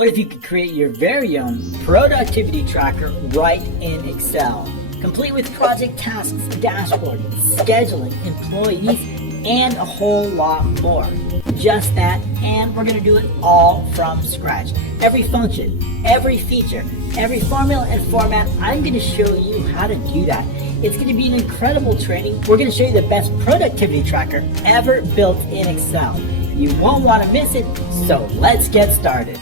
What if you could create your very own productivity tracker right in Excel, complete with project tasks, dashboard, scheduling, employees, and a whole lot more. Just that, and we're going to do it all from scratch. Every function, every feature, every formula and format, I'm going to show you how to do that. It's going to be an incredible training. We're going to show you the best productivity tracker ever built in Excel. You won't want to miss it, so let's get started.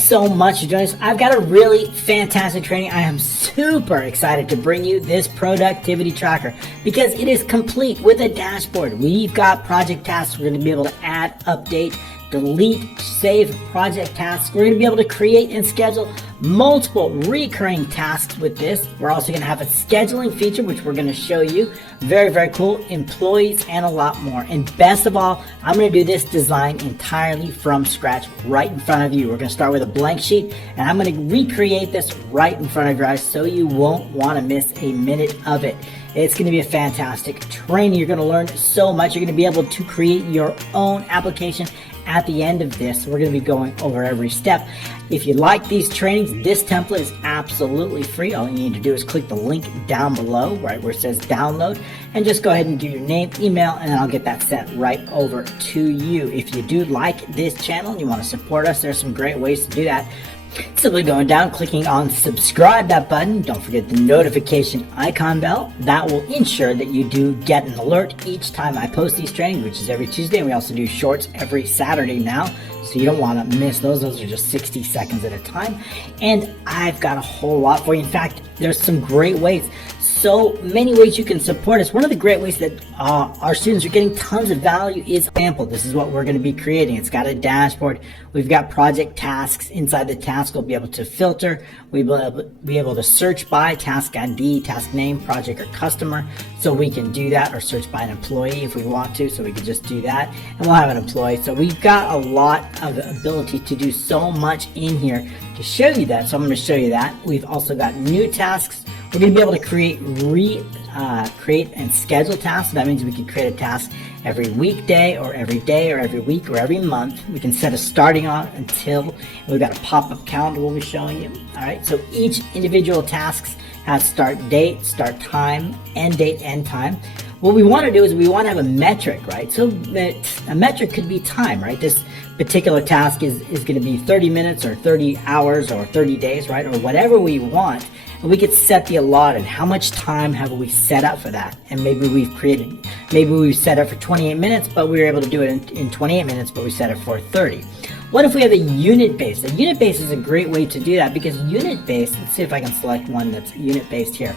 So much for joining us. I've got a really fantastic training. I am super excited to bring you this productivity tracker because it is complete with a dashboard. We've got project tasks. We're going to be able to add, update, delete, save project tasks. We're going to be able to create and schedule multiple recurring tasks with this. We're also going to have a scheduling feature, which we're going to show you. Very, very cool. Employees and a lot more. And best of all, I'm going to do this design entirely from scratch right in front of you. We're going to start with a blank sheet, and I'm going to recreate this right in front of your eyes so you won't want to miss a minute of it. It's going to be a fantastic training. You're going to learn so much. You're going to be able to create your own application at the end of this. We're going to be going over every step. If you like these trainings, this template is absolutely free. All you need to do is click the link down below, right where it says download, and just go ahead and give your name, email, and then I'll get that sent right over to you. If you do like this channel and you want to support us, there's some great ways to do that. Simply going down, clicking on subscribe, that button. Don't forget the notification icon bell. That will ensure that you do get an alert each time I post these trainings, which is every Tuesday. And we also do shorts every Saturday now, so you don't want to miss those. Those are just 60 seconds at a time. And I've got a whole lot for you. In fact, there's some great ways. So many ways you can support us. One of the great ways that our students are getting tons of value is example. This is what we're going to be creating. It's got a dashboard. We've got project tasks. Inside the task, we'll be able to filter. We'll be able to search by task ID, task name, project, or customer. So we can do that, or search by an employee if we want to. So we can just do that, and we'll have an employee. So we've got a lot of ability to do so much in here to show you that. So I'm going to show you that. We've also got new tasks. We're going to be able to create and schedule tasks. So that means we can create a task every weekday or every day or every week or every month. We can set a starting on until. We've got a pop-up calendar we'll be showing you. All right. So each individual tasks has start date, start time, end date, end time. What we want to do is we want to have a metric, right? So a metric could be time, right? This particular task is going to be 30 minutes or 30 hours or 30 days, right? Or whatever we want. And we could set the allotted. How much time have we set up for that? And maybe we've set it for 28 minutes, but we were able to do it in 28 minutes, but we set it for 30. What if we have a unit based? A unit based is a great way to do that because unit based, let's see if I can select one that's unit based here.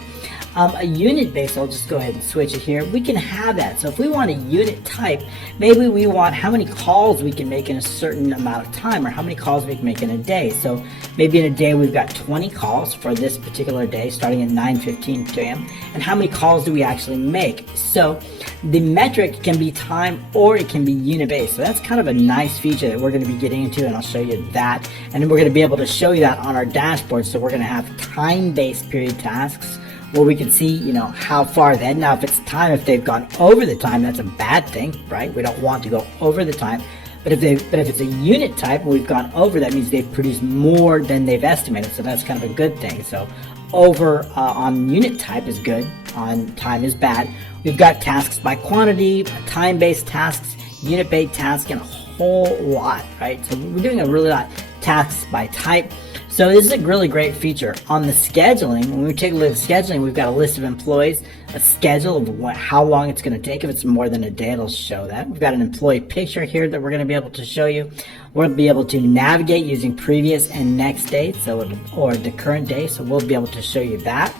A unit based, I'll just go ahead and switch it here. We can have that. So if we want a unit type, maybe we want how many calls we can make in a certain amount of time, or how many calls we can make in a day. So maybe in a day we've got 20 calls for this particular day starting at 9:15 a.m. And how many calls do we actually make? So the metric can be time or it can be unit based. So that's kind of a nice feature that we're going to be getting into, and I'll show you that. And then we're going to be able to show you that on our dashboard. So we're going to have time-based period tasks, where we can see, how far then. Now, if it's time, if they've gone over the time, that's a bad thing, right? We don't want to go over the time. But if it's a unit type and we've gone over, that means they've produced more than they've estimated. So that's kind of a good thing. So over on unit type is good, on time is bad. We've got tasks by quantity, time-based tasks, unit-based tasks, and a whole lot, right? So we're doing a really lot. Tasks by type. So this is a really great feature. On the scheduling, when we take a look at scheduling, we've got a list of employees, a schedule of how long it's going to take. If it's more than a day, it'll show that. We've got an employee picture here that we're going to be able to show you. We'll be able to navigate using previous and next date, or the current day. So we'll be able to show you that.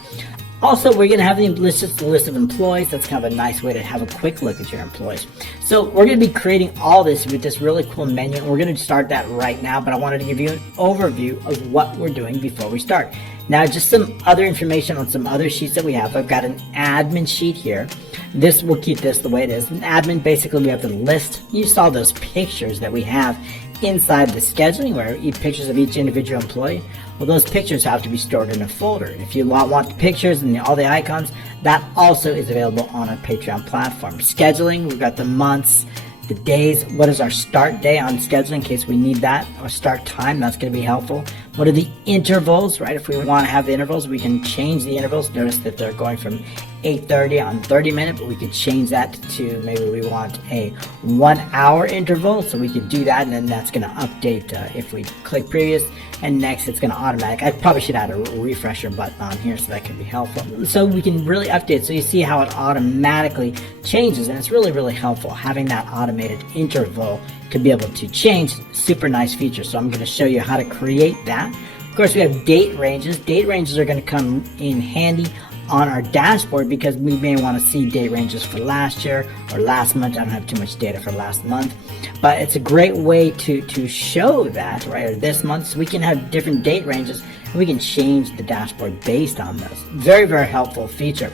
Also, we're going to have the list of employees. That's kind of a nice way to have a quick look at your employees. So we're going to be creating all this with this really cool menu. And we're going to start that right now, but I wanted to give you an overview of what we're doing before we start. Now, just some other information on some other sheets that we have. I've got an admin sheet here. This will keep this the way it is. An admin, basically, we have the list. You saw those pictures that we have inside the scheduling, where pictures of each individual employee. Well, those pictures have to be stored in a folder. If you want the pictures and all the icons, that also is available on our Patreon platform. Scheduling, we've got the months, the days. What is our start day on scheduling in case we need that, or start time? That's going to be helpful. What are the intervals, right? If we want to have the intervals, we can change the intervals. Notice that they're going from 8:30 on 30-minute, but we could change that to maybe we want a 1 hour interval. So we could do that, and then that's going to update if we click previous and next, it's going to automatic. I probably should add a refresher button on here so that can be helpful. So we can really update. So you see how it automatically changes, and it's really, really helpful. Having that automated interval to be able to change, super nice feature. So I'm going to show you how to create that. Of course, we have date ranges. Date ranges are going to come in handy on our dashboard because we may want to see date ranges for last year or last month. I don't have too much data for last month, but it's a great way to show that, right, or this month. So we can have different date ranges and we can change the dashboard based on those. Very, very helpful feature.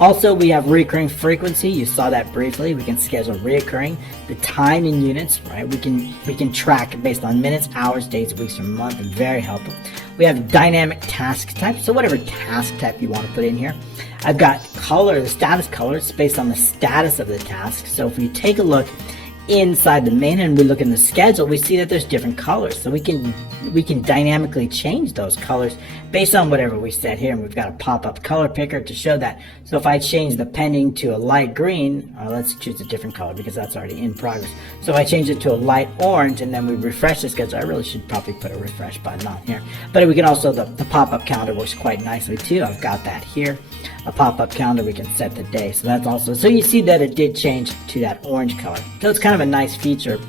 Also, we have recurring frequency. You saw that briefly. We can schedule reoccurring. The time in units, right? We can track it based on minutes, hours, days, weeks, or month. Very helpful. We have dynamic task type. So whatever task type you want to put in here. I've got color, the status color. It's based on the status of the task. So if we take a look inside the main and we look in the schedule, we see that there's different colors. So we can dynamically change those colors based on whatever we set here. And we've got a pop-up color picker to show that. So if I change the pending to a light green, let's choose a different color because that's already in progress. So if I change it to a light orange and then we refresh the schedule, I really should probably put a refresh button on here. But we can also, the pop-up calendar works quite nicely too. I've got that here. A pop-up calendar, we can set the day. So that's also, so you see that it did change to that orange color. So it's kind of a nice feature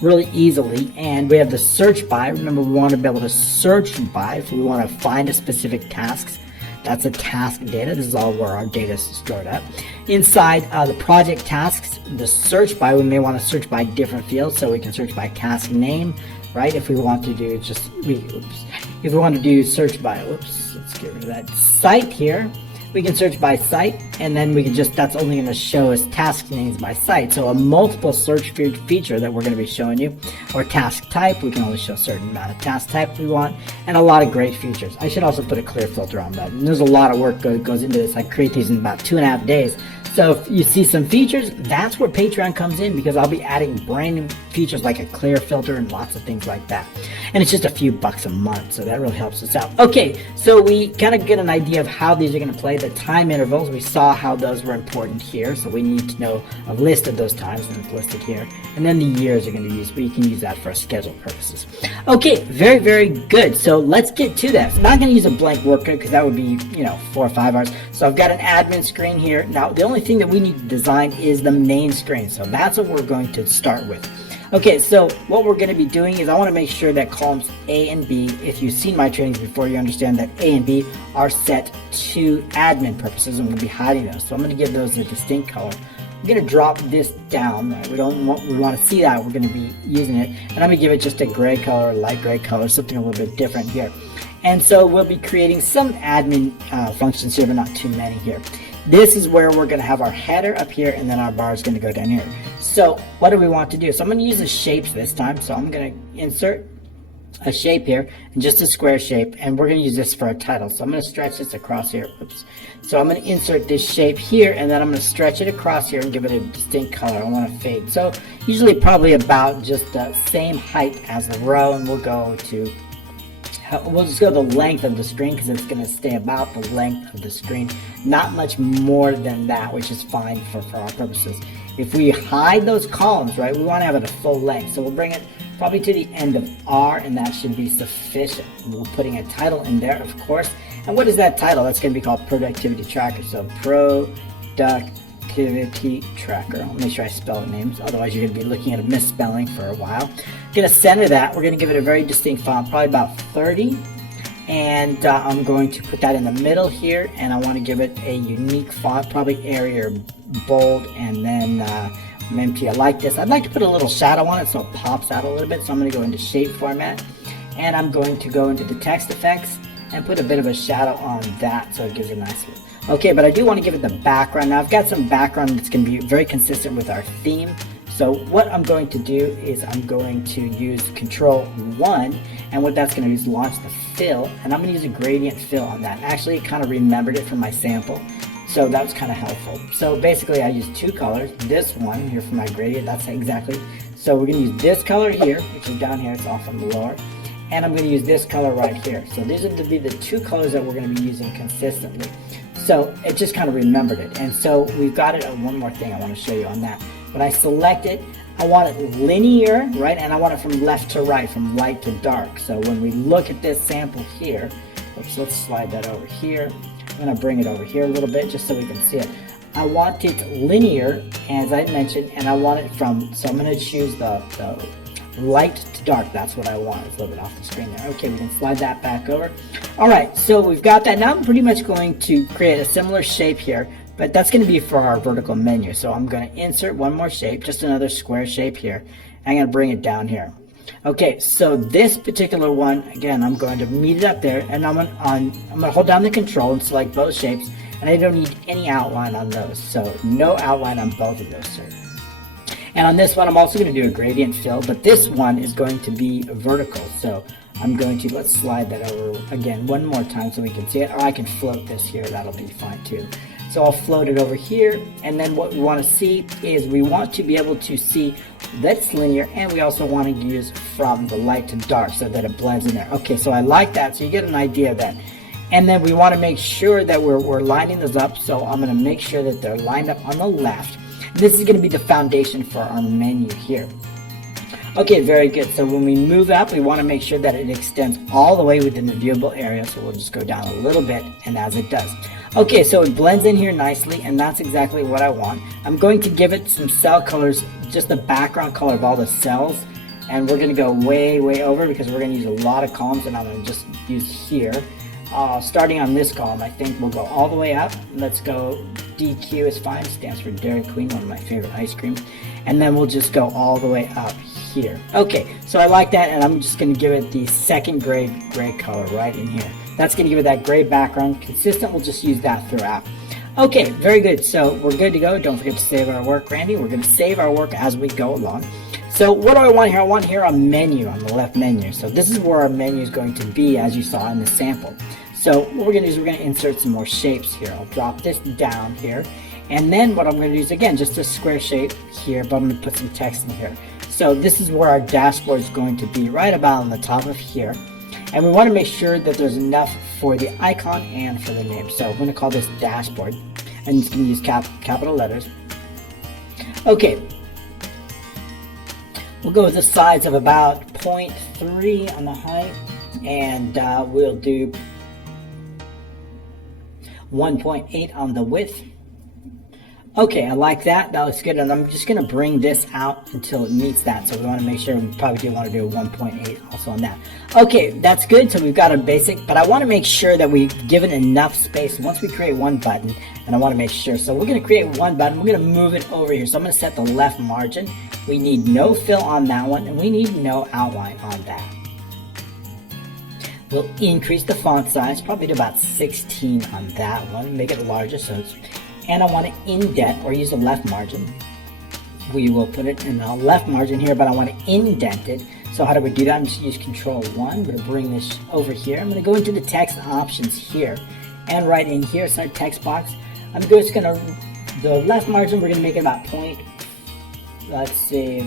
really easily. And we have the search by. Remember, we want to be able to search by if we want to find a specific tasks. That's a task data. This is all where our data is stored up. Inside the project tasks, the search by, we may want to search by different fields. So we can search by task name, right? If we want to do just, if we want to do search by, let's get rid of that site here. We can search by site, and then we can just, that's only going to show us task names by site. So a multiple search feature that we're going to be showing you, or task type, we can only show a certain amount of task type we want, and a lot of great features. I should also put a clear filter on that. And there's a lot of work goes into this. I create these in about 2.5 days. So if you see some features, that's where Patreon comes in, because I'll be adding brand new features like a clear filter and lots of things like that. And it's just a few bucks a month, so that really helps us out. Okay, so we kind of get an idea of how these are going to play. The time intervals, we saw how those were important here, so we need to know a list of those times, and it's listed here. And then the years are going to use, we can use that for schedule purposes. Okay, very, very good. So let's get to that. I'm not going to use a blank workbook because that would be, 4 or 5 hours. So I've got an admin screen here. Now, the only thing that we need to design is the main screen. So that's what we're going to start with. Okay, so what we're going to be doing is I want to make sure that columns A and B, if you've seen my trainings before, you understand that A and B are set to admin purposes, and we'll be hiding those. So I'm going to give those a distinct color. I'm going to drop this down. Right? We want to see that. We're going to be using it. And I'm going to give it just a gray color, a light gray color, something a little bit different here. And so we'll be creating some admin functions here, but not too many here. This is where we're going to have our header up here, and then our bar is going to go down here. So what do we want to do? So I'm going to use the shapes this time. So I'm going to insert a shape here, and just a square shape, and we're going to use this for a title. So I'm going to stretch this across here. Oops. So I'm going to insert this shape here, and then I'm going to stretch it across here and give it a distinct color. I want to fade. So usually probably about just the same height as the row, and we'll just go the length of the screen because it's going to stay about the length of the screen. Not much more than that, which is fine for our purposes. If we hide those columns, right, we want to have it a full length. So we'll bring it probably to the end of R, and that should be sufficient. We're putting a title in there, of course. And what is that title? That's going to be called Productivity Tracker. So Productivity Tracker. I'll make sure I spell the names, otherwise you're going to be looking at a misspelling for a while. Going to center that. We're going to give it a very distinct font, probably about 30. And I'm going to put that in the middle here, and I want to give it a unique font, probably Arial bold, and then empty. I like this. I'd like to put a little shadow on it so it pops out a little bit. So I'm going to go into shape format, and I'm going to go into the text effects, and put a bit of a shadow on that so it gives a nice look. Okay, but I do want to give it the background. Now I've got some background that's going to be very consistent with our theme. So what I'm going to do is I'm going to use Control 1, and what that's going to do is launch the fill, and I'm going to use a gradient fill on that. Actually, it kind of remembered it from my sample, so that was kind of helpful. So basically I use two colors, this one here for my gradient, that's exactly. So we're going to use this color here, which is down here, it's off on the lower, and I'm going to use this color right here. So these are going to be the two colors that we're going to be using consistently. So it just kind of remembered it, and so we've got it. One more thing I want to show you on that. When I select it, I want it linear, right? And I want it from left to right, from light to dark. So when we look at this sample here, oops, let's slide that over here. I'm going to bring it over here a little bit just so we can see it. I want it linear, as I mentioned, and I want it from, so I'm going to choose the light to dark. That's what I want. It's a little bit off the screen there. Okay, we can slide that back over. All right, so we've got that. Now I'm pretty much going to create a similar shape here, but that's going to be for our vertical menu. So I'm going to insert one more shape, just another square shape here. I'm going to bring it down here. Okay, so this particular one, again, I'm going to meet it up there, and I'm going to hold down the control and select both shapes, and I don't need any outline on those. So no outline on both of those, sir. And on this one, I'm also going to do a gradient fill, but this one is going to be vertical. So I'm going to, let's slide that over again one more time so we can see it, or I can float this here, that'll be fine too. So I'll float it over here, and then what we want to see is we want to be able to see that's linear, and we also want to use from the light to dark so that it blends in there. Okay, so I like that, so you get an idea of that. And then we want to make sure that we're lining those up, so I'm going to make sure that they're lined up on the left. This is going to be the foundation for our menu here. Okay, very good. So when we move up, we want to make sure that it extends all the way within the viewable area. So we'll just go down a little bit, and as it does. Okay, so it blends in here nicely, and that's exactly what I want. I'm going to give it some cell colors, just the background color of all the cells. And we're going to go way, way over because we're going to use a lot of columns, and I'm going to just use here. Starting on this column, I think we'll go all the way up. Let's go DQ is fine, stands for Dairy Queen, one of my favorite ice creams. And then we'll just go all the way up here. Okay, so I like that, and I'm just going to give it the second gray color right in here. That's going to give it that gray background. Consistent, we'll just use that throughout. Okay, very good. So we're good to go. Don't forget to save our work, Randy. We're going to save our work as we go along. So what do I want here? I want here a menu on the left menu. So this is where our menu is going to be, as you saw in the sample. So what we're going to do is we're going to insert some more shapes here. I'll drop this down here. And then what I'm going to do is, again, just a square shape here, but I'm going to put some text in here. So this is where our dashboard is going to be, right about on the top of here. And we want to make sure that there's enough for the icon and for the name. So I'm going to call this dashboard, and it's going to use capital letters. Okay. We'll go with a size of about 0.3 on the height, and we'll do 1.8 on the width. Okay, I like that. That looks good, and I'm just going to bring this out until it meets that. So we want to make sure, we probably do want to do a 1.8 also on that. Okay, that's good. So we've got a basic, but I want to make sure that we've given enough space once we create one button, and I want to make sure. So we're going to create one button. We're going to move it over here. So I'm going to set the left margin. We need no fill on that one, and we need no outline on that. We'll increase the font size, probably to about 16 on that one, make it larger. So it's, and I want to indent or use the left margin. We will put it in the left margin here, but I want to indent it. So how do we do that? I'm just use Control 1. I'm going to bring this over here. I'm going to go into the text options here, and right in here, so text box. I'm just going to, the left margin, we're going to make it about let's say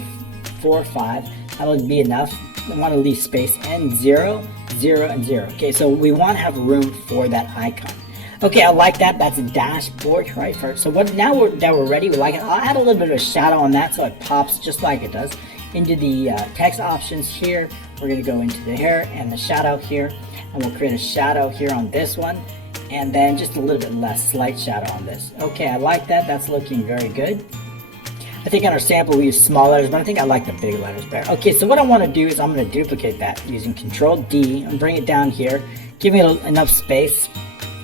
4 or 5. That'll be enough. I want to leave space and 0, 0, and 0. Okay, so we want to have room for that icon. Okay, I like that. That's a dashboard, right? So what? Now we're ready. We like it. I'll add a little bit of a shadow on that so it pops just like it does. Into the text options here, we're going to go into the hair and the shadow here, and we'll create a shadow here on this one, and then just a little bit less, slight shadow on this. Okay, I like that. That's looking very good. I think on our sample we use small letters, but I think I like the big letters better. Okay, so what I want to do is I'm going to duplicate that using Control D and bring it down here, giving it enough space.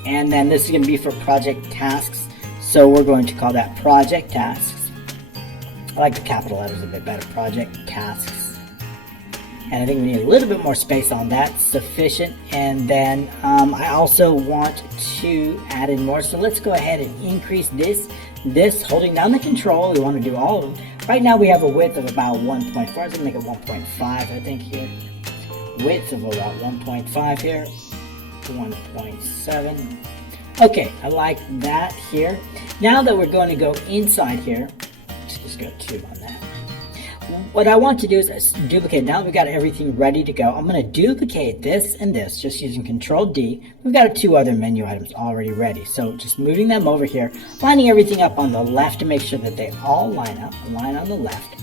And then this is going to be for project tasks. So we're going to call that project tasks. I like the capital letters a bit better. Project tasks. And I think we need a little bit more space on that, sufficient. And then I also want to add in more. So let's go ahead and increase this, holding down the control. We want to do all of them. Right now we have a width of about 1.4. I'm going to make it 1.5, I think here. Width of about 1.5 here. 1.7. Okay, I like that here. Now that we're going to go inside here, let's just go 2 on that. What I want to do is duplicate. Now that we got everything ready to go, I'm going to duplicate this and this just using Control D. We've got 2 other menu items already ready. So just moving them over here, lining everything up on the left to make sure that they all line up, line on the left,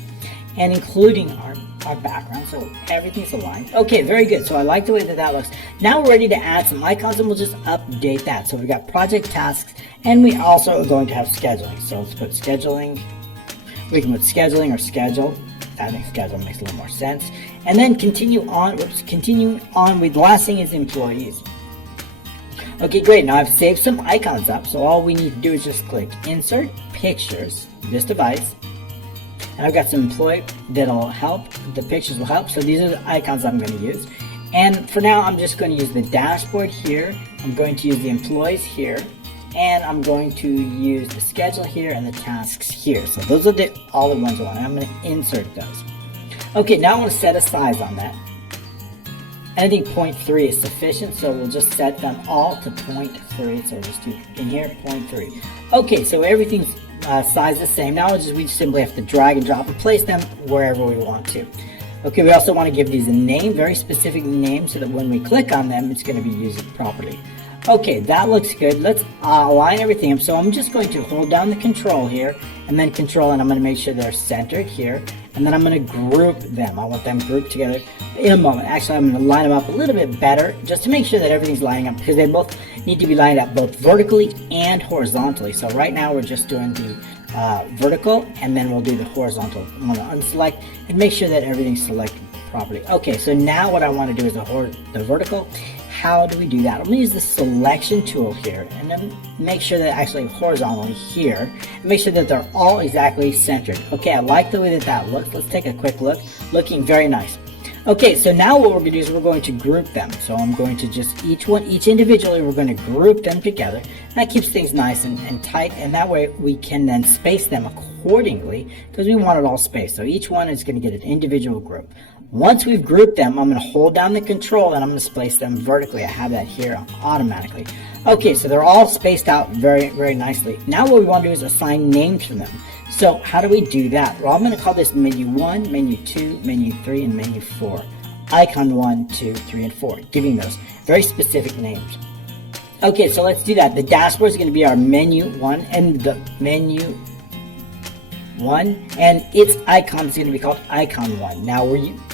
and including our background, so everything's aligned. Okay, very good. So I like the way that looks. Now we're ready to add some icons, and we'll just update that. So we've got project tasks, and we also are going to have scheduling. So let's put scheduling. We can put scheduling or schedule. I think schedule makes a little more sense. And then continue on. Continue on with the last thing is employees. Okay, great. Now I've saved some icons up. So all we need to do is just click Insert Pictures, this device. And I've got some employee that'll help. The pictures will help. So these are the icons I'm going to use. And for now, I'm just going to use the dashboard here. I'm going to use the employees here. And I'm going to use the schedule here and the tasks here. So those are all the ones I want. I'm going to insert those. Okay, now I want to set a size on that. And I think 0.3 is sufficient, so we'll just set them all to 0.3. So we'll just do in here 0.3. Okay, so everything's size the same. Now we simply have to drag and drop and place them wherever we want to. Okay, we also want to give these a name, very specific name, so that when we click on them, it's going to be used properly. Okay, that looks good. Let's align everything up. So I'm just going to hold down the control here and then control, and I'm going to make sure they're centered here. And then I'm going to group them. I want them grouped together in a moment. Actually, I'm going to line them up a little bit better just to make sure that everything's lining up, because they both need to be lined up both vertically and horizontally. So right now we're just doing the vertical, and then we'll do the horizontal. I'm going to unselect and make sure that everything's selected properly. Okay, so now what I want to do is the vertical. How do we do that? I'm going to use the selection tool here and then make sure that actually horizontally here, and make sure that they're all exactly centered. Okay, I like the way that looks. Let's take a quick look. Looking very nice. Okay, so now what we're going to do is we're going to group them. So I'm going to just each individually, we're going to group them together. That keeps things nice and tight, and that way we can then space them accordingly because we want it all spaced. So each one is going to get an individual group. Once we've grouped them, I'm going to hold down the control and I'm going to place them vertically. I have that here automatically. Okay, so they're all spaced out very, very nicely. Now what we want to do is assign names to them. So how do we do that? Well, I'm going to call this menu 1, menu 2, menu 3, and menu 4. Icon 1, 2, 3, and 4, giving those very specific names. Okay, so let's do that. The dashboard is going to be our menu 1, and the menu 1, and its icon is going to be called icon 1. Now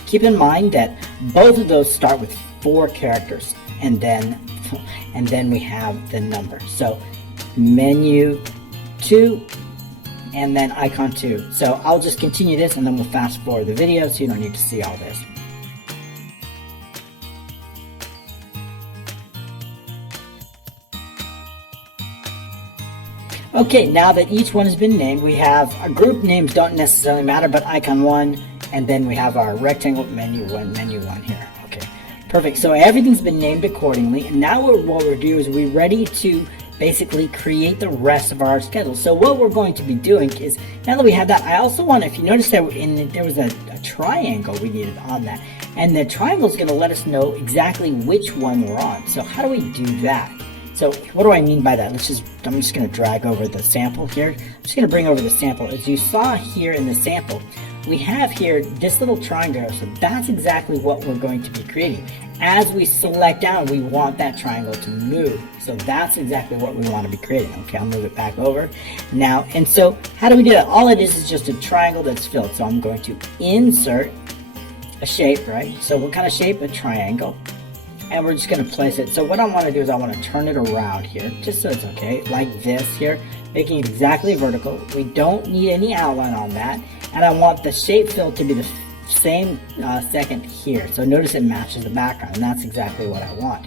keep in mind that both of those start with 4 characters, and then we have the number. So menu 2 and then icon 2. So I'll just continue this and then we'll fast forward the video so you don't need to see all this. Okay, now that each one has been named, we have our group names don't necessarily matter, but icon 1, and then we have our rectangle menu 1 here. Okay, perfect. So everything's been named accordingly, and now what we're doing is we're ready to basically create the rest of our schedule. So what we're going to be doing is, now that we have that, I also want, if you notice that there was a triangle we needed on that, and the triangle is going to let us know exactly which one we're on. So how do we do that? So what do I mean by that? I'm just going to drag over the sample here. I'm just going to bring over the sample. As you saw here in the sample, we have here this little triangle. So that's exactly what we're going to be creating. As we select down, we want that triangle to move. So that's exactly what we want to be creating. Okay, I'll move it back over now. And so how do we do that? All it is just a triangle that's filled. So I'm going to insert a shape, right? So what kind of shape? A triangle. And we're just going to place it. So what I want to do is I want to turn it around here, just so it's okay, like this here, making it exactly vertical. We don't need any outline on that. And I want the shape fill to be the same second here. So notice it matches the background, and that's exactly what I want.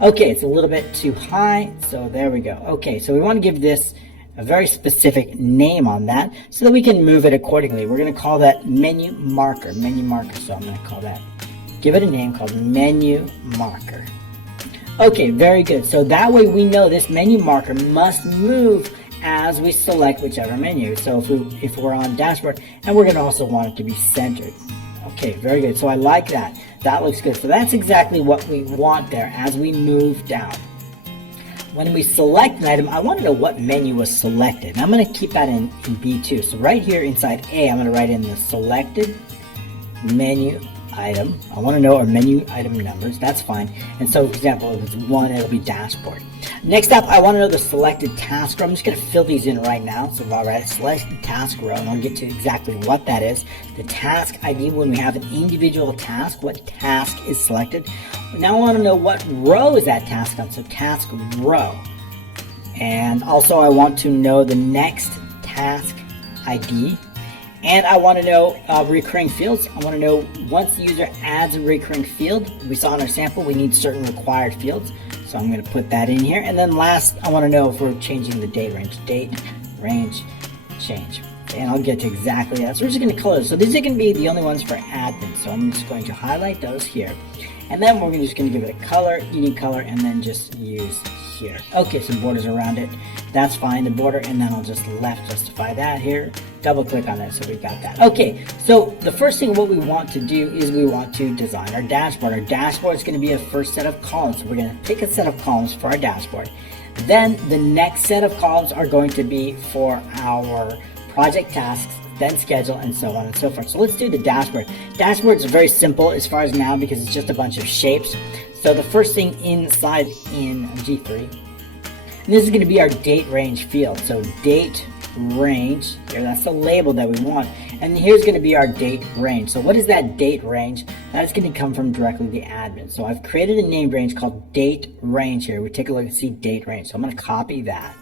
Okay, it's a little bit too high, so there we go. Okay, so we want to give this a very specific name on that so that we can move it accordingly. We're going to call that menu marker. So I'm going to call that give it a name called menu marker. Okay, very good. So that way we know this menu marker must move as we select whichever menu. So if we're on dashboard, and we're going to also want it to be centered. Okay, very good. So I like that. That looks good. So that's exactly what we want there as we move down. When we select an item, I want to know what menu was selected. And I'm going to keep that in B2. So right here inside A, I'm going to write in the selected menu item. I want to know our menu item numbers. That's fine. And so, for example, if it's 1, it'll be dashboard. Next up, I want to know the selected task row. I'm just going to fill these in right now. So I'll write selected task row, and I'll get to exactly what that is. The task ID, when we have an individual task, what task is selected. Now I want to know what row is that task on. So task row. And also I want to know the next task ID. And I want to know recurring fields. I want to know once the user adds a recurring field, we saw in our sample, we need certain required fields. So I'm going to put that in here. And then last, I want to know if we're changing the date range change. And I'll get to exactly that. So we're just going to color this. So these are going to be the only ones for admin. So I'm just going to highlight those here. And then we're just going to give it a color, unique color, and then just use here. Okay, some borders around it. That's fine, the border, and then I'll just left justify that here. Double click on that, so we got that. Okay, so the first thing what we want to do is we want to design our dashboard. Our dashboard is going to be a first set of columns. So we're going to pick a set of columns for our dashboard. Then the next set of columns are going to be for our project tasks, then schedule, and so on and so forth. So let's do the dashboard. Dashboard is very simple as far as now because it's just a bunch of shapes. So the first thing inside in G3, and this is going to be our date range field. So date range, here, that's the label that we want. And here's going to be our date range. So what is that date range? That's going to come from directly the admin. So I've created a named range called date range here. We take a look and see date range. So I'm going to copy that.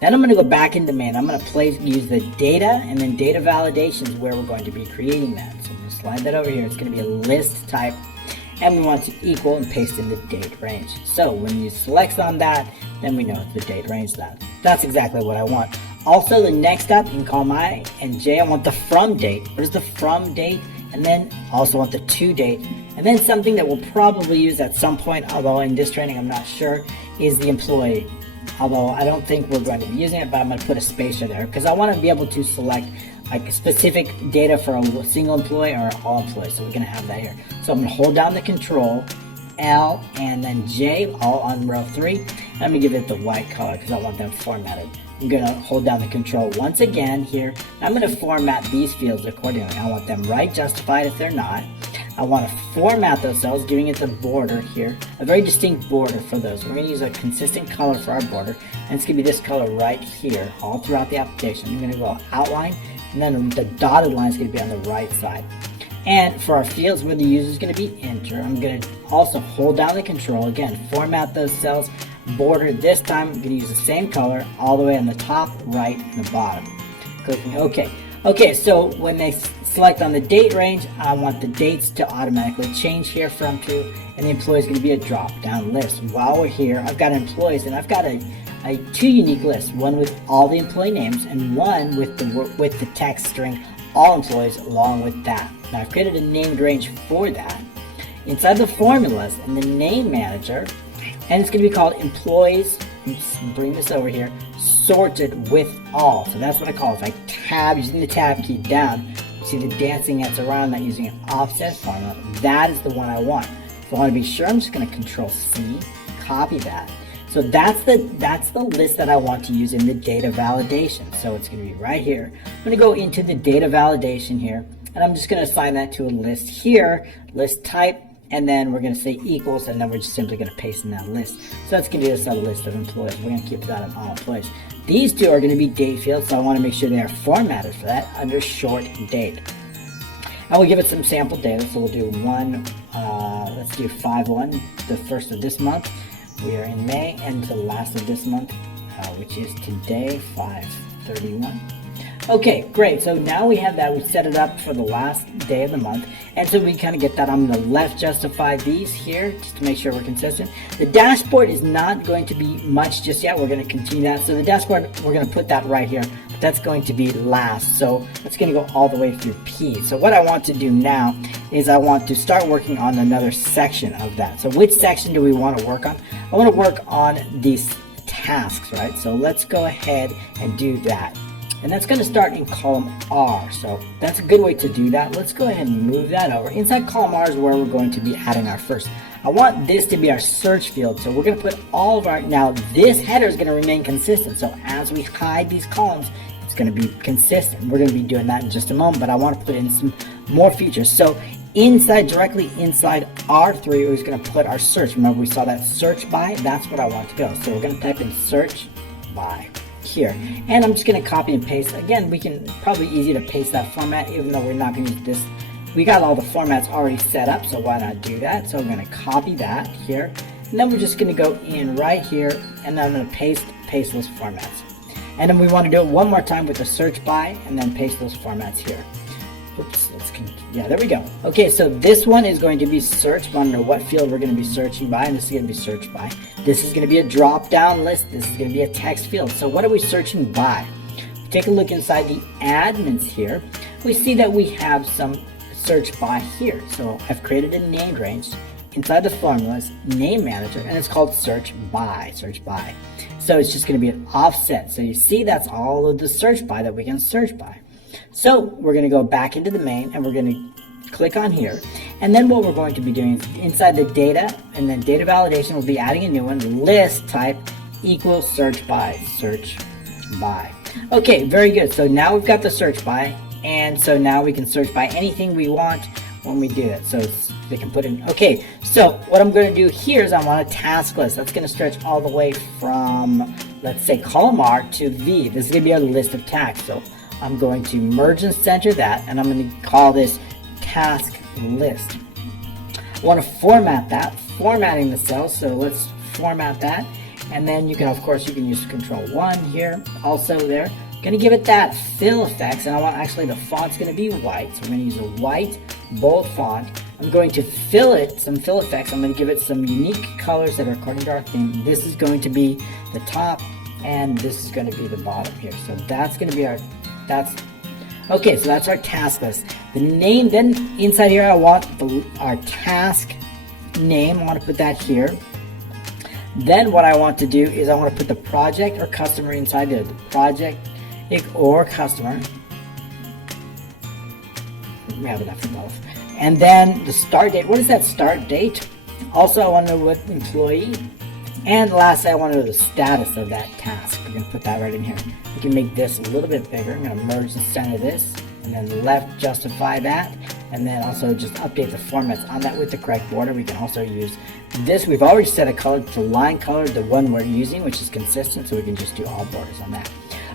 Then I'm going to go back into main. I'm going to use the data and then data validation is where we're going to be creating that. So I'm going to slide that over here. It's going to be a list type. And we want to equal and paste in the date range. So when you select on that, then we know it's the date range. That's exactly what I want. Also, the next step in column I and J, I want the from date. What is the from date? And then also want the to date. And then something that we'll probably use at some point, although in this training I'm not sure, is the employee. Although I don't think we're going to be using it, but I'm going to put a spacer there because I want to be able to select like specific data for a single employee or all employees. So we're going to have that here. So I'm going to hold down the control, L, and then J, all on row 3. And I'm going to give it the white color because I want them formatted. I'm going to hold down the control once again here. I'm going to format these fields accordingly. I want them right justified if they're not. I want to format those cells, giving it the border here, a very distinct border for those. We're going to use a consistent color for our border, and it's going to be this color right here, all throughout the application. I'm going to go outline, and then the dotted line is going to be on the right side. And for our fields where the user is going to be enter, I'm going to also hold down the control, again, format those cells, border. This time, I'm going to use the same color all the way on the top, right, and the bottom. Clicking OK. Okay, so when they select on the date range, I want the dates to automatically change here from to, and the employee is going to be a drop-down list. While we're here, I've got employees, and I've got two unique lists, one with all the employee names and one with the text string all employees along with that. Now I've created a named range for that inside the formulas in the name manager, and it's going to be called employees. Let's bring this over here, sorted with all. So that's what I call it. If I tab using the tab key down, see the dancing ants around that using an offset formula. That is the one I want. So I want to be sure, I'm just going to Control C, copy that. So that's the list that I want to use in the data validation. So it's going to be right here. I'm going to go into the data validation here, and I'm just going to assign that to a list here, list type, and then we're going to say equals, and then we're just simply going to paste in that list. So that's going to be just a list of employees. We're going to keep that on all employees. These two are going to be date fields, so I want to make sure they are formatted for that under short date. I will give it some sample data, so we'll do let's do 5/1, the first of this month. We are in May, and to the last of this month, which is today, 5/31. Okay, great. So now we have that. We set it up for the last day of the month. And so we kind of get that. I'm going to left justify these here just to make sure we're consistent. The dashboard is not going to be much just yet. We're going to continue that. So the dashboard, we're going to put that right here. that's going to be last. So it's going to go all the way through P. So what I want to do now is I want to start working on another section of that. So which section do we want to work on? I want to work on these tasks, right? So let's go ahead and do that. And that's going to start in column R. So that's a good way to do that. Let's go ahead and move that over. Inside column R is where we're going to be adding our first. I want this to be our search field. So we're going to put all of our, now this header is going to remain consistent. So as we hide these columns, it's going to be consistent. We're going to be doing that in just a moment, but I want to put in some more features. So inside, directly inside R3, we're just going to put our search. Remember we saw that search by? That's what I want to go. So we're going to type in search by here. And I'm just going to copy and paste. Again, we can probably easy to paste that format, even though we're not going to use this. We got all the formats already set up, so why not do that? So I'm going to copy that here. And then we're just going to go in right here, and then I'm going to paste those formats. And then we want to do it one more time with the search by, and then paste those formats here. Oops, yeah, there we go. Okay, so this one is going to be search. I want to know what field we're going to be searching by, and this is going to be searched by. This is going to be a drop-down list. This is going to be a text field. So what are we searching by? Take a look inside the admins here. We see that we have some search by here. So I've created a named range inside the formulas name manager, and it's called search by. So it's just going to be an offset. So you see that's all of the search by that we can search by. So we're going to go back into the main, and we're going to click on here. And then what we're going to be doing is inside the data, and then data validation, we'll be adding a new one, list type equals search by. Okay, very good. So now we've got the search by, and so now we can search by anything we want when we do that. So they can put in, okay, so what I'm going to do here is I want a task list. That's going to stretch all the way from, let's say, column R to V. This is going to be a list of tasks. So I'm going to merge and center that, and I'm going to call this task list. I want to format that, formatting the cells. So let's format that. And then you can, of course, you can use Control 1 here, also there. Going to give it that fill effects, and I want actually the font's going to be white. So I'm going to use a white, bold font. I'm going to fill it, some fill effects. I'm going to give it some unique colors that are according to our theme. This is going to be the top, and this is going to be the bottom here. So that's going to be our, okay, so that's our task list. The name, then inside here, I want our task name. I want to put that here. Then what I want to do is I want to put the project or customer inside there. The project or customer. We have enough for both. And then the start date. What is that start date? Also, I want to know what employee. And lastly, I want to know the status of that task. We're going to put that right in here. We can make this a little bit bigger. I'm going to merge and center this, and then left justify that, and then also just update the formats on that with the correct border. We can also use this. We've already set a color to line color, the one we're using, which is consistent, so we can just do all borders on that.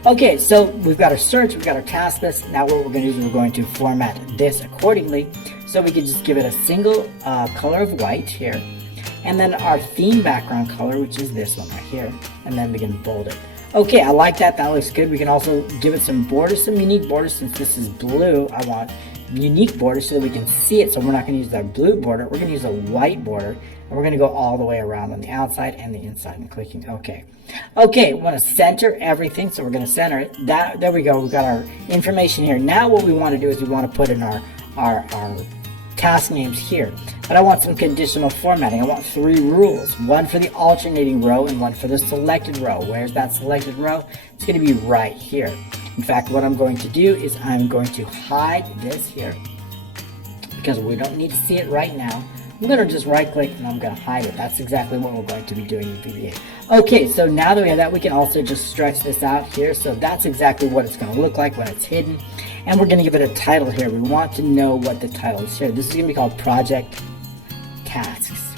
Okay, so we've got our search, we've got our task list. Now what we're going to do is we're going to format this accordingly. So we can just give it a single color of white here, and then our theme background color, which is this one right here, and then we can bold it. Okay, I like that. That looks good. We can also give it some borders, some unique borders. Since this is blue, I want unique borders so that we can see it. So we're not going to use our blue border. We're going to use a white border, and we're going to go all the way around on the outside and the inside, and clicking OK. Okay, we want to center everything, so we're going to center it. There we go. We've got our information here. Now what we want to do is we want to put in our task names here, but I want some conditional formatting. I want 3 rules, one for the alternating row and one for the selected row. Where's that selected row? It's going to be right here. In fact, what I'm going to do is I'm going to hide this here because we don't need to see it right now. I'm going to just right click and I'm going to hide it. That's exactly what we're going to be doing in VBA. Okay, so now that we have that, we can also just stretch this out here. So that's exactly what it's going to look like when it's hidden. And we're going to give it a title here. We want to know what the title is here. This is going to be called Project Tasks.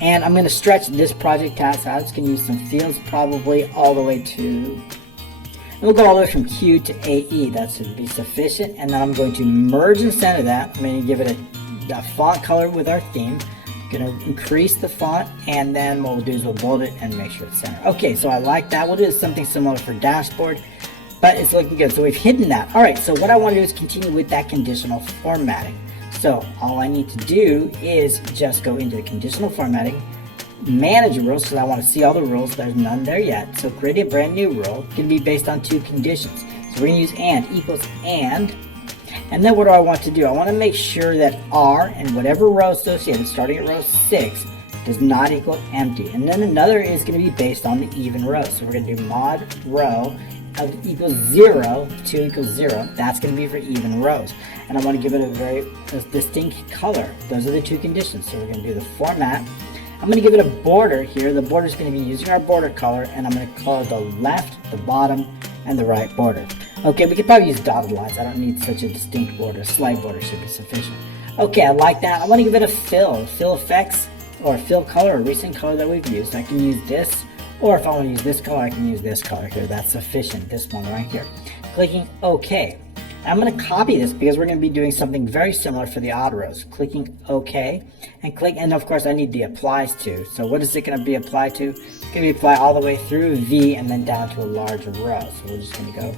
And I'm going to stretch this Project Task out. It's going to use some fields probably all the way to, and we'll go all the way from Q to AE. That should be sufficient. And then I'm going to merge and center that. I'm going to give it a font color with our theme. I'm going to increase the font, and then what we'll do is we'll bold it and make sure it's centered. Okay, so I like that. We'll do something similar for dashboard, but it's looking good. So we've hidden that. All right, so what I want to do is continue with that conditional formatting. So all I need to do is just go into the conditional formatting, manage rules because I want to see all the rules. There's none there yet. So create a brand new rule. It can be based on two conditions. So we're going to use and equals and. And then what do I want to do? I want to make sure that R and whatever row associated starting at row 6 does not equal empty. And then another is going to be based on the even row. So we're going to do mod row of equals 0, 2 equals 0. That's going to be for even rows. And I want to give it a very distinct color. Those are the two conditions. So we're going to do the format. I'm going to give it a border here. The border is going to be using our border color, and I'm going to color the left, the bottom, and the right border. Okay, we could probably use dotted lines. I don't need such a distinct border. A slight border should be sufficient. Okay, I like that. I want to give it a fill effects, or fill color, or recent color that we've used. I can use this, or if I want to use this color, I can use this color here. That's sufficient, this one right here. Clicking OK. I'm going to copy this because we're going to be doing something very similar for the odd rows. Clicking OK, and of course I need the applies to. So what is it going to be applied to? It's going to be applied all the way through V and then down to a larger row. So we're just going to go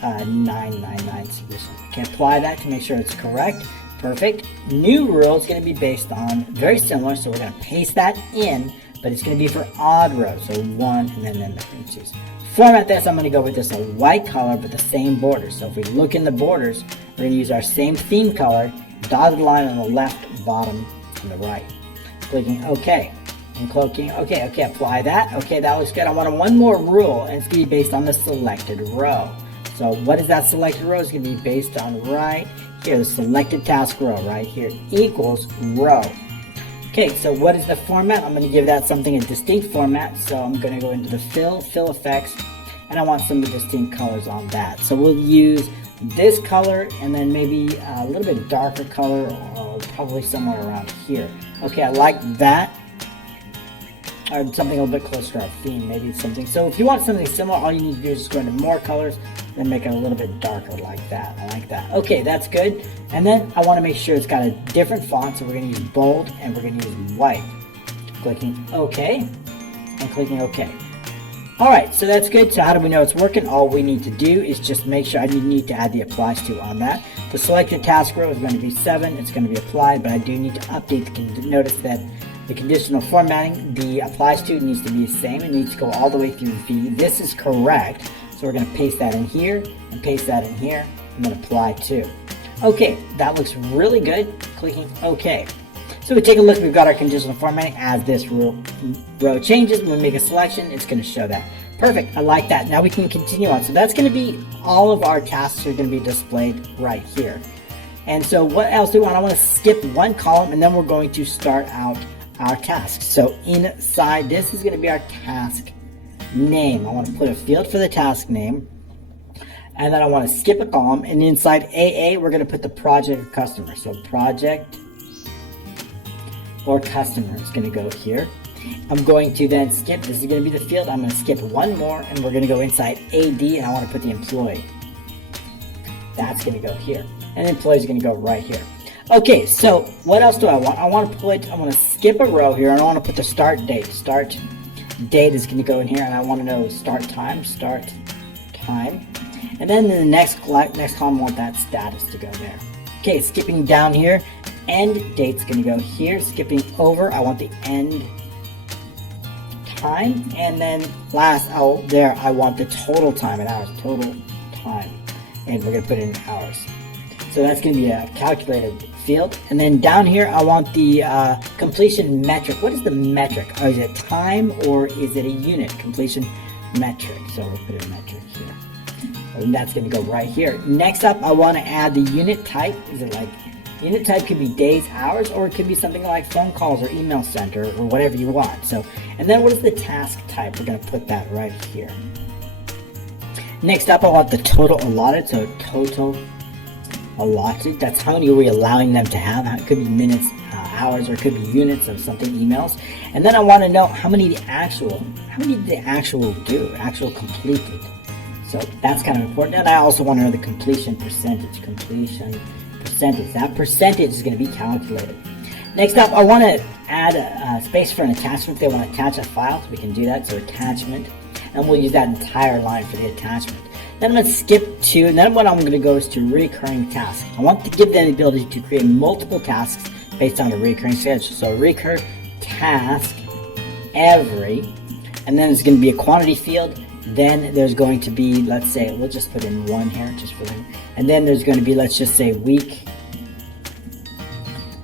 999 sufficient. Okay, apply that to make sure it's correct. Perfect. New rule is going to be based on very similar, so we're going to paste that in, but it's going to be for odd rows. So 1 and then the 2's. Format this, I'm going to go with this a white color but the same border. So if we look in the borders, we're going to use our same theme color, dotted line on the left, bottom, and the right. Clicking OK. And clicking OK. Okay, apply that. Okay, that looks good. I want one more rule, and it's going to be based on the selected row. So what is that selected row? It's going to be based on right here, the selected task row right here equals row. Okay, so what is the format? I'm going to give that something a distinct format. So I'm going to go into the fill effects, and I want some distinct colors on that. So we'll use this color and then maybe a little bit darker color, or probably somewhere around here. Okay, I like that. Or something a little bit closer to our theme, maybe something. So if you want something similar, all you need to do is just go into more colors, then make it a little bit darker like that. I like that. Okay, that's good. And then I want to make sure it's got a different font, so we're going to use bold and we're going to use white. Clicking OK and clicking OK. All right, so that's good. So how do we know it's working? All we need to do is just make sure I need to add the applies to on that. The selected task row is going to be 7. It's going to be applied, but I do need to update notice that the conditional formatting, the applies to needs to be the same. It needs to go all the way through V. This is correct. So we're going to paste that in here and paste that in here and then apply to. Okay, that looks really good. Clicking OK. So we take a look. We've got our conditional formatting. As this row changes, when we make a selection, it's going to show that. Perfect. I like that. Now we can continue on. So that's going to be all of our tasks are going to be displayed right here. And so what else do we want? I want to skip one column, and then we're going to start out our tasks. So inside this is going to be our task name. I want to put a field for the task name, and then I want to skip a column, and inside AA we're going to put the project or customer. So project or customer is going to go here. I'm going to then skip, this is going to be the field, I'm going to skip one more, and we're going to go inside AD, and I want to put the employee. That's going to go here, and the employee is going to go right here. Okay, so what else do I want? I want to skip a row here, and I want to put the start date. Start date is going to go in here, and I want to know start time. And then in the next column, I want that status to go there. Okay, skipping down here, end date's going to go here. Skipping over, I want the end time, and then last, I want the total time in hours, total time, and we're going to put it in hours. So that's going to be a calculated field. And then down here, I want the completion metric. What is the metric? Oh, is it time or is it a unit? Completion metric. So we'll put a metric here. And that's going to go right here. Next up, I want to add the unit type. Is it like, unit type could be days, hours, or it could be something like phone calls or email sent or whatever you want. So, and then what is the task type? We're going to put that right here. Next up, I want the total allotted. So total allotted, that's how many are we allowing them to have. It could be minutes, hours, or it could be units of something, emails. And then I want to know how many the actual completed. So that's kind of important. And I also want to know the completion percentage. That percentage is going to be calculated. Next up, I want to add a space for an attachment. They want to attach a file, so we can do that. So attachment, and we'll use that entire line for the attachment. Then I'm going to skip to, and then what I'm going to go is to recurring tasks. I want to give them the ability to create multiple tasks based on a recurring schedule. So recur task every, and then there's going to be a quantity field. Then there's going to be, let's say, we'll just put in 1 here, just for them. And then there's going to be, let's just say week.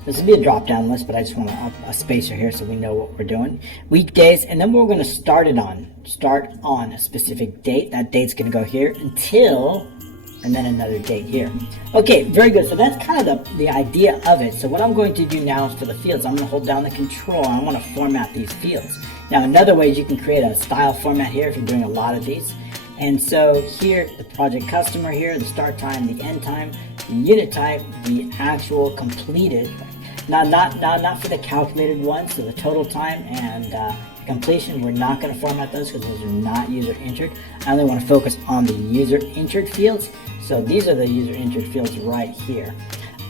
This would be a drop-down list, but I just want a spacer here so we know what we're doing. Weekdays, and then we're going to start on a specific date. That date's going to go here until, and then another date here. Okay, very good. So that's kind of the idea of it. So what I'm going to do now is for the fields, I'm going to hold down the control. I want to format these fields. Now, another way is you can create a style format here if you're doing a lot of these. And so here, the project customer here, the start time, the end time, the unit type, the actual completed. Now, not for the calculated ones, so the total time and completion, we're not going to format those because those are not user entered. I only want to focus on the user entered fields. So these are the user entered fields right here.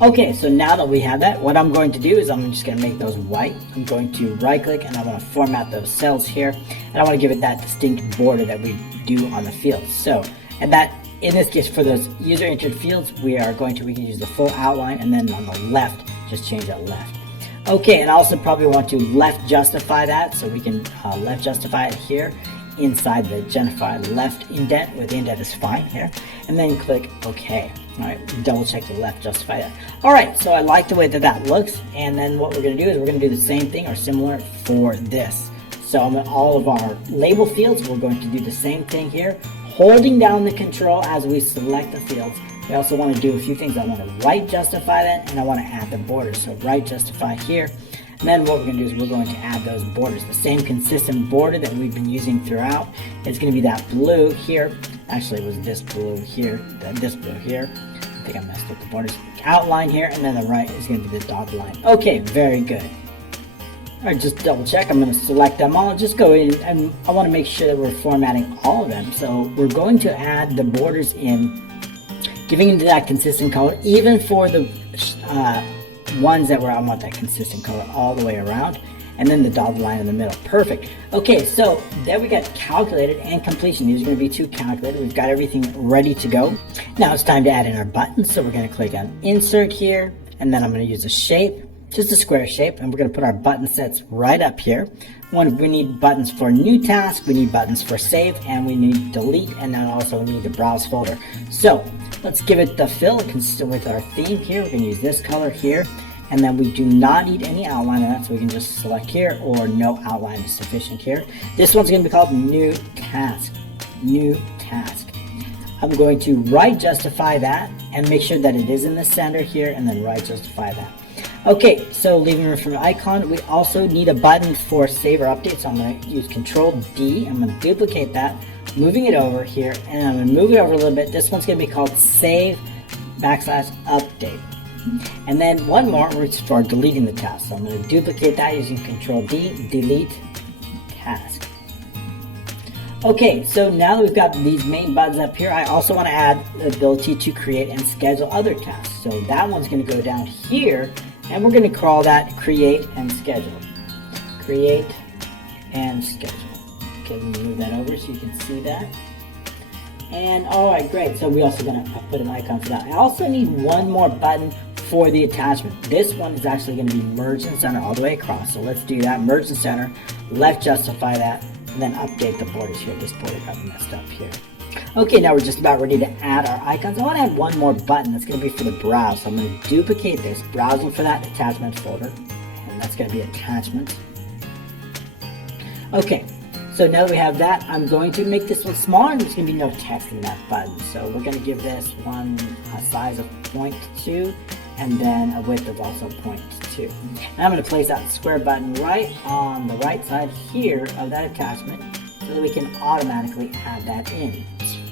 Okay, so now that we have that, what I'm going to do is I'm just going to make those white. I'm going to right click and I want to format those cells here, and I want to give it that distinct border that we do on the fields. So, and that in this case for those user entered fields, we can use the full outline, and then on the left, just change that left. Okay, and I also probably want to left justify that, so we can left justify it here inside the justify left indent, where the indent is fine here, and then click OK. All right, double check the left justify that. All right, so I like the way that looks, and then what we're going to do is we're going to do the same thing or similar for this. So on all of our label fields, we're going to do the same thing here, holding down the control as we select the fields. We also want to do a few things. I want to right justify that, and I want to add the borders. So right justify here. And then what we're going to do is we're going to add those borders. The same consistent border that we've been using throughout. It's going to be that blue here. Actually, it was this blue here, this blue here. I think I messed up the borders. Outline here, and then the right is going to be the dotted line. Okay, very good. All right, just double check. I'm going to select them all. Just go in, and I want to make sure that we're formatting all of them. So we're going to add the borders in, giving into that consistent color, even for the ones that I want that consistent color all the way around, and then the dotted line in the middle. Perfect. Okay, so there we got calculated and completion. These are going to be 2 calculated. We've got everything ready to go. Now it's time to add in our buttons. So we're going to click on insert here, and then I'm going to use a shape, just a square shape, and we're going to put our button sets right up here. We need buttons for new task, we need buttons for save, and we need delete, and then also we need the browse folder. So let's give it the fill consistent with our theme here. We're going to use this color here, and then we do not need any outline on that, so we can just select here, or no outline is sufficient here. This one's going to be called new task. New task. I'm going to right justify that and make sure that it is in the center here, and then right justify that. Okay, so leaving room for the icon, we also need a button for save or update. So I'm going to use Control D. I'm going to duplicate that, moving it over here, and I'm going to move it over a little bit. This one's going to be called save /update. And then one more, which is for deleting the task. So I'm going to duplicate that using Control D, delete task. Okay, so now that we've got these main buttons up here, I also want to add the ability to create and schedule other tasks. So that one's going to go down here, and we're going to call that create and schedule. Create and schedule. Okay, let me move that over so you can see that. And all right, great. So we also going to put an icon for that. I also need one more button for the attachment. This one is actually going to be merge and center all the way across. So let's do that. Merge and center, left justify that, and then update the borders here. This border got messed up here. Okay, now we're just about ready to add our icons. I want to add one more button. That's going to be for the browse. So I'm going to duplicate this, browsing for that attachment folder, and that's going to be attachments. Okay, so now that we have that, I'm going to make this one smaller, and there's going to be no text in that button. So we're going to give this one a size of 0.2, and then a width of also 0.2. And I'm going to place that square button right on the right side here of that attachment, so that we can automatically add that in.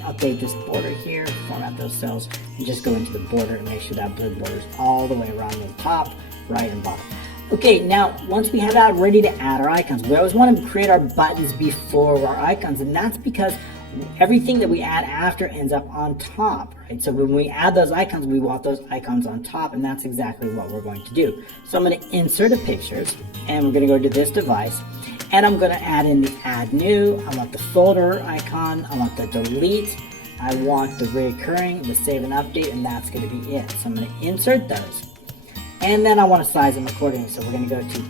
Update this border here, format those cells, and just go into the border and make sure that blue border is all the way around the top, right, and bottom. Okay, now once we have that ready to add our icons, we always want to create our buttons before our icons, and that's because everything that we add after ends up on top, right? So when we add those icons, we want those icons on top, and that's exactly what we're going to do. So I'm going to insert a pictures, and we're going to go to this device, and I'm going to add in the add new. I want the folder icon, I want the delete, I want the recurring, the save and update, and that's going to be it. So I'm going to insert those, and then I want to size them accordingly. So we're going to go to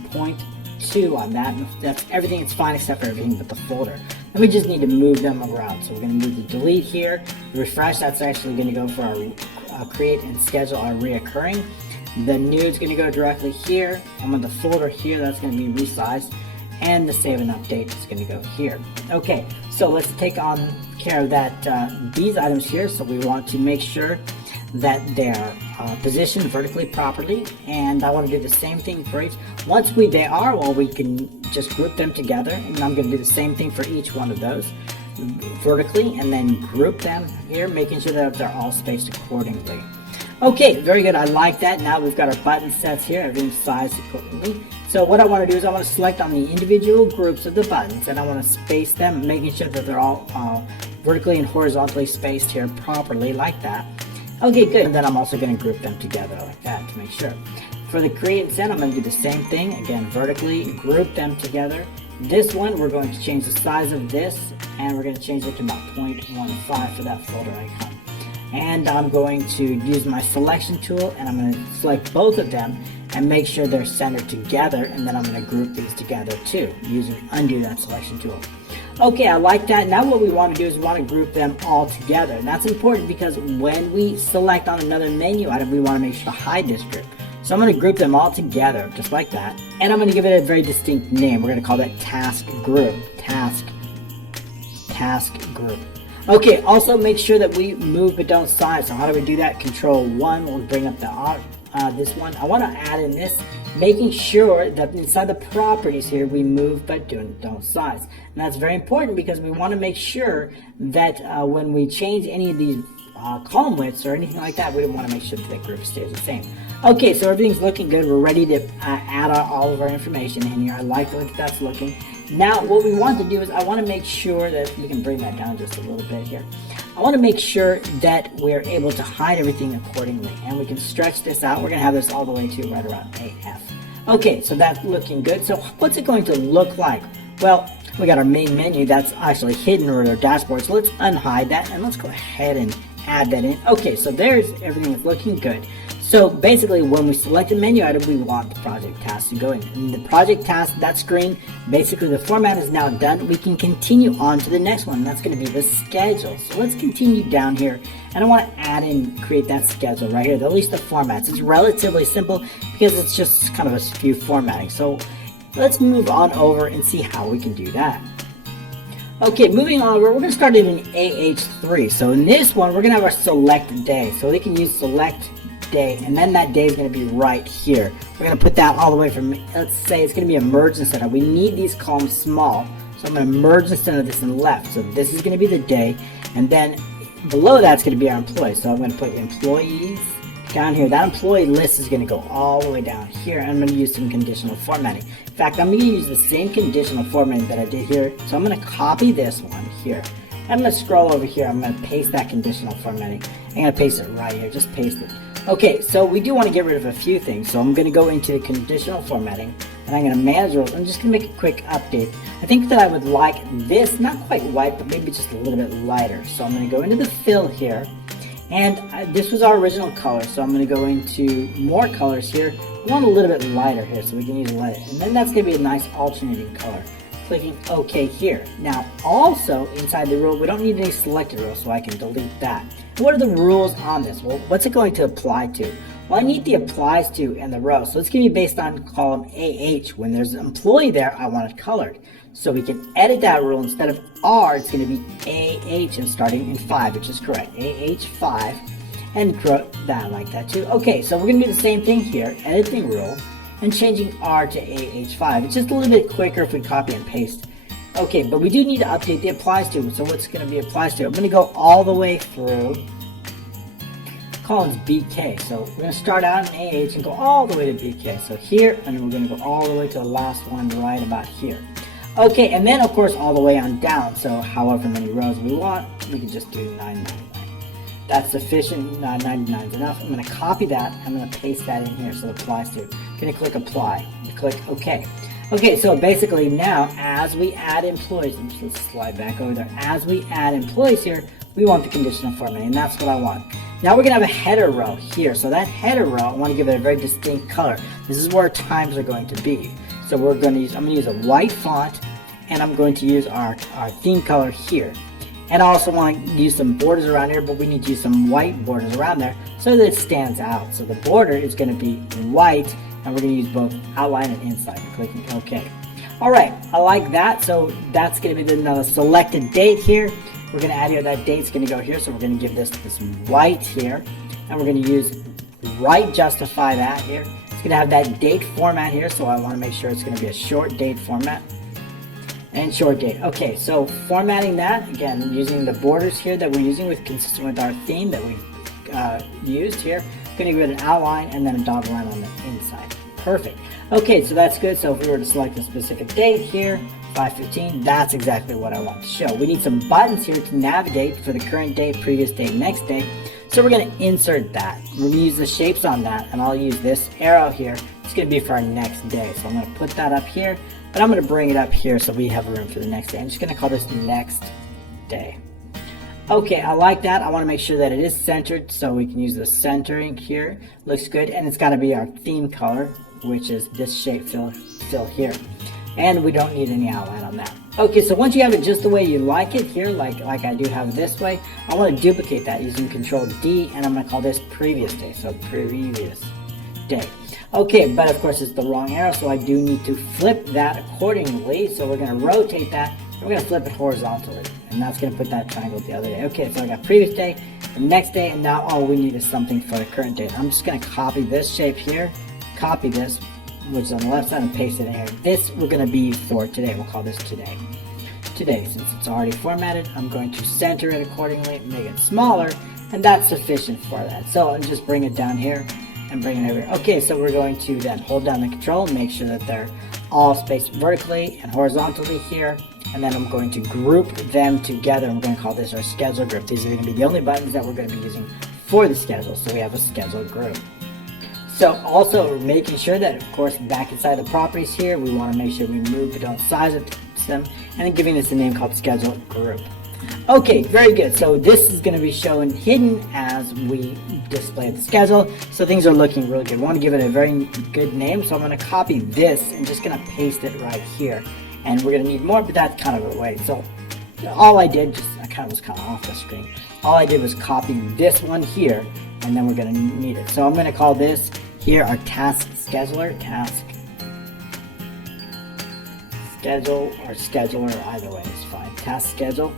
2 on that. And that's everything. It's fine except for everything but the folder. And we just need to move them around. So we're going to move the delete here. The refresh, that's actually going to go for our create and schedule our reoccurring. The new is going to go directly here. I'm on the folder here. That's going to be resized. And the save and update is going to go here. Okay, so let's take on care of that these items here. So we want to make sure that they are positioned vertically properly, and I want to do the same thing for each. Once they are, well, we can just group them together, and I'm going to do the same thing for each one of those vertically, and then group them here, making sure that they're all spaced accordingly. Okay, very good. I like that. Now we've got our button sets here, everything's sized accordingly. So what I want to do is I want to select on the individual groups of the buttons, and I want to space them, making sure that they're all vertically and horizontally spaced here properly, like that. Okay, good. And then I'm also going to group them together like that to make sure. For the create and send, I'm going to do the same thing. Again, vertically group them together. This one, we're going to change the size of this, and we're going to change it to about 0.15 for that folder icon. And I'm going to use my selection tool, and I'm going to select both of them and make sure they're centered together, and then I'm going to group these together too, using undo that selection tool. Okay, I like that. Now what we want to do is we want to group them all together. And that's important because when we select on another menu item, we want to make sure to hide this group. So I'm going to group them all together, just like that. And I'm going to give it a very distinct name. We're going to call that task group. Task group. Okay, also make sure that we move but don't size. So how do we do that? Control 1 will bring up this one. I want to add in this, making sure that inside the properties here we move but don't size. And that's very important because we want to make sure that when we change any of these column widths or anything like that, we want to make sure that the group stays the same. Okay, so everything's looking good. We're ready to add all of our information in here. I like the way that's looking. Now what we want to do is I want to make sure that we can bring that down just a little bit here. I want to make sure that we're able to hide everything accordingly, and we can stretch this out. We're going to have this all the way to right around AF. Okay, so that's looking good. So what's it going to look like? Well, we got our main menu that's actually hidden or our dashboard. So let's unhide that and let's go ahead and add that in. Okay, so there's everything that's looking good. So basically when we select a menu item, we want the project task to go in. And the project task, that screen, basically the format is now done. We can continue on to the next one. That's going to be the schedule. So let's continue down here. And I want to add in, create that schedule right here, at least the formats. It's relatively simple because it's just kind of a few formatting. So let's move on over and see how we can do that. Okay, moving on over, we're going to start it in AH3. So in this one, we're going to have our select day. So we can use select day, and then that day is going to be right here. We're going to put that all the way from, let's say it's going to be a merge and center. We need these columns small, so I'm going to merge and center this in left. So this is going to be the day, and then below that's going to be our employees. So I'm going to put employees down here. That employee list is going to go all the way down here. I'm going to use some conditional formatting. In fact, I'm going to use the same conditional formatting that I did here. So I'm going to copy this one here. I'm going to scroll over here. I'm going to paste that conditional formatting. I'm going to paste it right here. Just paste it. Okay, so we do want to get rid of a few things. So I'm going to go into conditional formatting, and I'm going to manage rules. I'm just going to make a quick update. I think that I would like this, not quite white, but maybe just a little bit lighter. So I'm going to go into the fill here. And this was our original color, so I'm going to go into more colors here. We want a little bit lighter here, so we can use light. And then that's going to be a nice alternating color. Clicking OK here. Now, also inside the rule, we don't need any selected rules, so I can delete that. What are the rules on this? Well, what's it going to apply to? Well, I need the applies to and the row. So it's going to be based on column AH. When there's an employee there, I want it colored. So we can edit that rule. Instead of R, it's going to be AH and starting in 5, which is correct. AH5, and grow that like that too. Okay, so we're going to do the same thing here, editing rule, and changing R to AH5. It's just a little bit quicker if we copy and paste. Okay, but we do need to update the applies to. So what's going to be applies to? I'm going to go all the way through columns BK. So we're going to start out in AH and go all the way to BK. So here, and we're going to go all the way to the last one right about here. Okay, and then of course all the way on down. So however many rows we want, we can just do 999. That's sufficient. 99 is enough. I'm going to copy that. I'm going to paste that in here so it applies to. I'm going to click apply. Click OK. Okay, so basically now as we add employees, let's slide back over there. As we add employees here, we want the conditional formatting, and that's what I want. Now we're going to have a header row here. So that header row, I want to give it a very distinct color. This is where times are going to be. So I'm going to use a white font, and I'm going to use our theme color here. And I also want to use some borders around here, but we need to use some white borders around there so that it stands out. So the border is going to be white, and we're going to use both outline and inside. Clicking OK. All right, I like that. So that's going to be the selected date here. We're going to add here that date's going to go here. So we're going to give this white here, and we're going to use right justify that here. It's going to have that date format here. So I want to make sure it's going to be a short date format. And short date. Okay, so formatting that, again, using the borders here that we're using consistent with our theme that we used here. I'm going to give it an outline and then a dotted line on the inside. Perfect. Okay, so that's good. So if we were to select a specific date here, 5/15, that's exactly what I want to show. We need some buttons here to navigate for the current date, previous date, next date. So we're going to insert that. We're going to use the shapes on that, and I'll use this arrow here. It's going to be for our next day. So I'm going to put that up here. But I'm going to bring it up here so we have room for the next day. I'm just going to call this next day. Okay, I like that. I want to make sure that it is centered, so we can use the centering here. Looks good, and it's got to be our theme color, which is this shape fill here. And we don't need any outline on that. Okay, so once you have it just the way you like it here, like I do have it this way, I want to duplicate that using Control D, and I'm going to call this previous day. So previous day. Okay, but of course it's the wrong arrow, so I do need to flip that accordingly. So we're going to rotate that, and we're going to flip it horizontally, and that's going to put that triangle the other day. Okay, so I got previous day, the next day, and now all we need is something for the current date. I'm just going to copy this shape here, copy this, which is on the left side, and paste it in here. This we're going to be for today. We'll call this today. Today, since it's already formatted, I'm going to center it accordingly, make it smaller, and that's sufficient for that. So I'll just bring it down here and bring it over. Okay, so we're going to then hold down the control and make sure that they're all spaced vertically and horizontally here, and then I'm going to group them together. I'm going to call this our schedule group. These are going to be the only buttons that we're going to be using for the schedule, so we have a schedule group. So also making sure that, of course, back inside the properties here, we want to make sure we move but don't size it them, and then giving this a name called schedule group. Okay, very good. So this is going to be shown hidden as we display the schedule. So things are looking really good. We want to give it a very good name. So I'm going to copy this and just going to paste it right here. And we're going to need more, but that's kind of a way. So all I did, I was kind of off the screen. All I did was copy this one here, and then we're going to need it. So I'm going to call this here our task scheduler, task schedule or scheduler, either way is fine. Task schedule.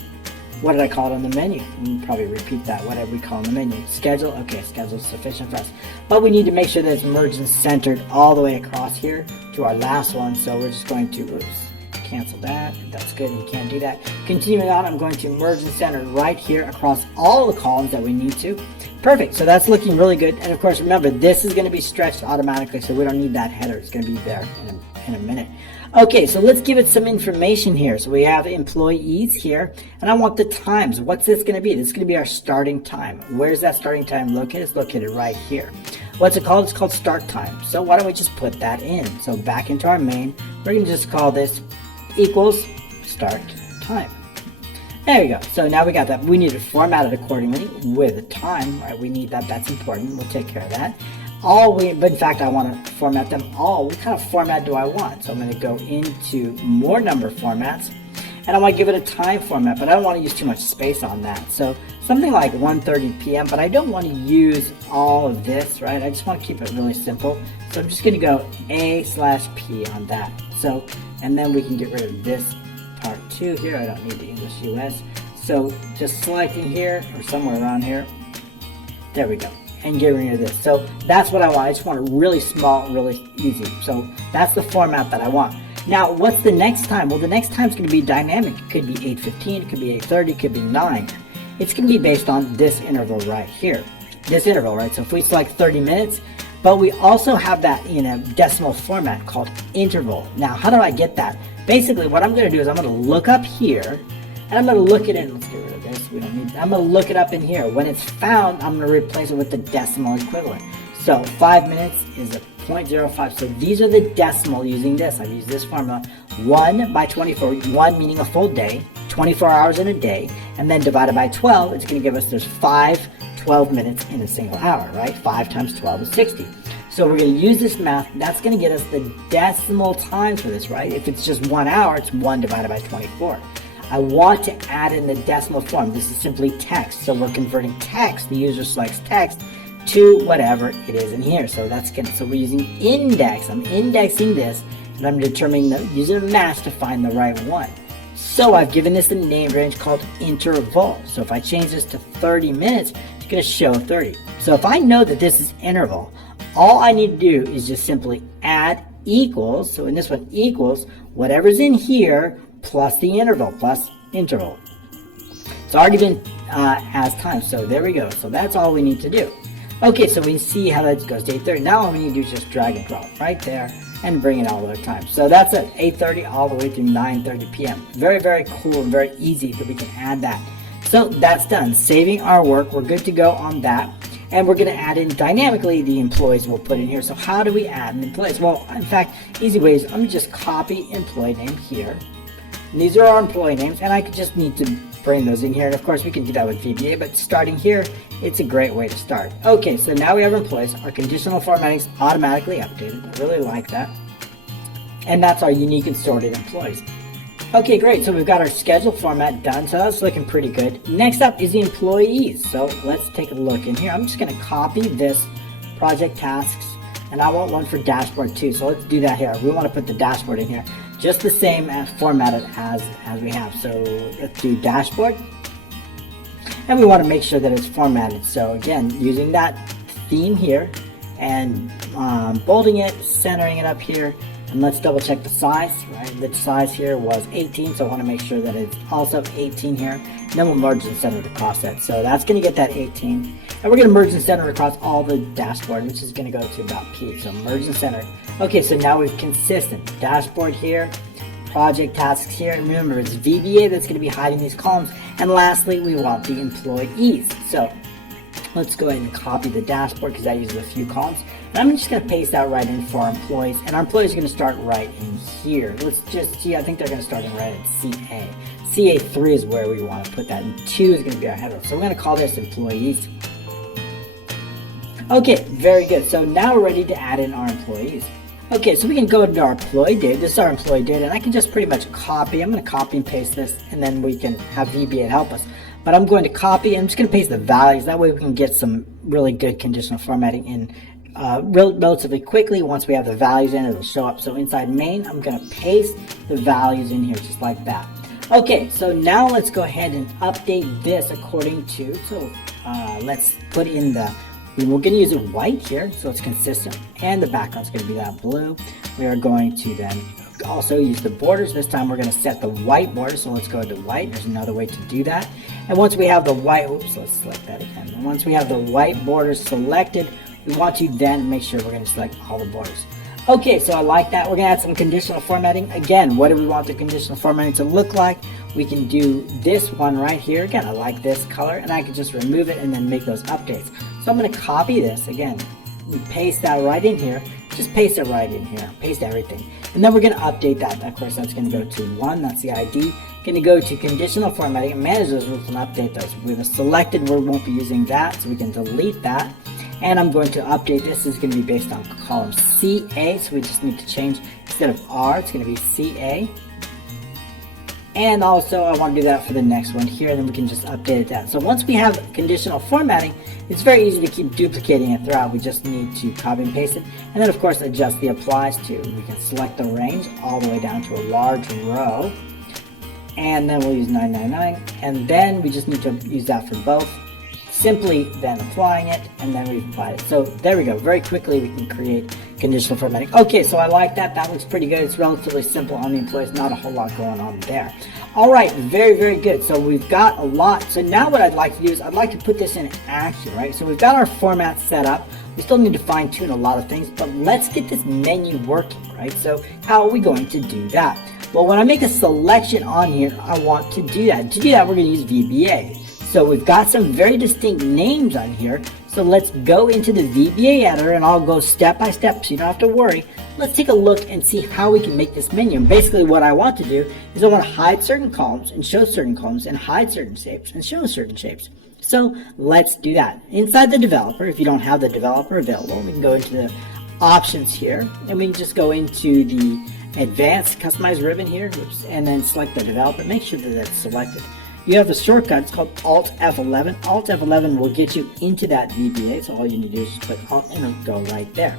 What did I call it on the menu? We'll probably repeat that, whatever we call on the menu. Schedule, okay, schedule is sufficient for us. But we need to make sure that it's merged and centered all the way across here to our last one. So we're just going to, cancel that. That's good, you can't do that. Continuing on, I'm going to merge and center right here across all the columns that we need to. Perfect, so that's looking really good. And of course, remember, this is going to be stretched automatically, so we don't need that header. It's going to be there in a minute. Okay, so let's give it some information here. So we have employees here, and I want the times. What's this going to be? This is going to be our starting time. Where's that starting time located? It's located right here. What's it called? It's called start time. So why don't we just put that in? So back into our main, we're going to just call this equals start time. There we go. So now we got that. We need to format it accordingly with the time, right? We need that. That's important. We'll take care of that. But in fact, I want to format them all. What kind of format do I want? So I'm going to go into more number formats, and I want to give it a time format, but I don't want to use too much space on that. So something like 1:30 p.m., but I don't want to use all of this, right? I just want to keep it really simple. So I'm just going to go A/P on that. So, and then we can get rid of this part 2 here. I don't need the English US. So just selecting here or somewhere around here. There we go. And get rid of this. So that's what I want. I just want it really small, really easy. So that's the format that I want. Now, what's the next time? Well, the next time is going to be dynamic. It could be 8:15, it could be 8:30, it could be 9. It's going to be based on this interval right here. This interval, right? So if we select 30 minutes, but we also have that in a decimal format called interval. Now, how do I get that? Basically, what I'm going to do is I'm going to look up here, and I'm going to look it in. Let's get rid of this. We don't need that. I'm going to look it up in here. When it's found, I'm going to replace it with the decimal equivalent. So 5 minutes is a 0.05. So these are the decimal using this. I've used this formula. 1/24, 1 meaning a full day, 24 hours in a day, and then divided by 12, it's going to give us there's 5 12 minutes in a single hour, right? 5 times 12 is 60. So we're going to use this math. That's going to get us the decimal times for this, right? If it's just 1 hour, it's 1 divided by 24. I want to add in the decimal form. This is simply text. So we're converting text, the user selects text, to whatever it is in here. So that's good. So we're using index. I'm indexing this, and I'm determining using the math to find the right one. So I've given this a name range called interval. So if I change this to 30 minutes, it's going to show 30. So if I know that this is interval, all I need to do is just simply add equals. So in this one, equals whatever's in here plus the interval, plus interval. It's already been as time. So there we go. So that's all we need to do. Okay, so we see how that goes to 8:30. Now all we need to do is just drag and drop right there and bring it all the time. So that's it, 8:30 all the way through 9:30 p.m. Very, very cool and very easy that we can add that. So that's done. Saving our work. We're good to go on that. And we're going to add in dynamically the employees we'll put in here. So how do we add an employees? Well, in fact, easy ways. I'm going to just copy employee name here. And these are our employee names, and I could just need to bring those in here. And of course, we can do that with VBA, but starting here, it's a great way to start. Okay, so now we have employees. Our conditional formatting is automatically updated. I really like that. And that's our unique and sorted employees. Okay, great. So we've got our schedule format done. So that's looking pretty good. Next up is the employees. So let's take a look in here. I'm just going to copy this project tasks, and I want one for dashboard too. So let's do that here. We want to put the dashboard in here, just the same as formatted as we have. So let's do dashboard, and we want to make sure that it's formatted. So again, using that theme here and bolding it, centering it up here. And let's double check the size, right? The size here was 18, so I want to make sure that it's also 18 here. And then we'll merge and center it across that. So that's going to get that 18. And we're going to merge and center across all the dashboard, which is going to go to about P. So merge and center. Okay, so now we've consistent. Dashboard here, project tasks here. And remember, it's VBA that's going to be hiding these columns. And lastly, we want the employees. So let's go ahead and copy the dashboard because that uses a few columns. And I'm just going to paste that right in for our employees. And our employees are going to start right in here. Let's just see. I think they're going to start in right at CA. CA3 is where we want to put that. And 2 is going to be our header. So we're going to call this employees. Okay, very good. So now we're ready to add in our employees. Okay, so we can go into our employee data. This is our employee data. And I can just pretty much copy. I'm going to copy and paste this. And then we can have VBA help us. But I'm going to copy. I'm just going to paste the values. That way we can get some really good conditional formatting in relatively quickly. Once we have the values in, it'll show up. So inside main, I'm going to paste the values in here just like that. Okay, so now let's go ahead and update this according to, so let's put in we're going to use a white here, so it's consistent. And the background's going to be that blue. We are going to then also use the borders. This time we're going to set the white border, so let's go to white. There's another way to do that. And once we have the white, oops, let's select that again. And once we have the white borders selected, we want to then make sure we're going to select all the borders. Okay, so I like that. We're going to add some conditional formatting. Again, what do we want the conditional formatting to look like? We can do this one right here. Again, I like this color, and I can just remove it and then make those updates. So I'm going to copy this. Again, we paste that right in here. Just paste it right in here. Paste everything. And then we're going to update that. Of course, that's going to go to 1. That's the ID. Going to go to conditional formatting and manage those rules and update those. With a selected, we won't be using that, so we can delete that. And I'm going to update this. This is going to be based on column CA, so we just need to change, instead of R, it's going to be CA. And also I want to do that for the next one here, and then we can just update that. So once we have conditional formatting, it's very easy to keep duplicating it throughout. We just need to copy and paste it, and then of course adjust the applies to. We can select the range all the way down to a large row, and then we'll use 999, and then we just need to use that for both. Simply then applying it, and then we've applied it. So there we go. Very quickly we can create conditional formatting. Okay, so I like that. That looks pretty good. It's relatively simple on the employees. Not a whole lot going on there. All right, very, very good. So we've got a lot. So now what I'd like to do is I'd like to put this in action, right? So we've got our format set up. We still need to fine tune a lot of things, but let's get this menu working, right? So how are we going to do that? Well, when I make a selection on here, I want to do that. To do that, we're going to use VBA. So we've got some very distinct names on here. So let's go into the VBA editor, and I'll go step by step so you don't have to worry. Let's take a look and see how we can make this menu. And basically what I want to do is I want to hide certain columns and show certain columns, and hide certain shapes and show certain shapes. So let's do that. Inside the developer, if you don't have the developer available, we can go into the options here, and we can just go into the advanced customize ribbon here, and then select the developer. Make sure that that's selected. You have a shortcut, it's called Alt F11. Alt F11 will get you into that VBA, so all you need to do is just click Alt and it'll go right there.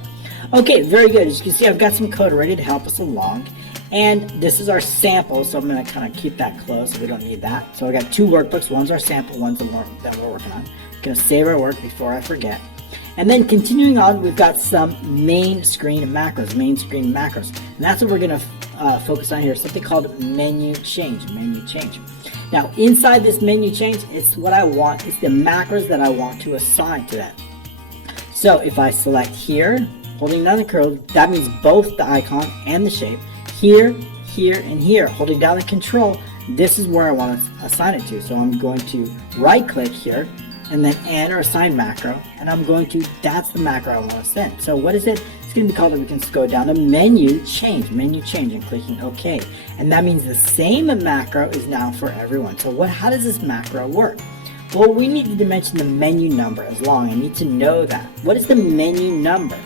Okay, very good. As you can see, I've got some code ready to help us along. And this is our sample, so I'm going to kind of keep that closed, so we don't need that. So I got two workbooks. One's our sample, one's the work that we're working on. I'm going to save our work before I forget. And then continuing on, we've got some main screen macros. And that's what we're going to focus on here, something called menu change. Now, inside this menu change, it's what I want. It's the macros that I want to assign to that. So if I select here, holding down the curl, that means both the icon and the shape. Here, here, and here, holding down the control, this is where I want to assign it to. So I'm going to right click here and then enter assign macro, and I'm going to, that's the macro I want to send. So what is it? It's going to be called, we can go down to menu change, and clicking OK. And that means the same macro is now for everyone. So how does this macro work? Well, we need to dimension the menu number as long. I need to know that. What is the menu number?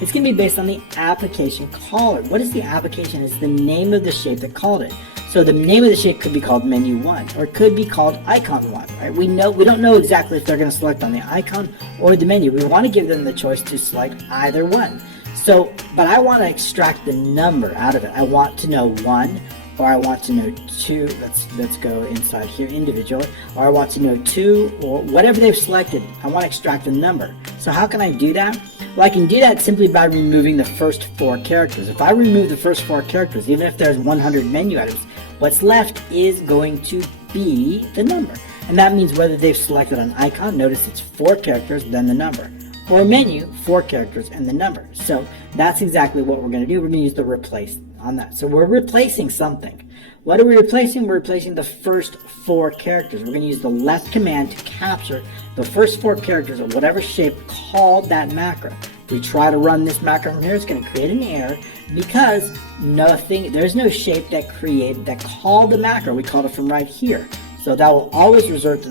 It's going to be based on the application caller. What is the application? It's the name of the shape that called it. So the name of the shape could be called menu 1, or it could be called icon 1, right? We don't know exactly if they're going to select on the icon or the menu. We want to give them the choice to select either one. So, but I want to extract the number out of it. I want to know 1, or I want to know 2. Let's go inside here individually, or I want to know 2, or whatever they've selected. I want to extract the number. So how can I do that? Well, I can do that simply by removing the first 4 characters. If I remove the first 4 characters, even if there's 100 menu items, what's left is going to be the number. And that means whether they've selected an icon, notice it's 4 characters, then the number. Or a menu, 4 characters, and the number. So that's exactly what we're going to do. We're going to use the replace on that. So we're replacing something. What are we replacing? We're replacing the first 4 characters. We're going to use the left command to capture the first 4 characters of whatever shape called that macro. If we try to run this macro from here, it's going to create an error because there's no shape that called the macro. We called it from right here. So that will always result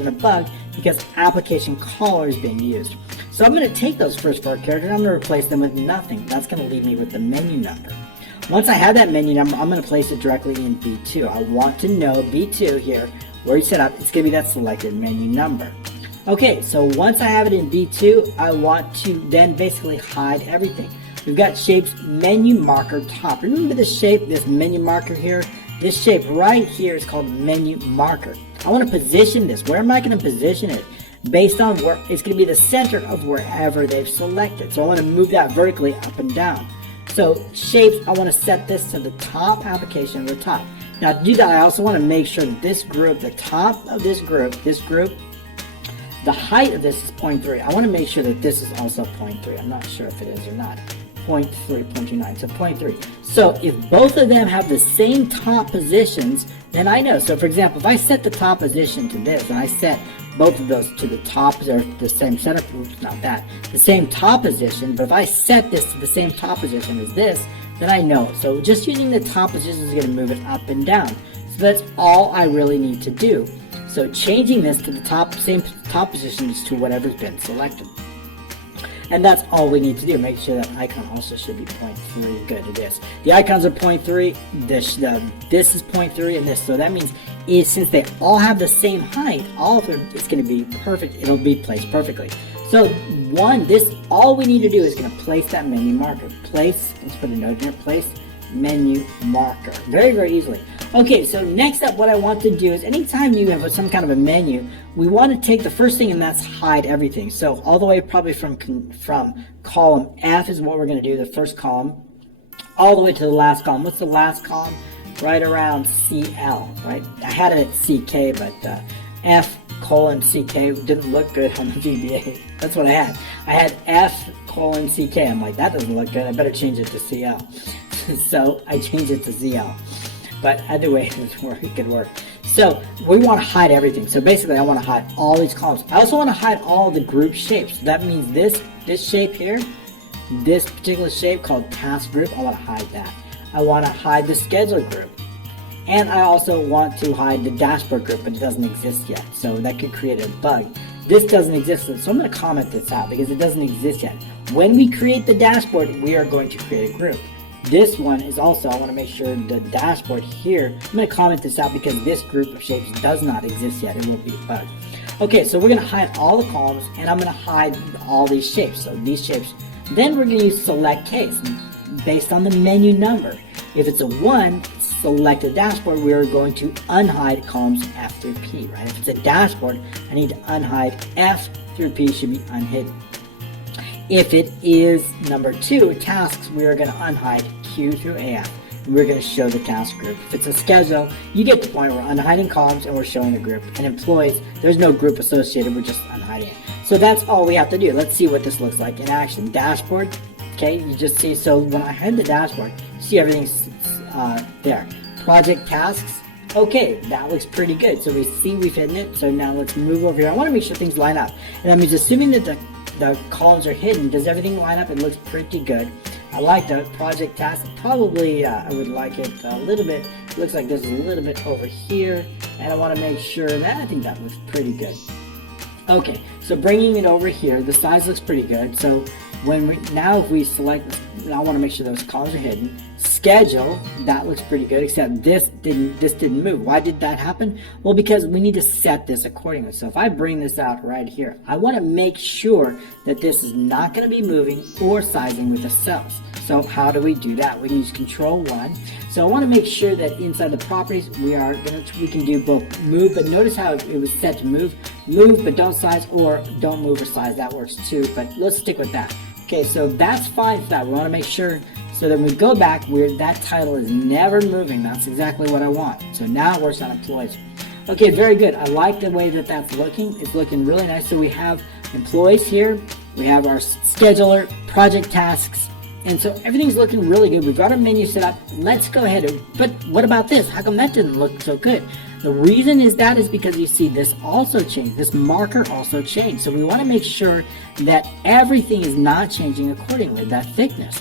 in a bug because application caller is being used. So I'm going to take those first 4 characters and I'm going to replace them with nothing. That's going to leave me with the menu number. Once I have that menu number, I'm going to place it directly in B2. I want to know B2 here, where you set up, it's going to be that selected menu number. Okay, so once I have it in B2, I want to then basically hide everything. We've got shapes menu marker top. Remember this shape, this menu marker here? This shape right here is called menu marker. I want to position this. Where am I going to position it? Based on where it's going to be the center of wherever they've selected. So I want to move that vertically up and down. So shapes, I want to set this to the top application, the top. Now to do that, I also want to make sure that this group, the top of this group, the height of this is 0.3. I want to make sure that this is also 0.3. I'm not sure if it is or not. 0.3, 0.29, so 0.3. So if both of them have the same top positions, then I know. So for example, if I set the top position to this, and I set both of those to the top, they're the same setup, oops, not that, the same top position, but if I set this to the same top position as this, then I know. So just using the top position is going to move it up and down. So that's all I really need to do. So changing this to the same top position is to whatever's been selected. And that's all we need to do. Make sure that icon also should be 0.3. Good, it is. The icons are 0.3, this is 0.3, and this. So that means since they all have the same height, all of them, it's going to be perfect. It'll be placed perfectly. So all we need to do is going to place that menu marker. Let's put a note here, place menu marker. Very, very easily. Okay, so next up what I want to do is anytime you have some kind of a menu, we want to take the first thing and that's hide everything. So all the way probably from column F is what we're going to do, the first column, all the way to the last column. What's the last column? Right around CL, right? I had it at CK, but F:CK didn't look good on the VBA. That's what I had. I had F:CK. I'm like, that doesn't look good. I better change it to CL. So I changed it to ZL. But either way, it could work. So we want to hide everything. So basically, I want to hide all these columns. I also want to hide all the group shapes. That means this shape here, this particular shape called task group, I want to hide that. I want to hide the schedule group. And I also want to hide the dashboard group, but it doesn't exist yet. So that could create a bug This doesn't exist, so I'm going to comment this out because it doesn't exist yet. When we create the dashboard, we are going to create a group. This one is also, I want to make sure the dashboard here, I'm going to comment this out because this group of shapes does not exist yet. It will be bugged. Okay, so we're going to hide all the columns, and I'm going to hide all these shapes. So these shapes. Then we're going to use select case based on the menu number. If it's a 1, select a dashboard, we are going to unhide columns F through P, right? If it's a dashboard, I need to unhide F through P should be unhidden. If it is number 2, tasks, we are going to unhide Q through AF. And we're going to show the task group. If it's a schedule, you get the point. We're unhiding columns and we're showing the group. And employees, there's no group associated. We're just unhiding it. So that's all we have to do. Let's see what this looks like in action. Dashboard. Okay, you just see. So when I hide the dashboard, you see everything's there. Project tasks. Okay, that looks pretty good. So we see we've hidden it. So now let's move over here. I want to make sure things line up. And that means assuming that the columns are hidden, does everything line up? It looks pretty good. I like the project task. Probably I would like it a little bit. It looks like there's a little bit over here, and I want to make sure that I think that looks pretty good. Okay, so bringing it over here, the size looks pretty good. So when if we select, I want to make sure those columns are hidden. Schedule, that looks pretty good, except this didn't move. Why did that happen? Well, because we need to set this accordingly. So if I bring this out right here, I want to make sure that this is not going to be moving or sizing with the cells. So how do we do that? We can use Control 1. So I want to make sure that inside the properties we can do both move, but notice how it was set to move but don't size, or don't move or size. That works too, but let's stick with that. Okay, so that's fine for that. We want to make sure so that when we go back, that title is never moving. That's exactly what I want. So now it works on employees. Okay, very good. I like the way that that's looking. It's looking really nice. So we have employees here. We have our scheduler, project tasks. And so everything's looking really good. We've got our menu set up. Let's go ahead. But what about this? How come that didn't look so good? The reason is because you see this also changed. This marker also changed. So we want to make sure that everything is not changing accordingly, that thickness.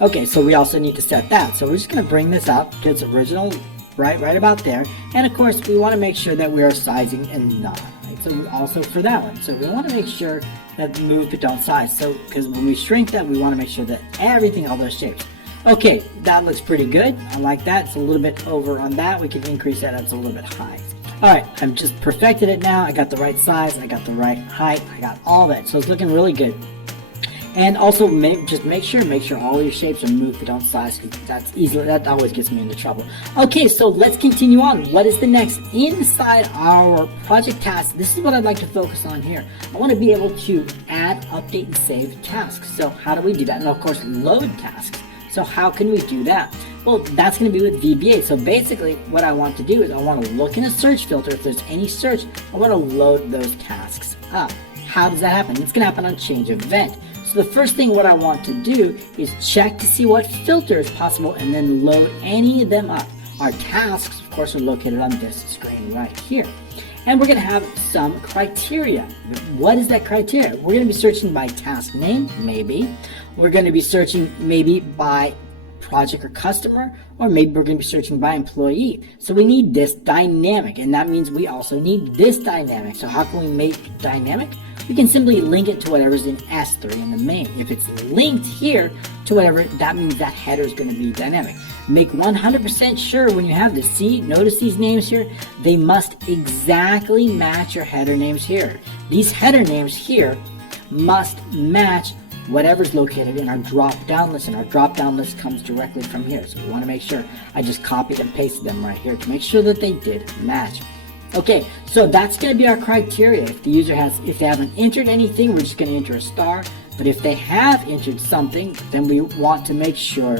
Okay, so we also need to set that. So we're just going to bring this up to its original, right about there. And of course, we want to make sure that we are sizing and not. Right? So also for that one. So we want to make sure that move but don't size. So because when we shrink that, we want to make sure that everything, all those shapes. Okay, that looks pretty good. I like that. It's a little bit over on that. We can increase that. It's a little bit high. All right, I've just perfected it now. I got the right size. I got the right height. I got all that. So it's looking really good. And also just make sure all your shapes are moved but don't size, because that always gets me into trouble. Okay, so let's continue on. What is the next? Inside our project task, this is what I'd like to focus on here. I want to be able to add, update, and save tasks. So how do we do that? And of course, load tasks. So how can we do that? Well, that's going to be with VBA. So basically what I want to do is I want to look in a search filter. If there's any search, I want to load those tasks up. How does that happen? It's going to happen on change event. So the first thing what I want to do is check to see what filter is possible and then load any of them up. Our tasks, of course, are located on this screen right here. And we're going to have some criteria. What is that criteria? We're going to be searching by task name, maybe. We're going to be searching maybe by project or customer, or maybe we're going to be searching by employee. So we need this dynamic, and that means we also need this dynamic. So how can we make it dynamic? We can simply link it to whatever's in S3 in the main. If it's linked here to whatever, that means that header is going to be dynamic. Make 100% sure when you have this. See, notice these names here? They must exactly match your header names here. These header names here must match whatever's located in our drop-down list, and our drop-down list comes directly from here. So we want to make sure I just copied and pasted them right here to make sure that they did match. Okay, so that's going to be our criteria. If the user if they haven't entered anything, we're just going to enter a star. But if they have entered something, then we want to make sure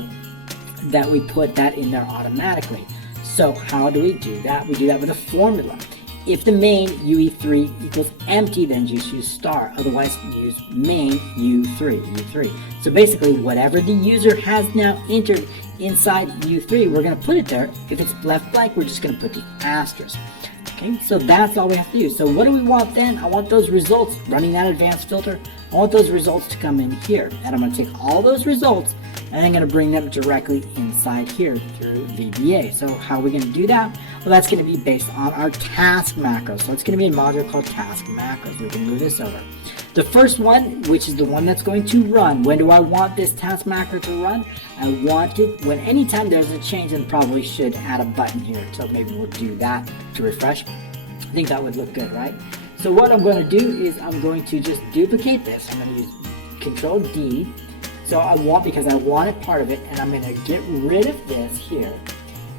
that we put that in there automatically. So how do we do that? We do that with a formula. If the main UE3 equals empty, then just use star. Otherwise, use main U3. So basically, whatever the user has now entered inside U3, we're going to put it there. If it's left blank, we're just going to put the asterisk. Okay, so that's all we have to do. So what do we want then? I want those results, running that advanced filter, I want those results to come in here. And I'm going to take all those results and I'm going to bring them directly inside here through VBA. So how are we going to do that? Well, that's going to be based on our task macro. So it's going to be a module called task macros. We can move this over. The first one, which is the one that's going to run, when do I want this task macro to run? I want it when anytime there's a change, and probably should add a button here. So maybe we'll do that to refresh. I think that would look good, right? So what I'm going to do is I'm going to just duplicate this. I'm going to use Control D. So because I wanted part of it, and I'm going to get rid of this here.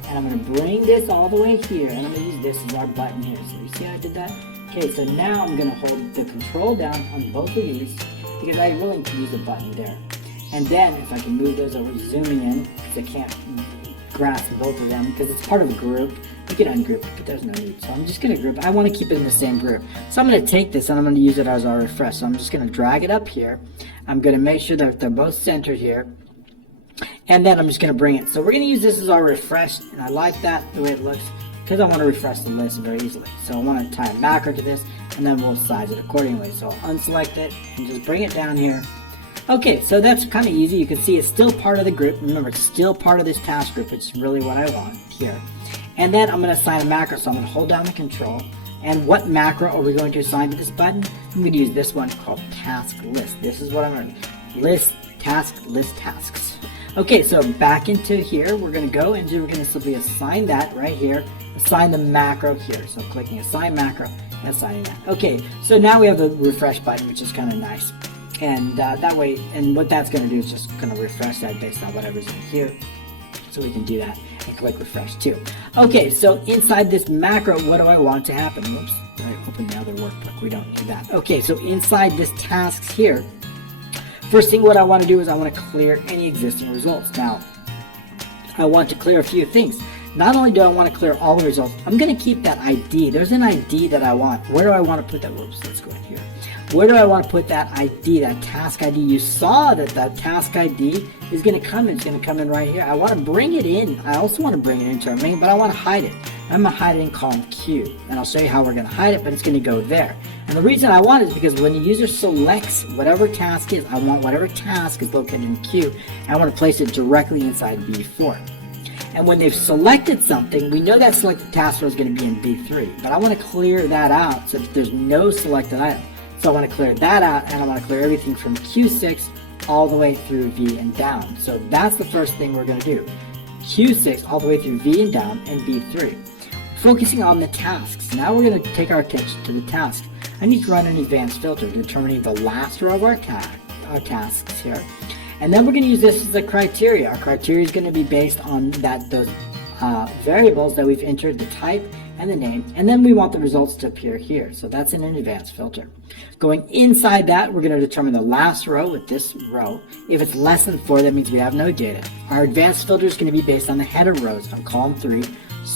And I'm going to bring this all the way here, and I'm going to use this as our button here. So you see how I did that? Okay, so now I'm going to hold the control down on both of these, because I really need to use a button there. And then if I can move those over, zooming in, because I can't grasp both of them, because it's part of a group. You can ungroup it, but there's no need. So I'm just going to group. I want to keep it in the same group. So I'm going to take this and I'm going to use it as our refresh. So I'm just going to drag it up here. I'm going to make sure that they're both centered here. And then I'm just going to bring it. So we're going to use this as our refresh. And I like that, the way it looks, because I want to refresh the list very easily. So I want to tie a macro to this, and then we'll size it accordingly. So I'll unselect it and just bring it down here. Okay, so that's kind of easy. You can see it's still part of the group. Remember, it's still part of this task group, which is really what I want here. And then I'm going to assign a macro, so I'm going to hold down the control. And what macro are we going to assign to this button? I'm going to use this one called task list. This is what I'm going to list tasks. Okay, so back into here, we're going to go and we're going to simply assign that right here, assign the macro here. So clicking assign macro and assigning that. Okay, so now we have the refresh button, which is kind of nice. And that way, and what that's going to do is just going to refresh that based on whatever's in here. So we can do that and click refresh too. Okay, so inside this macro, what do I want to happen? Oops, I opened the other workbook. We don't need that. Okay, so inside this tasks here, first thing what I want to do is I want to clear any existing results. Now, I want to clear a few things. Not only do I want to clear all the results, I'm going to keep that ID. There's an ID that I want. Where do I want to put that? Whoops, let's go in here. Where do I want to put that ID, that task ID? You saw that that task ID is going to come in. It's going to come in right here. I want to bring it in. I also want to bring it into our main, but I want to hide it. I'm going to hide it in column Q. And I'll show you how we're going to hide it, but it's going to go there. And the reason I want it is because when the user selects whatever task is, I want whatever task is located in Q, and I want to place it directly inside B4. And when they've selected something, we know that selected task row is going to be in B3, but I want to clear that out so that there's no selected item. So I want to clear that out, and I want to clear everything from Q6 all the way through V and down. So that's the first thing we're going to do. Q6 all the way through V and down, and B3. Focusing on the tasks. Now we're going to take our attention to the task. I need to run an advanced filter determining the last row of our tasks here. And then we're going to use this as a criteria. Our criteria is going to be based on those variables that we've entered, the type and the name, and then we want the results to appear here. So that's in an advanced filter. Going inside that, we're going to determine the last row with this row. If it's less than 4, that means we have no data. Our advanced filter is going to be based on the header rows on column 3,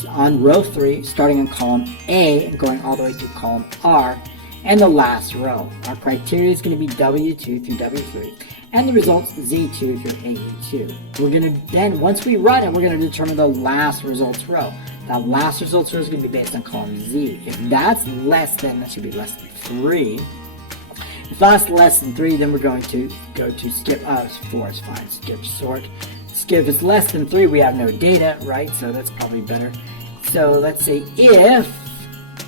on row 3, starting on column A and going all the way to column R, and the last row. Our criteria is going to be W2 through W3, and the results Z2 through AE2. We're going to then, once we run it, we're going to determine the last results row. That last results row is going to be based on column Z. If that's less than, that should be less than 3. If that's less than 3, then we're going to go to skip, 4 is fine, skip sort. Skip, if it's less than 3, we have no data, right? So that's probably better. So let's say if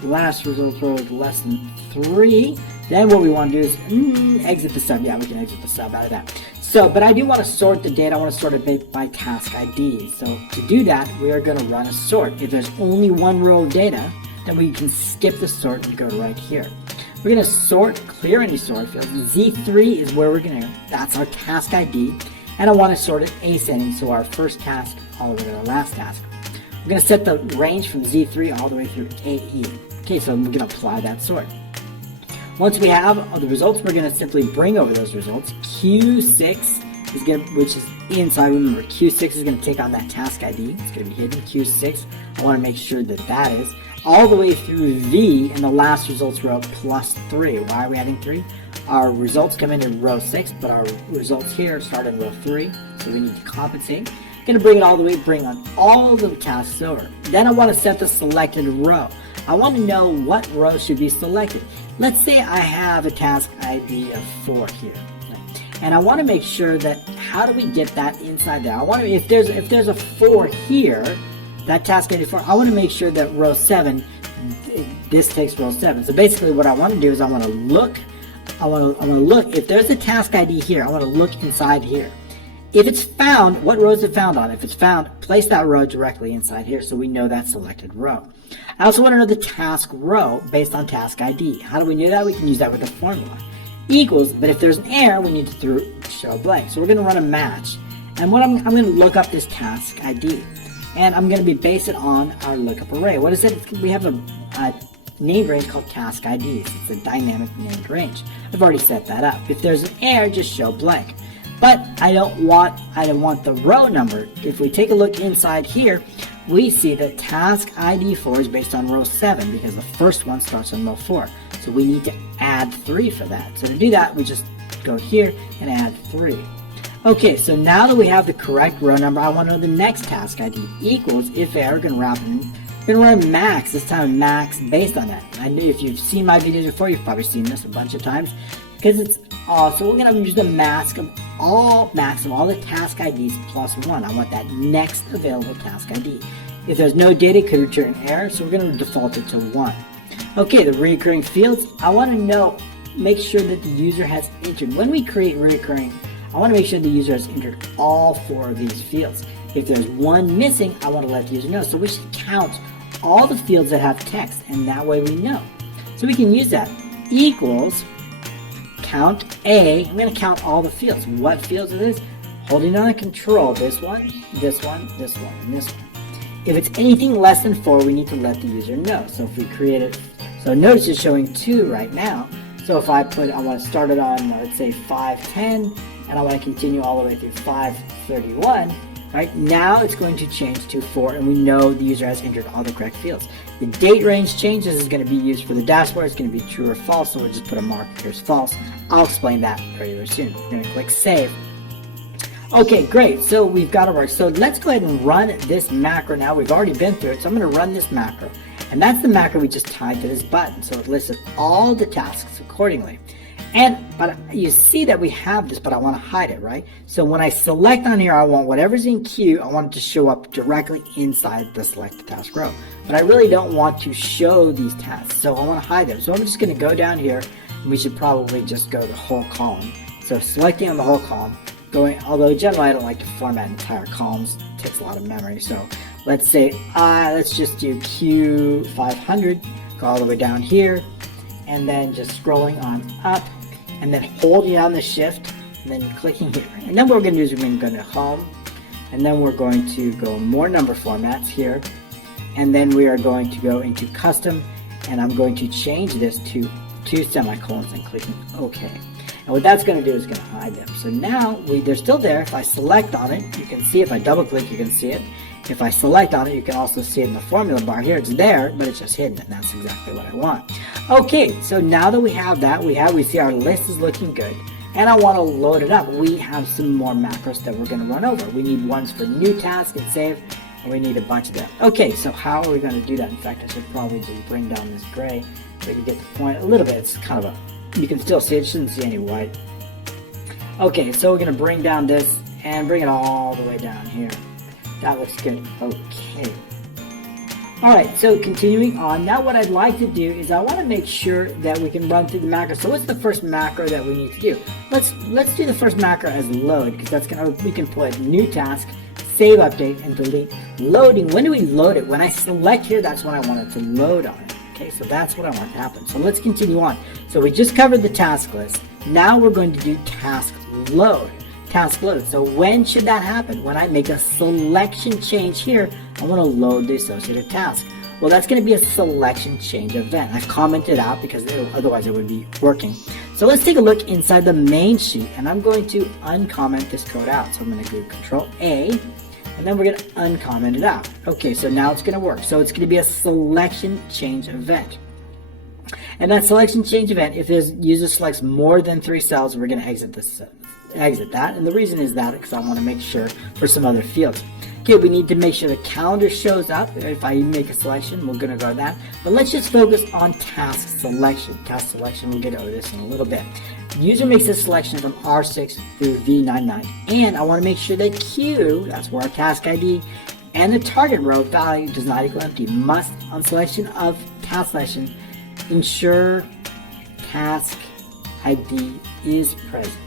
last results row is less than 3, then what we want to do is exit the sub. Yeah, we can exit the sub out of that. So, but I do want to sort the data. I want to sort it by task ID. So to do that, we are going to run a sort. If there's only one row of data, then we can skip the sort and go right here. We're going to sort, clear any sort field. Z3 is where we're going to, that's our task ID. And I want to sort it ascending, so our first task all the way to our last task. We're going to set the range from Z3 all the way through AE. Okay, so we're going to apply that sort. Once we have the results, we're going to simply bring over those results. Q6 is going to, which is inside. Remember, Q6 is going to take on that task ID. It's going to be hidden. Q6. I want to make sure that that is all the way through V in the last results row plus 3. Why are we adding 3? Our results come in row 6, but our results here start in row 3, so we need to compensate. I'm going to bring it all the way, bring on all the tasks over. Then I want to set the selected row. I want to know what row should be selected. Let's say I have a task ID of 4 here. And I want to make sure that, how do we get that inside there? I want to, if there's a 4 here, that task ID 4, I want to make sure that row 7, this takes row 7. So basically what I want to do is I want to look, if there's a task ID here, I want to look inside here. If it's found, what row is it found on? If it's found, place that row directly inside here so we know that selected row. I also want to know the task row based on task ID. How do we know that? We can use that with a formula. Equals, but if there's an error, we need to show blank. So we're going to run a match. And what I'm going to look up this task ID. And I'm going to base it on our lookup array. What is it? We have a named range called task IDs. It's a dynamic named range. I've already set that up. If there's an error, just show blank. But I don't want the row number. If we take a look inside here, we see that task ID 4 is based on row 7 because the first one starts on row 4. So we need to add 3 for that. So to do that, we just go here and add 3. Okay, so now that we have the correct row number, I want to know the next task ID equals, if error, going to run max, this time max based on that. I know if you've seen my videos before, you've probably seen this a bunch of times because it's so we're going to use the max of all the task IDs plus 1. I want that next available task ID. If there's no data, it could return an error, so we're going to default it to 1. Okay, the recurring fields, I want to make sure that the user has entered. When we create recurring, I want to make sure the user has entered all 4 of these fields. If there's one missing, I want to let the user know. So we should count all the fields that have text, and that way we know. So we can use that. Equals count A. I'm going to count all the fields. What fields are this? Holding on a control, this one, this one, this one, and this one. If it's anything less than 4, we need to let the user know. So if we create it, so notice it's showing 2 right now. So if I want to start it on, let's say 510, and I want to continue all the way through 531, right? Now it's going to change to 4, and we know the user has entered all the correct fields. The date range changes is going to be used for the dashboard. It's going to be true or false, so we'll just put a mark here as false. I'll explain that very, very soon. We're going to click save. Okay, great. So we've got our work. So let's go ahead and run this macro now. We've already been through it, so I'm going to run this macro. And that's the macro we just tied to this button. So it lists all the tasks accordingly. But you see that we have this, but I want to hide it, right? So when I select on here, I want whatever's in queue, I want it to show up directly inside the selected task row. But I really don't want to show these tasks, so I want to hide them. So I'm just going to go down here, and we should probably just go the whole column. So selecting on the whole column, although generally I don't like to format entire columns, it takes a lot of memory. So let's say, let's just do Q500, go all the way down here, and then just scrolling on up, and then holding down the shift, and then clicking here. And then what we're going to do is we're going to go to home, and then we're going to go more number formats here, and then we are going to go into custom, and I'm going to change this to 2 semicolons and clicking OK. And what that's going to do is going to hide them. So now they're still there. If I select on it, you can see. If I double click, you can see it. If I select on it, you can also see it in the formula bar here. It's there, but it's just hidden, and that's exactly what I want. Okay, so now that we have that, we see our list is looking good, and I want to load it up. We have some more macros that we're going to run over. We need ones for new task and save, and we need a bunch of them. Okay, so how are we going to do that? In fact, I should probably just bring down this gray so we can get the point a little bit. It's kind of you can still see it. You shouldn't see any white. Okay, so we're going to bring down this and bring it all the way down here. That looks good. Okay. Alright, so continuing on. Now what I'd like to do is I want to make sure that we can run through the macro. So what's the first macro that we need to do? Let's do the first macro as load, because that's we can put new task, save update, and delete. Loading, when do we load it? When I select here, that's when I want it to load on it. Okay, so that's what I want to happen. So let's continue on. So we just covered the task list. Now we're going to do task load. Task load. So when should that happen? When I make a selection change here, I want to load the associated task. Well, that's going to be a selection change event. I've commented out because otherwise it would be working. So let's take a look inside the main sheet, and I'm going to uncomment this code out. So I'm going to do Control A, and then we're going to uncomment it out. Okay, so now it's going to work. So it's going to be a selection change event. And that selection change event, if the user selects more than 3 cells, we're going to exit that. And the reason is that because I want to make sure for some other fields. Okay, we need to make sure the calendar shows up. If I make a selection, we're going to go to that. But let's just focus on task selection. Task selection, we'll get over this in a little bit. User makes a selection from R6 through V99. And I want to make sure that Q, that's where our task ID, and the target row value does not equal empty. Must, on selection of task selection, ensure task ID is present.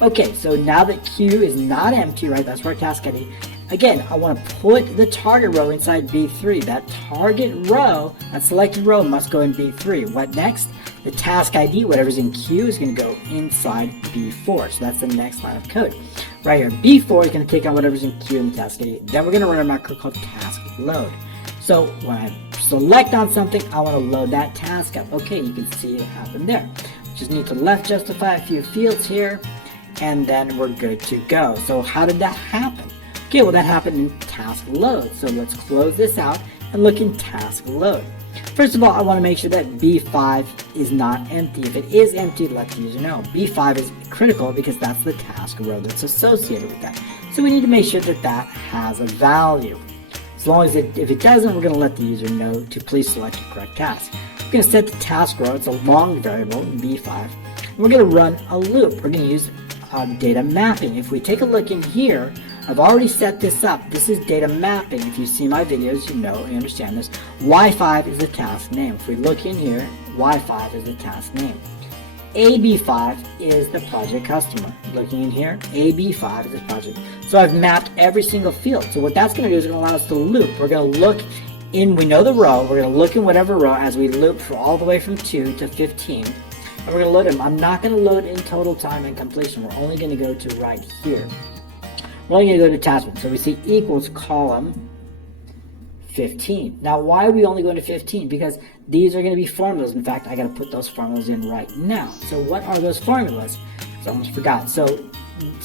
Okay, so now that Q is not empty, right, that's where our task ID. Again, I want to put the target row inside B3. That target row, that selected row must go in B3. What next? The task ID, whatever's in Q, is going to go inside B4. So that's the next line of code. Right here, B4 is going to take on whatever's in Q in the task ID. Then we're going to run a macro called task load. So when I select on something, I want to load that task up. Okay, you can see it happen there. Just need to left justify a few fields here, and then we're good to go. So how did that happen? Okay, well that happened in task load. So let's close this out and look in task load. First of all, I want to make sure that B5 is not empty. If it is empty, let the user know. B5 is critical because that's the task row that's associated with that. So we need to make sure that that has a value. As long as if it doesn't, we're going to let the user know to please select the correct task. We're going to set the task row. It's a long variable, B5. We're going to run a loop. We're going to use data mapping. If we take a look in here, I've already set this up. This is data mapping. If you see my videos, you know, you understand this. Y5 is the task name. If we look in here, Y5 is the task name. AB5 is the project customer. Looking in here, AB5 is the project. So I've mapped every single field. So what that's going to do is going to allow us to loop. We're going to look in, we know the row, we're going to look in whatever row as we loop for all the way from 2 to 15. And we're going to load them. I'm not going to load in total time and completion. We're only going to go to right here. We're only going to go to attachment. So we see equals column 15. Now, why are we only going to 15? Because these are going to be formulas. In fact, I got to put those formulas in right now. So what are those formulas? I almost forgot. So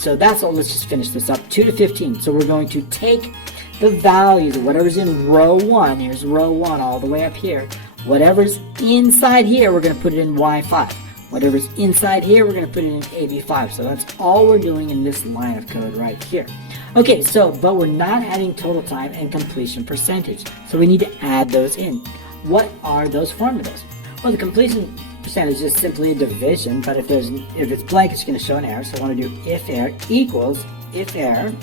that's all. Let's just finish this up. 2 to 15. So we're going to take the values of whatever's in row 1. Here's row 1 all the way up here. Whatever's inside here, we're going to put it in Y5. Whatever's inside here, we're going to put it in AB5. So that's all we're doing in this line of code right here. Okay, so, but we're not adding total time and completion percentage. So we need to add those in. What are those formulas? Well, the completion percentage is simply a division, but if it's blank, it's going to show an error. So I want to do if error equals if error.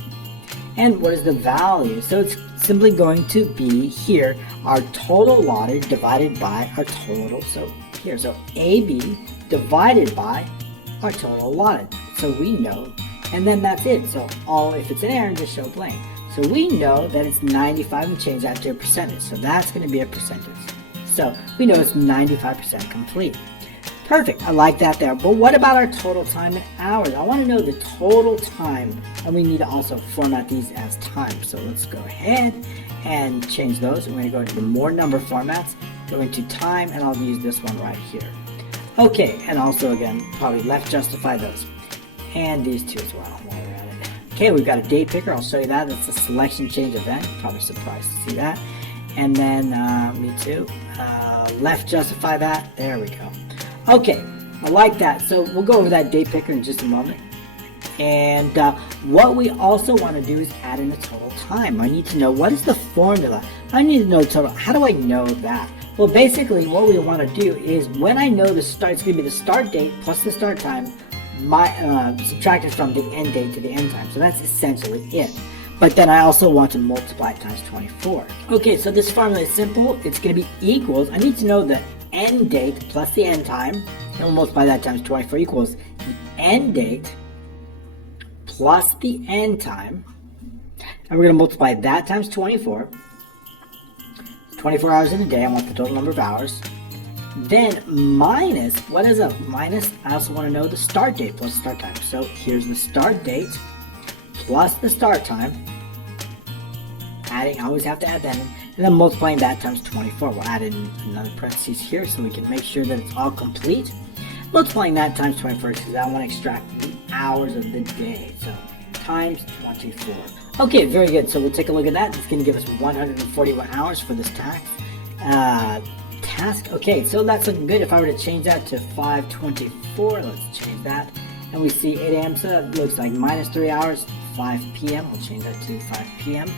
And what is the value? So it's simply going to be here, our total allotted divided by our total. So here, so AB divided by our total allotted. So we know, and then that's it. So if it's an error, just show blank. So we know that it's 95 and change that to a percentage. So that's going to be a percentage. So we know it's 95% complete. Perfect. I like that there. But what about our total time in hours? I want to know the total time, and we need to also format these as time. So let's go ahead and change those. I'm going to go into the more number formats, go into time, and I'll use this one right here. Okay, and also again, probably left justify those. And these two as well while we're at it. Okay, we've got a date picker. I'll show you that. It's a selection change event. Probably surprised to see that. And then, me too. Left justify that. There we go. Okay, I like that. So we'll go over that date picker in just a moment. And what we also want to do is add in the total time. I need to know what is the formula. I need to know total. How do I know that? Well, basically what we want to do is when I know the start, it's going to be the start date plus the start time, subtracted from the end date to the end time. So that's essentially it. But then I also want to multiply it times 24. Okay, so this formula is simple. It's going to be equals. I need to know the end date plus the end time. And we'll multiply that times 24 equals the end date plus the end time. And we're going to multiply that times 24. 24 hours in a day. I want the total number of hours. Then minus, what is a minus? I also want to know the start date plus the start time. So here's the start date plus the start time. Adding, I always have to add that in. And then multiplying that times 24. We'll add in another parentheses here so we can make sure that it's all complete. Multiplying that times 24 because I want to extract the hours of the day. So times 24. Okay, very good. So we'll take a look at that. It's going to give us 141 hours for this task. Okay, so that's looking good. If I were to change that to 524, let's change that. And we see 8 a.m. So that looks like minus 3 hours, 5 p.m. We'll change that to 5 p.m.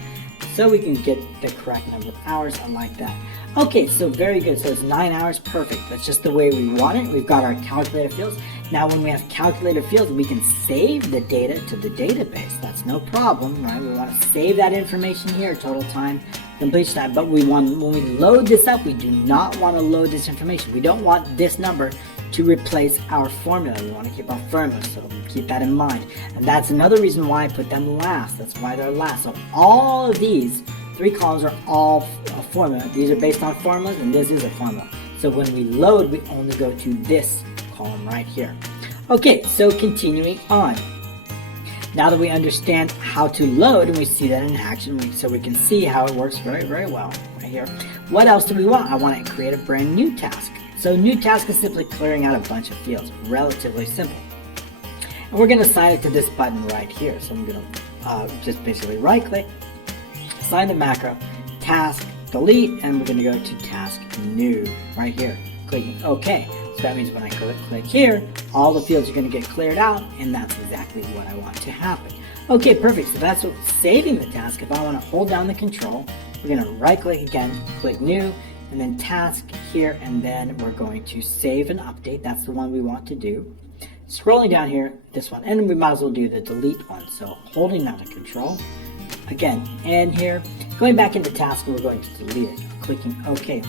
so we can get the correct number of hours unlike that. Okay, so very good. So it's 9 hours, perfect. That's just the way we want it. We've got our calculated fields. Now when we have calculated fields, we can save the data to the database. That's no problem, right? We want to save that information here, total time, completion time, but when we load this up, we do not want to load this information. We don't want this number to replace our formula. We want to keep our formula, so keep that in mind. And that's another reason why I put them last. That's why they're last. So all of these 3 columns are all a formula. These are based on formulas, and this is a formula. So when we load, we only go to this column right here. Okay, so continuing on. Now that we understand how to load and we see that in action, so we can see how it works very, very well right here. What else do we want? I want to create a brand new task. So new task is simply clearing out a bunch of fields. Relatively simple. And we're going to assign it to this button right here. So I'm going to just basically right click, assign the macro, task, delete, and we're going to go to task new right here. Clicking OK. So that means when I click here, all the fields are going to get cleared out, and that's exactly what I want to happen. Okay, perfect. So that's what saving the task. If I want to hold down the control, we're going to right click again, click new, and then task here, and then we're going to save and update. That's the one we want to do. Scrolling down here, this one, and we might as well do the delete one. So holding down the control, again, and here, going back into task, we're going to delete it, clicking OK.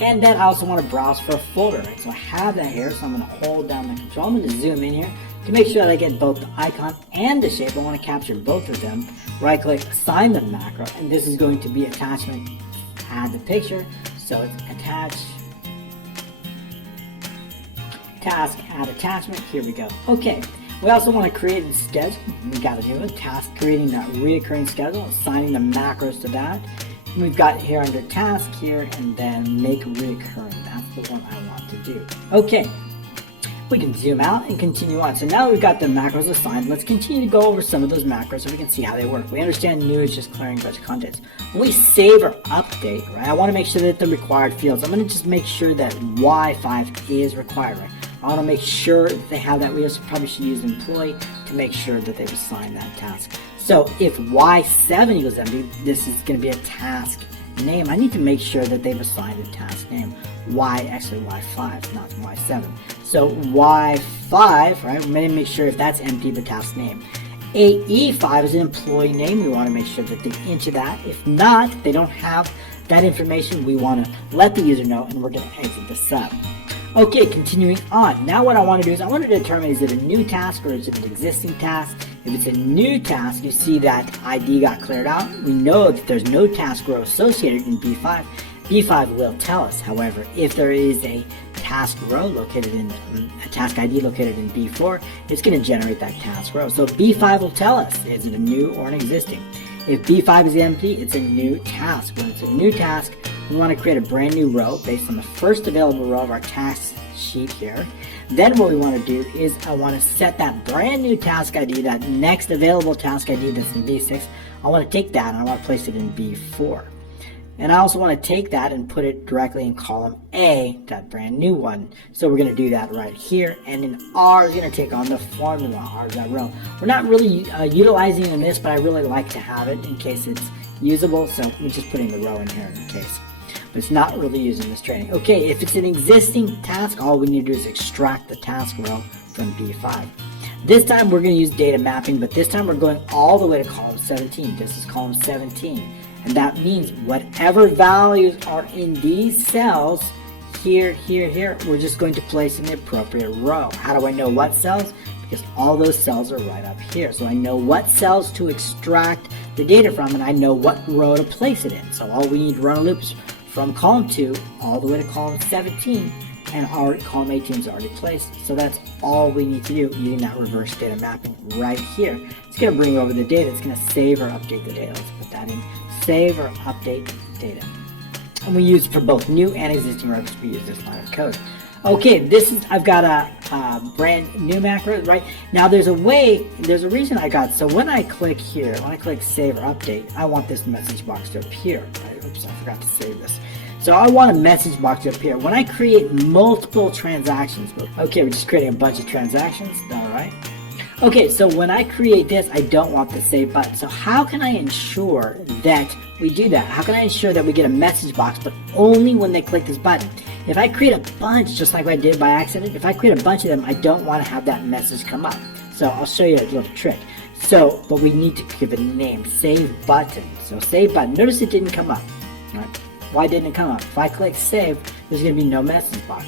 And then I also want to browse for a folder, right? So I have that here, so I'm going to hold down the control. I'm going to zoom in here to make sure that I get both the icon and the shape. I want to capture both of them. Right click, assign the macro, and this is going to be attachment, add the picture. So it's attach, task, add attachment. Here we go. Okay. We also want to create a schedule. We got to do a task, creating that reoccurring schedule, assigning the macros to that. And we've got here under task here, and then make reoccurring. That's the one I want to do. Okay. We can zoom out and continue on. So now that we've got the macros assigned, let's continue to go over some of those macros so we can see how they work. We understand new is just clearing a bunch of contents. When we save or update, right, I want to make sure that the required fields, I'm going to just make sure that Y5 is required, right? I want to make sure that they have that. We also probably should use employee to make sure that they've assigned that task. So if Y7 equals empty, this is going to be a task name. I need to make sure that they've assigned a task name. Actually Y5, not Y7. So Y5, right, we're going to make sure if that's empty, the task name. AE5 is an employee name. We want to make sure that they enter that. If not, they don't have that information, we want to let the user know, and we're going to exit the sub. Okay, continuing on. Now what I want to do is I want to determine, is it a new task or is it an existing task? If it's a new task, you see that ID got cleared out. We know that there's no task row associated in B5. B5 will tell us, however, if there is a task row located in a task ID located in B4, it's going to generate that task row. So B5 will tell us, is it a new or an existing? If B5 is empty, it's a new task. When it's a new task, we want to create a brand new row based on the first available row of our task sheet here. Then what we want to do is I want to set that brand new task ID, that next available task ID that's in B6. I want to take that and I want to place it in B4. And I also want to take that and put it directly in column A, that brand new one. So we're going to do that right here. And then R is going to take on the formula, R is that row. We're not really utilizing in this, but I really like to have it in case it's usable. So we're just putting the row in here in case. But it's not really used in this training. Okay, if it's an existing task, all we need to do is extract the task row from B5. This time we're going to use data mapping, but this time we're going all the way to column 17. This is column 17. And that means whatever values are in these cells, here, we're just going to place in the appropriate row. How do I know what cells? Because all those cells are right up here. So I know what cells to extract the data from, and I know what row to place it in. So all we need to run loops from column 2 all the way to column 17, and our column 18 is already placed. So that's all we need to do using that reverse data mapping right here. It's going to bring over the data. It's going to save or update the data. Let's put that in. Save or update data. And we use for both new and existing rows. We use this line of code. Okay, I've got a brand new macro, right? Now there's a reason I got, so when I click here, when I click save or update, I want this message box to appear, right? Oops, I forgot to save this. So I want a message box to appear. When I create multiple transactions, okay, we're just creating a bunch of transactions, all right. Okay, so when I create this, I don't want the save button. So how can I ensure that we do that? How can I ensure that we get a message box, but only when they click this button? If I create a bunch, just like I did by accident, if I create a bunch of them, I don't want to have that message come up. So I'll show you a little trick. So, but we need to give it a name, save button. So save button, notice it didn't come up. All right. Why didn't it come up? If I click save, there's going to be no message box.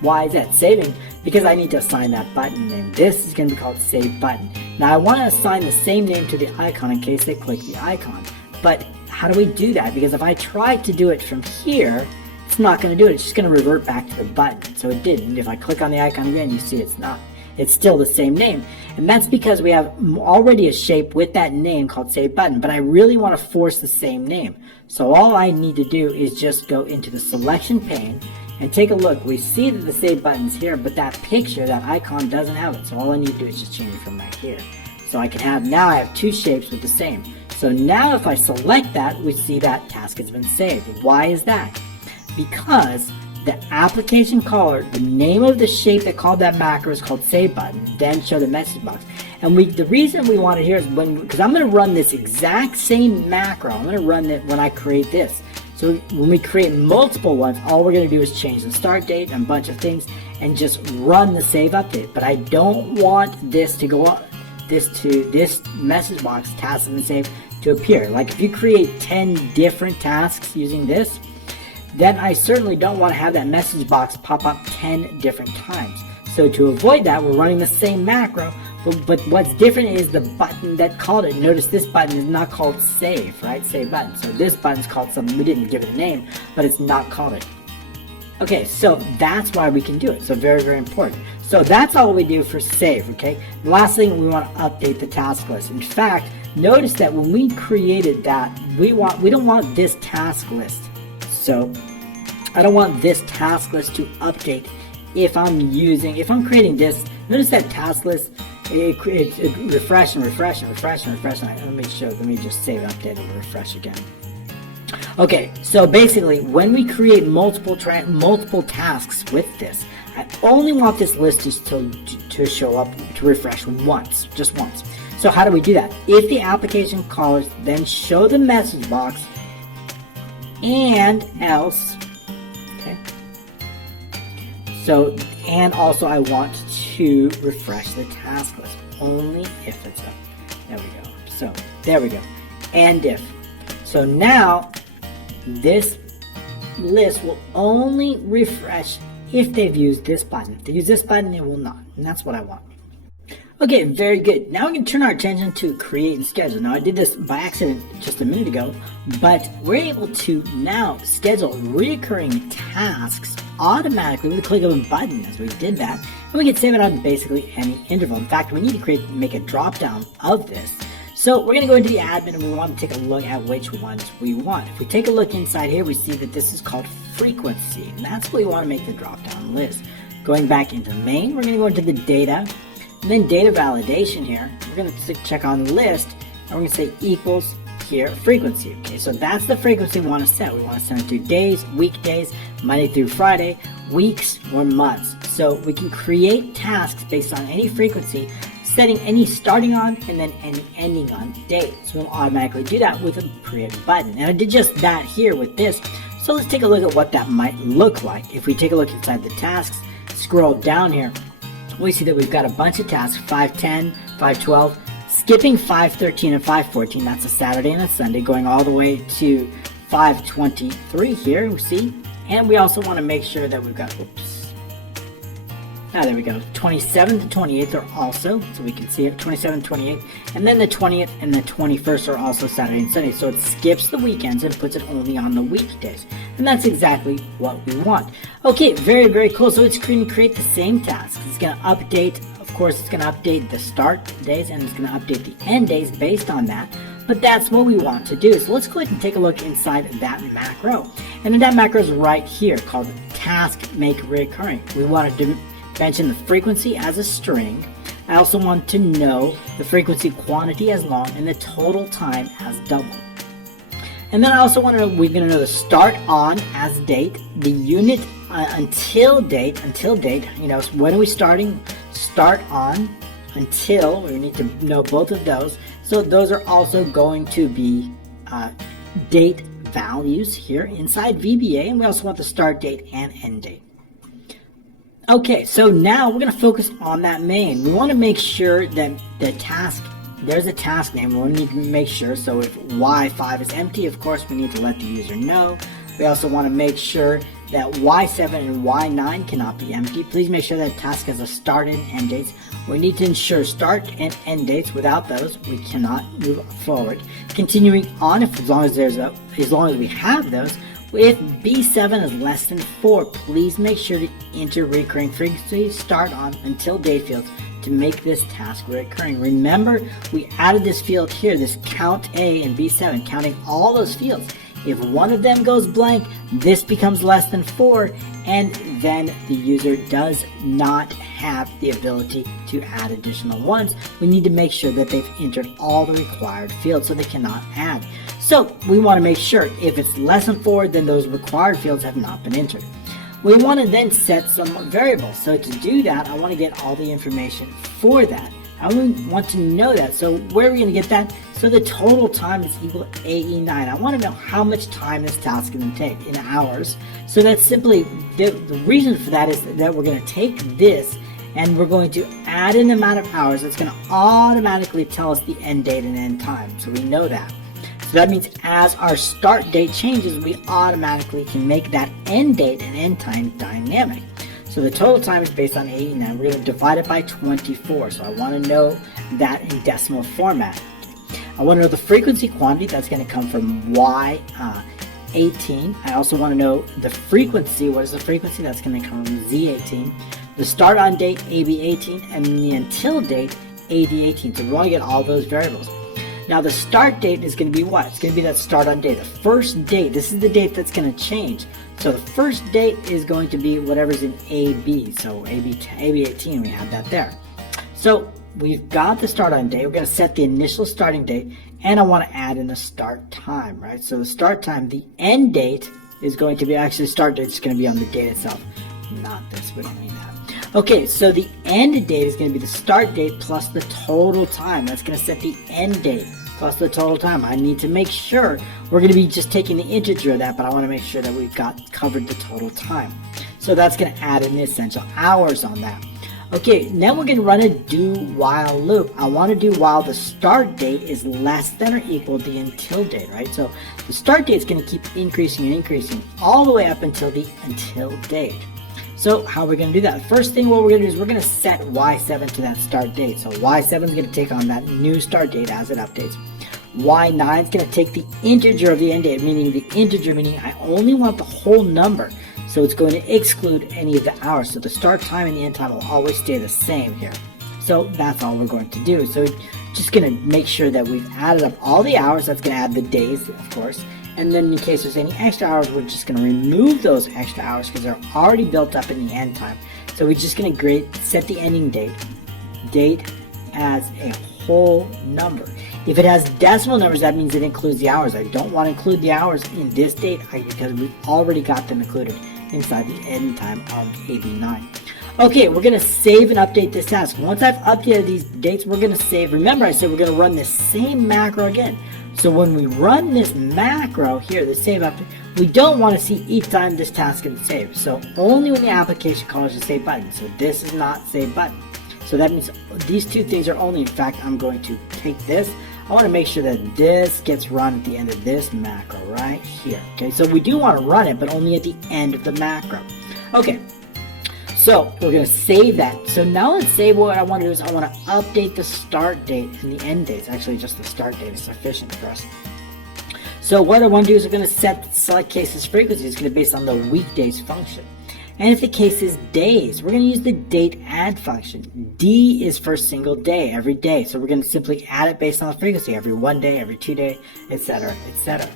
Why is that? Saving, because I need to assign that button name. This is going to be called save button. Now I want to assign the same name to the icon in case they click the icon. But how do we do that? Because if I try to do it from here, it's not going to do it. It's just going to revert back to the button. So it did. And if I click on the icon again, you see it's not. It's still the same name. And that's because we have already a shape with that name called save button, but I really want to force the same name. So all I need to do is just go into the selection pane and take a look. We see that the save button's here, but that picture, that icon doesn't have it. So all I need to do is just change it from right here. So I can have, now I have two shapes with the same. So now if I select that, we see that task has been saved. Why is that? Because the application caller, the name of the shape that called that macro is called save button, then show the message box. And the reason we want it here is because I'm going to run this exact same macro. I'm going to run it when I create this. So when we create multiple ones, all we're going to do is change the start date and a bunch of things and just run the save update. But I don't want this to go up, this message box task and save to appear. Like if you create 10 different tasks using this, then I certainly don't want to have that message box pop up 10 different times. So to avoid that, we're running the same macro, but what's different is the button that called it. Notice this button is not called save, right? Save button. So this button is called something, we didn't give it a name, but it's not called it. Okay, so that's why we can do it. So very, very important. So that's all we do for save, okay? The last thing, we want to update the task list. In fact, notice that when we created that, we don't want this task list. So I don't want this task list to update if I'm creating this. Notice that task list, it refresh and refresh and refresh and refresh. Let me just save and update and refresh again. Okay, so basically when we create multiple tasks with this, I only want this list to show up, to refresh once, just once. So how do we do that? If the application callers then show the message box, and else, okay, so, and also I want to refresh the task list only if it's up. There we go. So there we go. And if. So now this list will only refresh if they've used this button. If they use this button, it will not. And that's what I want. Okay, very good. Now we can turn our attention to create and schedule. Now I did this by accident just a minute ago, but we're able to now schedule recurring tasks automatically with a click of a button as we did that. And we can save it on basically any interval. In fact, we need to make a drop down of this. So we're going to go into the admin and we want to take a look at which ones we want. If we take a look inside here, we see that this is called frequency, and that's what we want to make the drop down list. Going back into main, we're going to go into the data. And then data validation here, we're going to check on list, and we're going to say equals here frequency. Okay, so that's the frequency we want to set. We want to set it to days, weekdays, Monday through Friday, weeks, or months. So we can create tasks based on any frequency, setting any starting on and then any ending on date. So we'll automatically do that with a create button. And I did just that here with this. So let's take a look at what that might look like. If we take a look inside the tasks, scroll down here, we see that we've got a bunch of tasks, 510, 512, skipping 513 and 514, that's a Saturday and a Sunday, going all the way to 523 here, we see. And we also want to make sure that we've got, there we go, 27th and 28th are also, so we can see it, 27th, 28th, and then the 20th and the 21st are also Saturday and Sunday, so it skips the weekends and puts it only on the weekdays, and that's exactly what we want. Okay, very, very cool. So it's going to create the same tasks. It's going to update, of course, it's going to update the start days, and it's going to update the end days based on that, but that's what we want to do. So let's go ahead and take a look inside that macro, and then that macro is right here called task make recurring. We want to mention the frequency as a string. I also want to know the frequency quantity as long and the total time as double. And then I also want to know, we're going to know the start on as date, the unit until date, you know, so when are we starting? Start on until, we need to know both of those. So those are also going to be date values here inside VBA, and we also want the start date and end date. Okay, so now we're going to focus on that main. We want to make sure that the task, there's a task name. We need to make sure, so if Y5 is empty, of course, we need to let the user know. We also want to make sure that Y7 and Y9 cannot be empty. Please make sure that task has a start and end dates. We need to ensure start and end dates. Without those, we cannot move forward. Continuing on, as long as we have those, if B7 is less than 4, please make sure to enter recurring frequency, start on, until date fields to make this task recurring. Remember, we added this field here, this count A and B7, counting all those fields. If one of them goes blank, this becomes less than 4, and then the user does not have the ability to add additional ones. We need to make sure that they've entered all the required fields so they cannot add. So we want to make sure if it's less than 4, then those required fields have not been entered. We want to then set some variables. So to do that, I want to get all the information for that. I want to know that. So where are we going to get that? So the total time is equal to AE9. I want to know how much time this task is going to take in hours. So that's simply, the reason for that is that we're going to take this and we're going to add an amount of hours that's going to automatically tell us the end date and end time. So we know that. So that means as our start date changes, we automatically can make that end date and end time dynamic. So the total time is based on 80. Now we're going to divide it by 24. So I want to know that in decimal format. I want to know the frequency quantity that's going to come from Y18. I also want to know the frequency. What is the frequency that's going to come from Z18? The start on date, AB18, and the until date, AD18. So we want to get all those variables. Now the start date is going to be what? It's going to be that start on date. The first date, this is the date that's going to change. So the first date is going to be whatever's in AB. So AB18, we have that there. So we've got the start on date. We're going to set the initial starting date, and I want to add in the start time, right? So the start time, the end date is going to be, actually the start date is going to be on the date itself, not this. We don't need that. Okay, so the end date is going to be the start date plus the total time. That's going to set the end date plus the total time. I need to make sure we're going to be just taking the integer of that, but I want to make sure that we've got covered the total time. So that's going to add in the essential hours on that. Okay, now we're going to run a do while loop. I want to do while the start date is less than or equal to the until date, right? So the start date is going to keep increasing and increasing all the way up until the until date. So how are we going to do that? First thing what we're going to do is we're going to set Y7 to that start date. So Y7 is going to take on that new start date as it updates. Y9 is going to take the integer of the end date, meaning the integer, meaning I only want the whole number. So it's going to exclude any of the hours. So the start time and the end time will always stay the same here. So that's all we're going to do. So just going to make sure that we've added up all the hours. That's going to add the days, of course. And then in case there's any extra hours, we're just going to remove those extra hours because they're already built up in the end time. So we're just going to set the ending date as a whole number. If it has decimal numbers, that means it includes the hours. I don't want to include the hours in this date because we've already got them included inside the end time of AB9. Okay, we're going to save and update this task. Once I've updated these dates, we're going to save. Remember, I said we're going to run this same macro again. So when we run this macro here, the save update, we don't want to see each time this task is saved. So only when the application calls the save button. So this is not save button. So that means these two things are only. In fact, I'm going to take this. I want to make sure that this gets run at the end of this macro right here. Okay, so we do want to run it, but only at the end of the macro. Okay, so we're going to save that. So now let's say what I want to do is I want to update the start date and the end date. Actually, just the start date is sufficient for us. So what I want to do is we're going to set select cases frequency. It's going to be based on the weekdays function. And if the case is days, we're going to use the date add function. D is for single day, every day. So we're going to simply add it based on the frequency, every 1 day, every 2 day, etc., etc.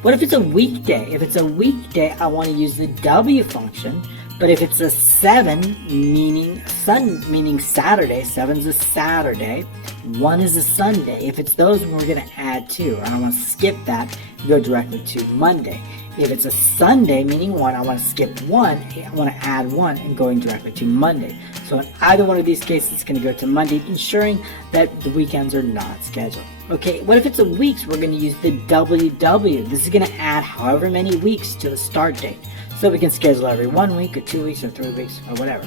What if it's a weekday? If it's a weekday, I want to use the W function. But if it's a 7, meaning Saturday, 7's a Saturday, 1 is a Sunday. If it's those, we're going to add 2. I don't want to skip that and go directly to Monday. If it's a Sunday, meaning 1, I want to skip 1, I want to add 1 and going directly to Monday. So in either one of these cases, it's going to go to Monday, ensuring that the weekends are not scheduled. Okay, what if it's a weeks? We're going to use the WW. This is going to add however many weeks to the start date. So we can schedule every 1 week or 2 weeks or 3 weeks or whatever.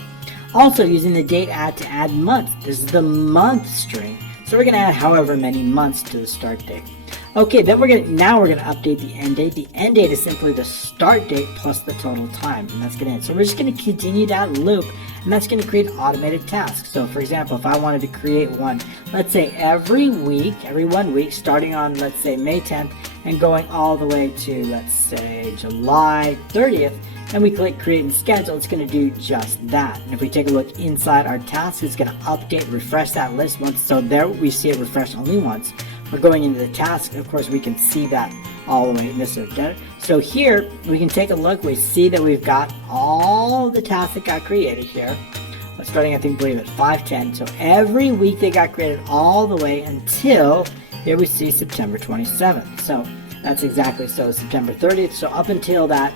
Also using the date add to add month. This is the month string. So we're going to add however many months to the start date. Okay, then we're going to update the end date. The end date is simply the start date plus the total time, and that's going to end. So we're just going to continue that loop, and that's going to create automated tasks. So for example, if I wanted to create one, let's say every 1 week, starting on, let's say, May 10th, and going all the way to, let's say, July 30th, and we click create and schedule, it's going to do just that. And if we take a look inside our tasks, it's going to update, refresh that list once. So there we see it refresh only once. We're going into the task. Of course, we can see that all the way in this okay? So here we can take a look. We see that we've got all the tasks that got created here. Starting, I believe at 5:10. So every week they got created all the way until here we see September 27th. So that's exactly so September 30th. So up until that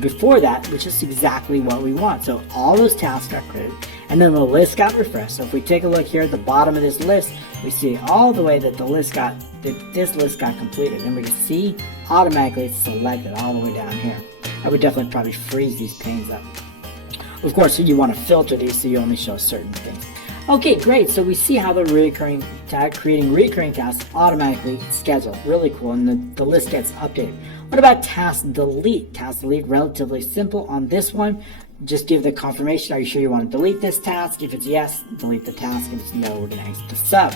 before that, which is exactly what we want. So all those tasks got created, and then the list got refreshed. So if we take a look here at the bottom of this list, we see all the way that this list got completed, and we can see automatically it's selected all the way down here. I would definitely probably freeze these panes up. Of course, you want to filter these so you only show certain things. Okay, great. So we see how the creating recurring tasks automatically schedule. Really cool, and the list gets updated. What about task delete? Task delete, relatively simple on this one. Just give the confirmation. Are you sure you want to delete this task? If it's yes, delete the task. If it's no, we're going to exit the sub.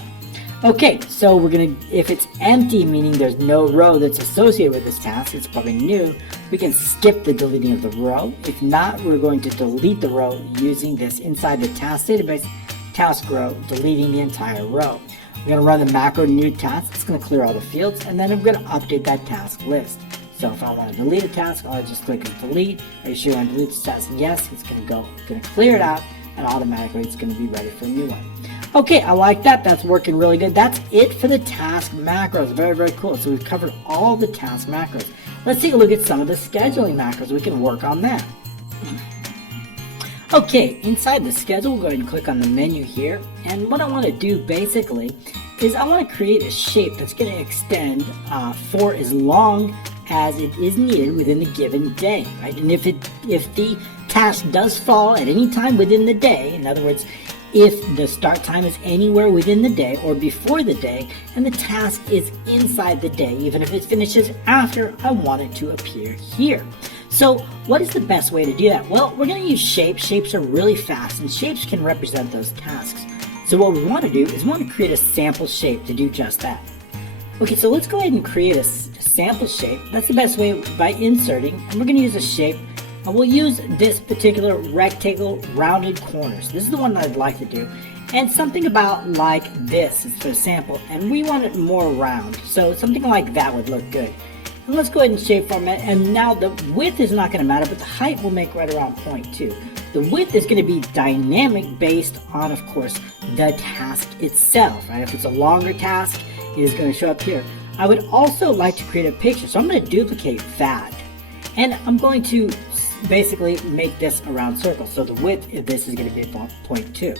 Okay, so if it's empty, meaning there's no row that's associated with this task, it's probably new, we can skip the deleting of the row. If not, we're going to delete the row using this inside the task database, task row, deleting the entire row. We're going to run the macro new task. It's going to clear all the fields, and then I'm going to update that task list. So if I want to delete a task, I'll just click on delete. Are you sure you want to delete this task? Yes, it's going to clear it out, and automatically it's going to be ready for a new one. Okay, I like that. That's working really good. That's it for the task macros. Very, very cool. So we've covered all the task macros. Let's take a look at some of the scheduling macros. We can work on that. Okay, inside the schedule, we'll go ahead and click on the menu here. And what I want to do basically is I want to create a shape that's going to extend for as long as it is needed within the given day, right? And if the task does fall at any time within the day, in other words, if the start time is anywhere within the day or before the day, and the task is inside the day, even if it finishes after, I want it to appear here. So what is the best way to do that? Well, we're going to use shapes. Shapes are really fast, and shapes can represent those tasks. So what we want to do is we want to create a sample shape to do just that. Okay, so let's go ahead and create a sample shape. That's the best way, by inserting, and we're going to use a shape. We'll use this particular rectangle rounded corners. This is the one I'd like to do. And something about like this is for a sample, and we want it more round. So something like that would look good. And let's go ahead and shape format. And now the width is not going to matter, but the height will make right around 0.2. The width is going to be dynamic based on, of course, the task itself, right? If it's a longer task, it is going to show up here. I would also like to create a picture, so I'm going to duplicate that. And I'm going to basically make this a round circle. So the width of this is going to be 0.2.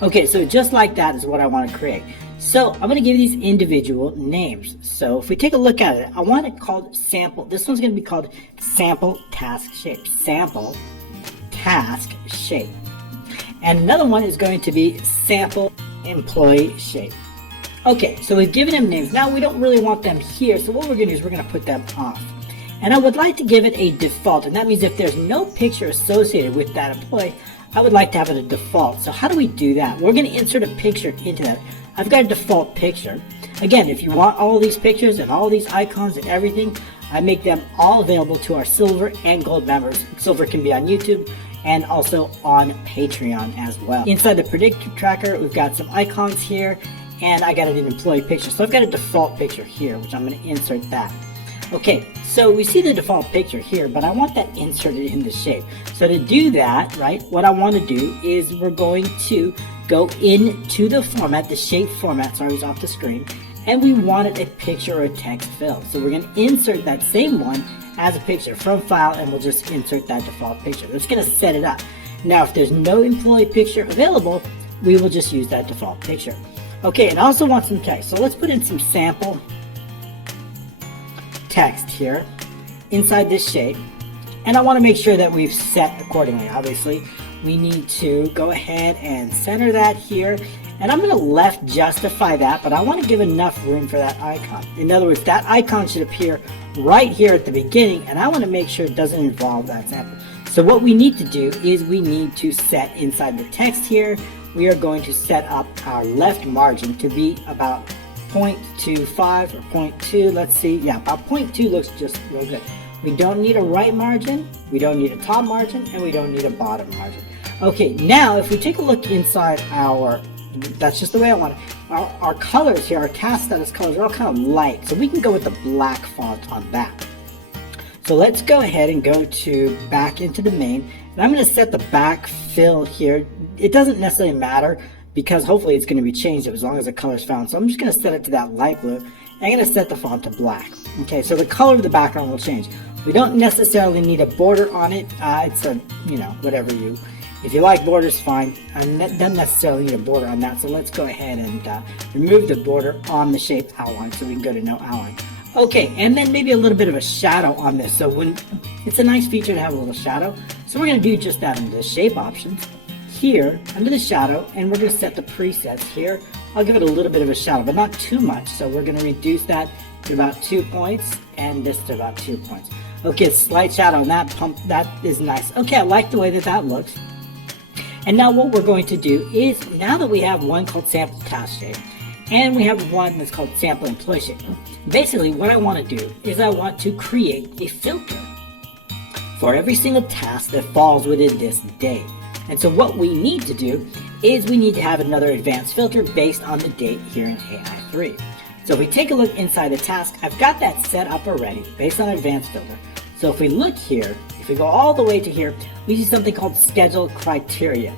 Okay, so just like that is what I want to create. So I'm going to give these individual names. So if we take a look at it, I want it called sample. This one's going to be called sample task shape. Sample task shape. And another one is going to be sample employee shape. Okay, so we've given them names. Now we don't really want them here, so what we're going to do is we're going to put them off. And I would like to give it a default, and that means if there's no picture associated with that employee, I would like to have it a default. So how do we do that? We're going to insert a picture into that. I've got a default picture. Again, if you want all these pictures and all these icons and everything, I make them all available to our silver and gold members. Silver can be on YouTube and also on Patreon as well. Inside the predictor tracker, we've got some icons here, and I got an employee picture. So I've got a default picture here, which I'm going to insert that. Okay, so we see the default picture here, but I want that inserted in the shape. So to do that, right, what I want to do is we're going to go into the format, the shape format, sorry, it's off the screen, and we wanted a picture or a text fill. So we're going to insert that same one, as a picture from file, and we'll just insert that default picture. That's going to set it up. Now, if there's no employee picture available, we will just use that default picture. Okay, and I also want some text. So let's put in some sample text here inside this shape. And I want to make sure that we've set accordingly. Obviously, we need to go ahead and center that here. And I'm going to left justify that, but I want to give enough room for that icon. In other words, that icon should appear right here at the beginning, and I want to make sure it doesn't involve that sample. So what we need to do is we need to set inside the text here, we are going to set up our left margin to be about 0.25 or 0.2. Let's see. Yeah, about 0.2 looks just real good. We don't need a right margin, we don't need a top margin, and we don't need a bottom margin. Okay, now if we take a look inside our, that's just the way I want it. Our colors here, our task status colors are all kind of light, so we can go with the black font on that. So let's go ahead and go to back into the main, and I'm going to set the back fill here. It doesn't necessarily matter because hopefully it's going to be changed as long as the color is found. So I'm just going to set it to that light blue. I'm going to set the font to black. Okay, so the color of the background will change. We don't necessarily need a border on it. It's a, whatever you, if you like borders, fine. Doesn't necessarily need a border on that. So let's go ahead and remove the border on the shape outline so we can go to no outline. Okay, and then maybe a little bit of a shadow on this. So when it's a nice feature to have a little shadow. So we're going to do just that under the shape options here under the shadow, and we're going to set the presets here. I'll give it a little bit of a shadow, but not too much. So we're going to reduce that to about 2 points and this to about 2 points. Okay, slight shadow on that pump. That is nice. Okay, I like the way that that looks. And now what we're going to do is, now that we have one called sample task shape, and we have one that's called sample employee shape, basically what I want to do is I want to create a filter for every single task that falls within this date. And so what we need to do is we need to have another advanced filter based on the date here in AI3. So if we take a look inside the task, I've got that set up already based on advanced filter. So if we look here, if we go all the way to here, we see something called schedule criteria.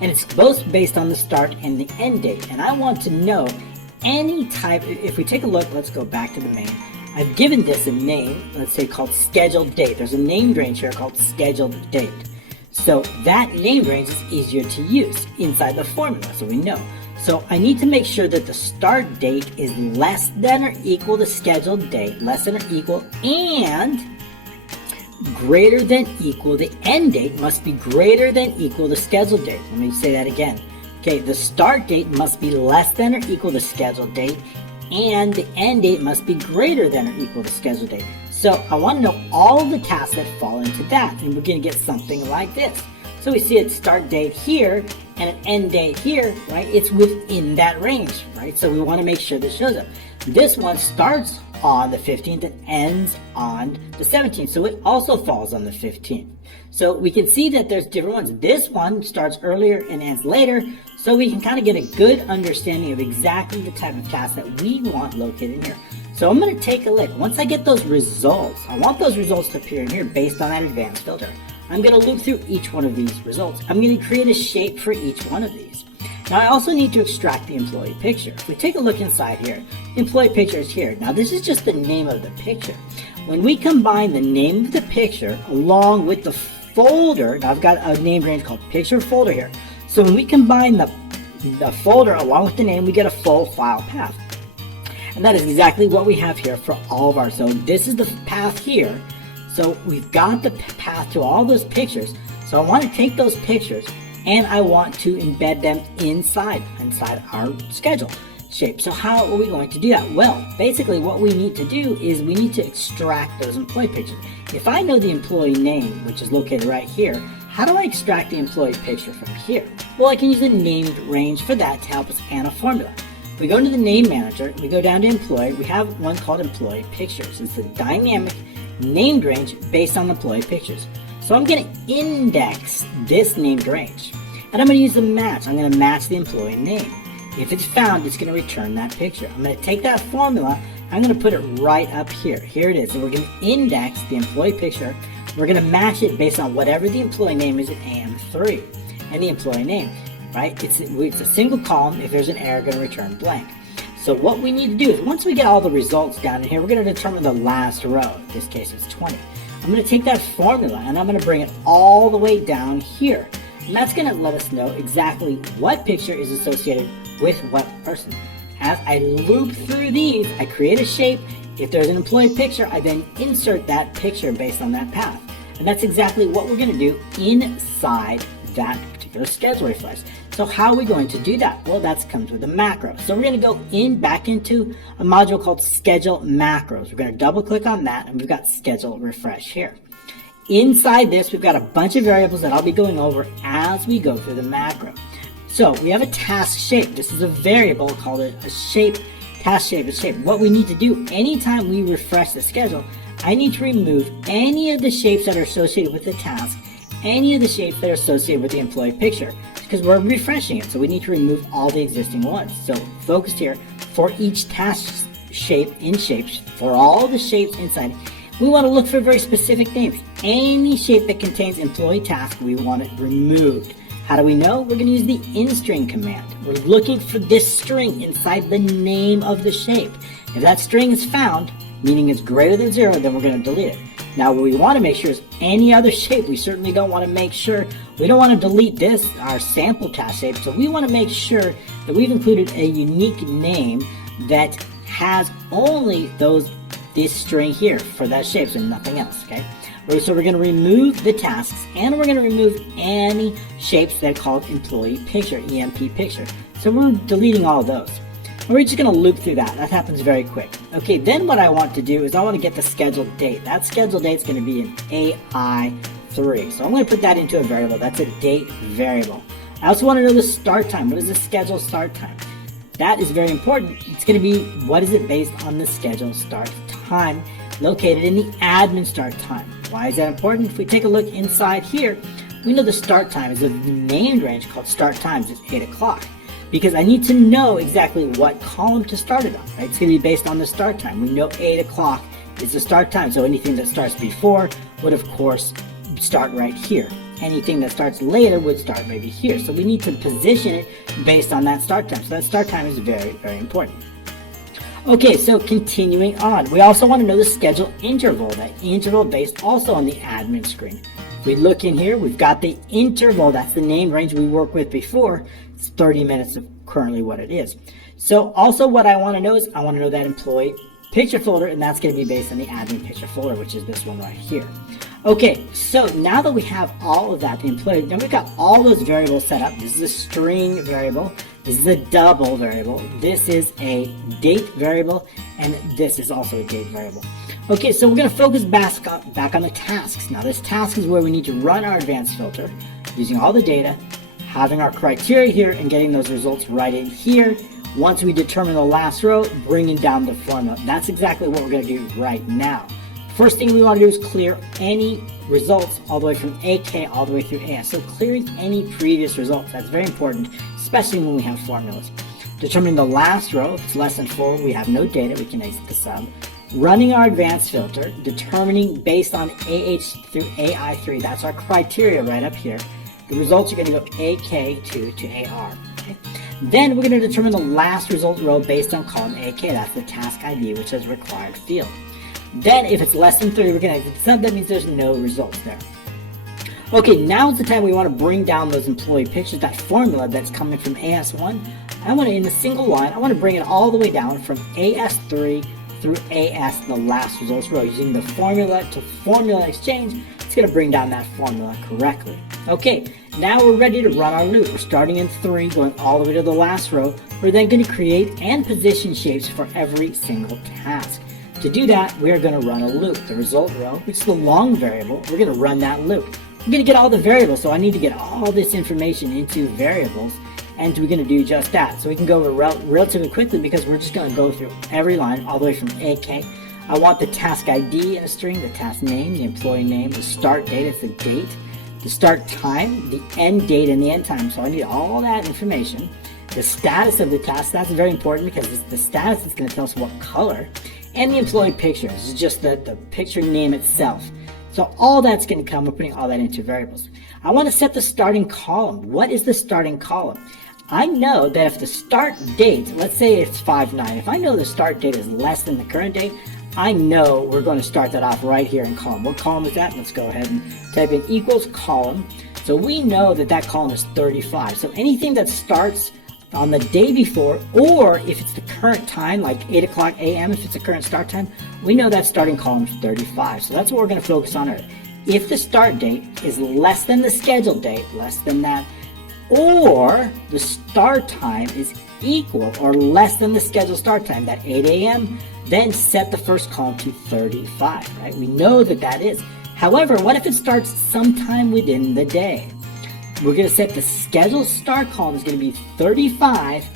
And it's both based on the start and the end date. And I want to know any type, if we take a look, let's go back to the main. I've given this a name, let's say called scheduled date. There's a named range here called scheduled date. So that name range is easier to use inside the formula, so we know. So I need to make sure that the start date is less than or equal to scheduled date, less than or equal, and greater than equal, the end date must be greater than equal to scheduled date. Let me say that again. Okay, the start date must be less than or equal to scheduled date, and the end date must be greater than or equal to scheduled date. So I want to know all of the tasks that fall into that, and we're going to get something like this. So we see a start date here and an end date here, right? It's within that range, right? So we want to make sure this shows up. This one starts on the 15th and ends on the 17th, so it also falls on the 15th. So we can see that there's different ones. This one starts earlier and ends later, so we can kind of get a good understanding of exactly the type of task that we want located in here. So I'm going to take a look. Once I get those results, I want those results to appear in here based on that advanced filter. I'm going to loop through each one of these results. I'm going to create a shape for each one of these. Now I also need to extract the employee picture. If we take a look inside here, the employee picture is here. Now this is just the name of the picture. When we combine the name of the picture along with the folder, now I've got a name range called picture folder here. So when we combine the folder along with the name, we get a full file path. And that is exactly what we have here for all of our, so this is the path here. So we've got the path to all those pictures. So I want to take those pictures and I want to embed them inside our schedule shape. So how are we going to do that? Well, basically what we need to do is we need to extract those employee pictures. If I know the employee name, which is located right here, how do I extract the employee picture from here? Well, I can use a named range for that to help us and a formula. We go into the name manager, we go down to employee, we have one called employee pictures. It's a dynamic named range based on employee pictures. So I'm going to index this named range, and I'm going to use the match. I'm going to match the employee name. If it's found, it's going to return that picture. I'm going to take that formula, I'm going to put it right up here. Here it is. So we're going to index the employee picture. We're going to match it based on whatever the employee name is in AM3 and the employee name. Right? It's a single column. If there's an error, going to return blank. So what we need to do is once we get all the results down in here, we're going to determine the last row. In this case, it's 20. I'm going to take that formula and I'm going to bring it all the way down here. And that's going to let us know exactly what picture is associated with what person. As I loop through these, I create a shape. If there's an employee picture, I then insert that picture based on that path. And that's exactly what we're going to do inside that particular schedule refresh. So how are we going to do that? Well, that comes with a macro. So we're going to go back into a module called Schedule Macros. We're going to double click on that, and we've got Schedule Refresh here. Inside this, we've got a bunch of variables that I'll be going over as we go through the macro. So we have a task shape. This is a variable called a shape, task shape, a shape. What we need to do anytime we refresh the schedule, I need to remove any of the shapes that are associated with the task, any of the shapes that are associated with the employee picture, because we're refreshing it. So we need to remove all the existing ones. So focused here, for each task shape in shapes, for all the shapes inside, we want to look for very specific names. Any shape that contains employee task, we want it removed. How do we know? We're going to use the inString command. We're looking for this string inside the name of the shape. If that string is found, meaning it's greater than 0, then we're going to delete it. Now what we want to make sure is any other shape. We certainly don't want to make sure, we don't want to delete this, our sample task shape, so we want to make sure that we've included a unique name that has only this string here for that shape, so nothing else, okay? So we're going to remove the tasks, and we're going to remove any shapes that are called employee picture, EMP picture. So we're deleting all of those. And we're just going to loop through that. That happens very quick. Okay, then what I want to do is I want to get the scheduled date. That scheduled date is going to be an AI3. So I'm going to put that into a variable. That's a date variable. I also want to know the start time. What is the scheduled start time? That is very important. It's going to be, what is it based on the scheduled start time located in the admin start time. Why is that important? If we take a look inside here, we know the start time is a named range called start times. It's 8 o'clock. Because I need to know exactly what column to start it on, right? It's going to be based on the start time. We know 8 o'clock is the start time, so anything that starts before would, of course, start right here. Anything that starts later would start maybe here. So we need to position it based on that start time. So that start time is very, very important. Okay, so continuing on, we also want to know the schedule interval, that interval based also on the admin screen. If we look in here, we've got the interval, that's the name range we worked with before. It's 30 minutes of currently what it is. So also what I want to know is I want to know that employee picture folder, and that's going to be based on the admin picture folder, which is this one right here. Okay, so now that we have all of that, the employee, then we've got all those variables set up. This is a string variable. This is a double variable. This is a date variable, and this is also a date variable. Okay, so we're going to focus back on the tasks. Now this task is where we need to run our advanced filter using all the data, having our criteria here, and getting those results right in here. Once we determine the last row, bringing down the formula. That's exactly what we're going to do right now. First thing we want to do is clear any results all the way from AK all the way through AS. So clearing any previous results, that's very important, especially when we have formulas. Determining the last row, if it's less than 4, we have no data, we can exit the sub. Running our advanced filter, determining based on AH through AI3, that's our criteria right up here. The results are going to go AK2 to AR. Okay? Then we're going to determine the last result row based on column AK, that's the task ID, which is required field. Then if it's less than 3, we're going to exit the sub, that means there's no results there. Okay, now is the time we want to bring down those employee pictures, that formula that's coming from AS1. I want to, in a single line, I want to bring it all the way down from AS3 through AS, the last results row. Using the formula to formula exchange, it's going to bring down that formula correctly. Okay, now we're ready to run our loop. We're starting in 3, going all the way to the last row. We're then going to create and position shapes for every single task. To do that, we are going to run a loop. The result row, which is the long variable, we're going to run that loop. I'm going to get all the variables, so I need to get all this information into variables, and we're going to do just that. So we can go over relatively quickly because we're just going to go through every line all the way from AK. I want the task ID in a string, the task name, the employee name, the start date, it's the date, the start time, the end date, and the end time. So I need all that information. The status of the task, that's very important because it's the status is going to tell us what color. And the employee picture, this is just the picture name itself. So all that's going to come, we're putting all that into variables. I want to set the starting column. What is the starting column? I know that if the start date, let's say it's 5/9, if I know the start date is less than the current date, I know we're going to start that off right here in column. What column is that? Let's go ahead and type in equals column. So we know that that column is 35. So anything that starts on the day before, or if it's the current time, like 8 o'clock a.m., if it's the current start time, we know that starting column is 35. So that's what we're going to focus on here. If the start date is less than the scheduled date, less than that, or the start time is equal or less than the scheduled start time, that 8 a.m., then set the first column to 35, right? We know that that is. However, what if it starts sometime within the day? We're going to set the scheduled start column is going to be 35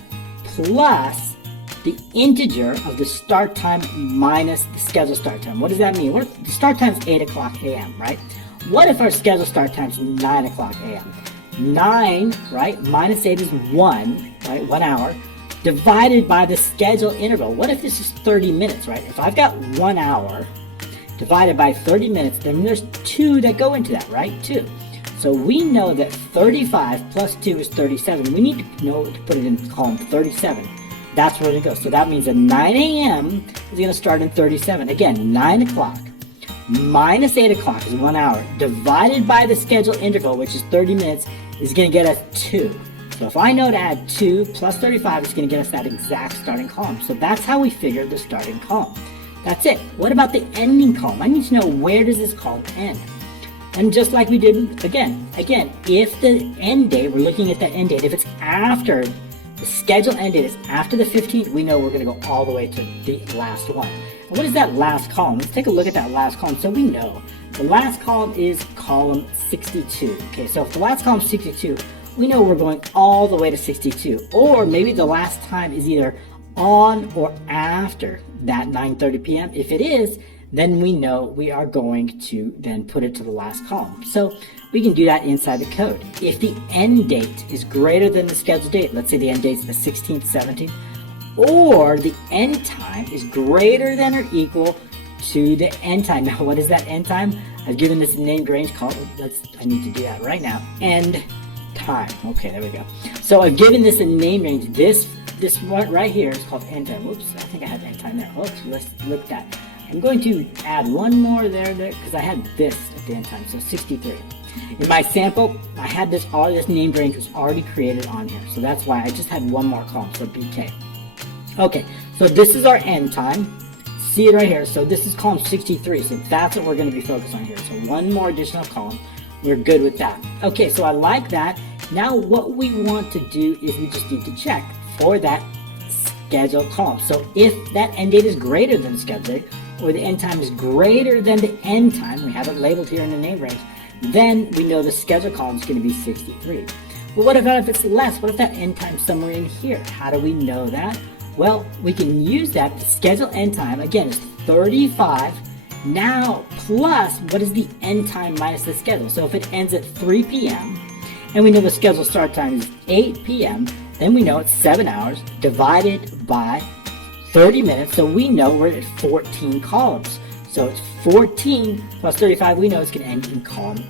plus the integer of the start time minus the scheduled start time. What does that mean? The start time is 8 o'clock a.m., right? What if our scheduled start time is 9 o'clock a.m.? 9, right, minus 8 is 1, right, 1 hour, divided by the scheduled interval. What if this is 30 minutes, right? If I've got 1 hour divided by 30 minutes, then there's 2 that go into that, right? 2. So we know that 35 plus 2 is 37. We need to know to put it in column 37. That's where it goes. So that means that 9 a.m. is going to start in 37. Again, 9 o'clock minus 8 o'clock is 1 hour, divided by the scheduled interval, which is 30 minutes, is going to get us 2. So if I know to add 2 plus 35, it's going to get us that exact starting column. So that's how we figure the starting column. That's it. What about the ending column? I need to know, where does this column end? And just like we did again, if the end date, we're looking at the end date, if it's after, the scheduled end date is after the 15th, we know we're going to go all the way to the last one. And what is that last column? Let's take a look at that last column so we know. The last column is column 62. Okay, so if the last column is 62, we know we're going all the way to 62. Or maybe the last time is either on or after that 9:30 p.m. If it is, then we know we are going to then put it to the last column. So we can do that inside the code. If the end date is greater than the scheduled date, let's say the end date is the 16th, 17th, or the end time is greater than or equal to the end time. Now, what is that end time? I've given this a named range called, I need to do that right now, end time. Okay, there we go. So I've given this a name range. This one right here is called end time. Whoops, I think I had end time there. Oops, let's look at that. I'm going to add one more there because I had this at the end time, so 63. In my sample, I had all this named range was already created on here, so that's why I just had one more column, so BK. Okay, so this is our end time. See it right here. So this is column 63, so that's what we're going to be focused on here. So one more additional column. We're good with that. Okay, so I like that. Now what we want to do is we just need to check for that scheduled column. So if that end date is greater than the scheduled date, or the end time is greater than the end time, we have it labeled here in the name range, then we know the schedule column is going to be 63. Well, what about if it's less? What if that end time is somewhere in here? How do we know that? Well, we can use that. The schedule end time, again, is 35. Now, plus, what is the end time minus the schedule? So if it ends at 3 p.m., and we know the scheduled start time is 8 p.m., then we know it's 7 hours divided by 30 minutes, so we know we're at 14 columns. So it's 14 plus 35, we know it's going to end in column,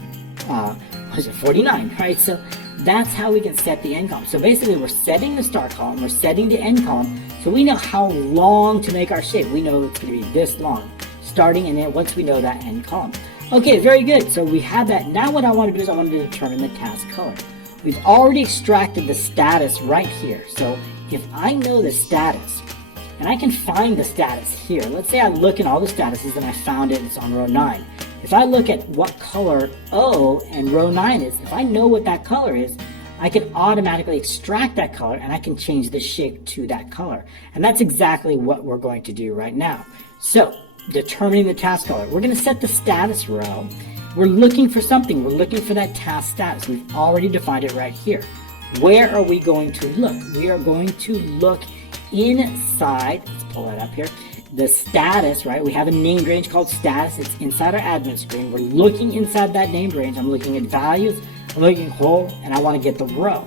49, right? So that's how we can set the end column. So basically, we're setting the start column, we're setting the end column, so we know how long to make our shape. We know it's going to be this long, starting, and then once we know that end column. Okay, very good. So we have that. Now what I want to do is I want to determine the task color. We've already extracted the status right here. So if I know the status, and I can find the status here. Let's say I look in all the statuses and I found it, it's on row 9. If I look at what color O and row 9 is, if I know what that color is, I can automatically extract that color and I can change the shape to that color. And that's exactly what we're going to do right now. So, determining the task color. We're going to set the status row. We're looking for something. We're looking for that task status. We've already defined it right here. Where are we going to look? We are going to look inside, let's pull that up here, the status, right? We have a named range called status. It's inside our admin screen. We're looking inside that named range. I'm looking at values, I'm looking whole, and I want to get the row.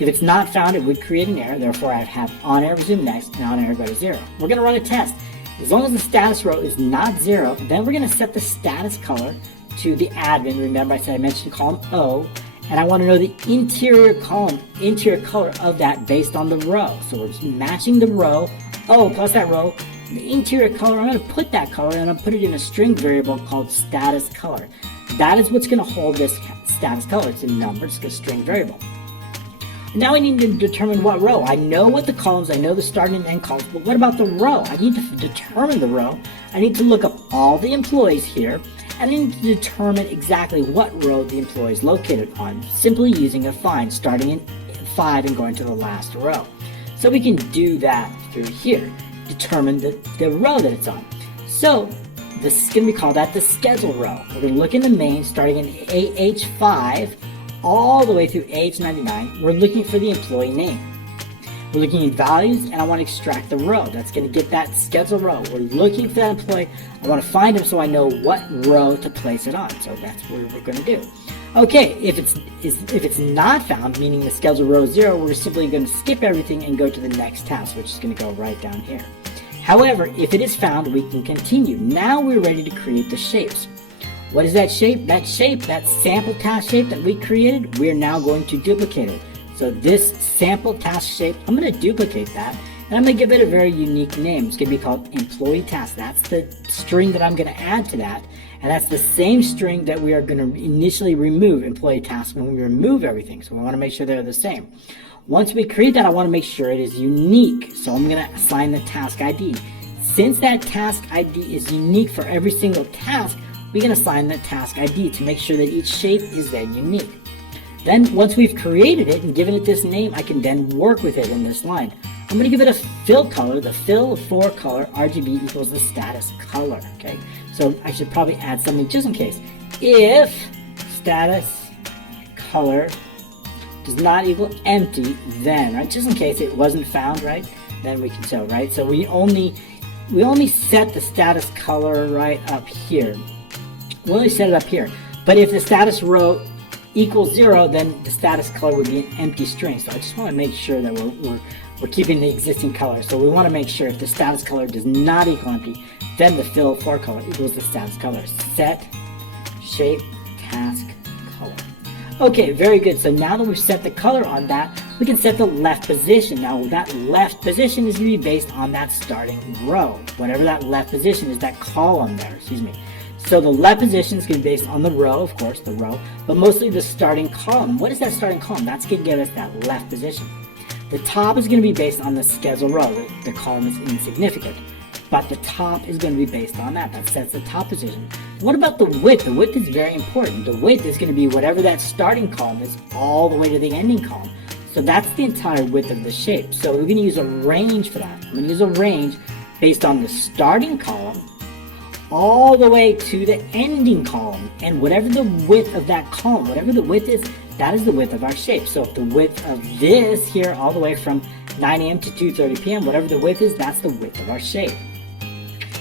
If it's not found, it would create an error. Therefore, I have on error resume next, and on error go to 0. We're going to run a test. As long as the status row is not 0, then we're going to set the status color to the admin. Remember, I mentioned column O, And I want to know the interior color of that based on the row. So we're just matching the row, plus that row, the interior color. I'm going to put that color and I'll put it in a string variable called status color. That is what's going to hold this status color. It's a number, it's a string variable. Now I need to determine what row. I know what the columns, I know the start and end columns, but what about the row? I need to determine the row. I need to look up all the employees here, and I need to determine exactly what row the employee is located on, simply using a find, starting in 5 and going to the last row. So we can do that through here, determine the row that it's on. So this is going to be called the schedule row. We're going to look in the main, starting in AH5, all the way through AH99, we're looking for the employee name. We're looking at values, and I want to extract the row. That's going to get that schedule row. We're looking for that employee. I want to find him so I know what row to place it on. So that's what we're going to do. Okay, if it's not found, meaning the schedule row is 0, we're simply going to skip everything and go to the next task, which is going to go right down here. However, if it is found, we can continue. Now we're ready to create the shapes. What is that shape? That sample task shape that we created, we're now going to duplicate it. So this sample task shape, I'm going to duplicate that, and I'm going to give it a very unique name. It's going to be called employee task. That's the string that I'm going to add to that, and that's the same string that we are going to initially remove employee task when we remove everything. So we want to make sure they're the same. Once we create that, I want to make sure it is unique. So I'm going to assign the task ID. Since that task ID is unique for every single task, we can assign the task ID to make sure that each shape is then unique. Then once we've created it and given it this name, I can then work with it in this line. I'm going to give it a fill color. The fill for color RGB equals the status color. Okay, so I should probably add something just in case. If status color does not equal empty, then, right, just in case it wasn't found, right, then we can show, right? So we only set the status color right up here. We only set it up here, but if the status row equals 0, then the status color would be an empty string. So I just want to make sure that we're keeping the existing color. So we want to make sure if the status color does not equal empty, then the fill for color equals the status color. Set shape task color. Okay, very good. So now that we've set the color on that, we can set the left position. Now that left position is going to be based on that starting row. Whatever that left position is, that column there, excuse me. So the left position is going to be based on the row, of course, the row, but mostly the starting column. What is that starting column? That's going to give us that left position. The top is going to be based on the schedule row. The column is insignificant, but the top is going to be based on that. That sets the top position. What about the width? The width is very important. The width is going to be whatever that starting column is all the way to the ending column. So that's the entire width of the shape. So we're going to use a range for that. I'm going to use a range based on the starting column all the way to the ending column, and whatever the width of that column, whatever the width is, that is the width of our shape. So if the width of this here all the way from 9 a.m. to 2:30 p.m., whatever the width is, that's the width of our shape.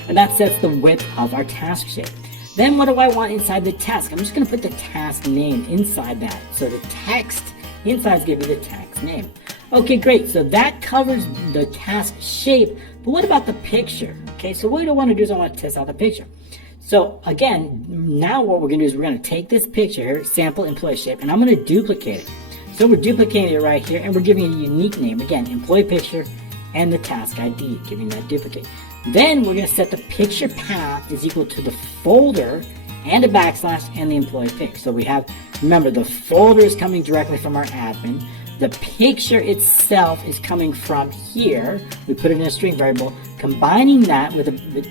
And that sets the width of our task shape. Then what do I want inside the task? I'm just going to put the task name inside that. So the text inside is going to be the task name. Okay, great. So that covers the task shape, but what about the picture? Okay, so what I want to do is I want to test out the picture. So again, now what we're going to do is we're going to take this picture here, sample employee shape, and I'm going to duplicate it. So we're duplicating it right here, and we're giving it a unique name. Again, employee picture and the task ID, giving that duplicate. Then we're going to set the picture path is equal to the folder and a backslash and the employee pic. So we have, remember, the folder is coming directly from our admin. The picture itself is coming from here. We put it in a string variable. Combining that with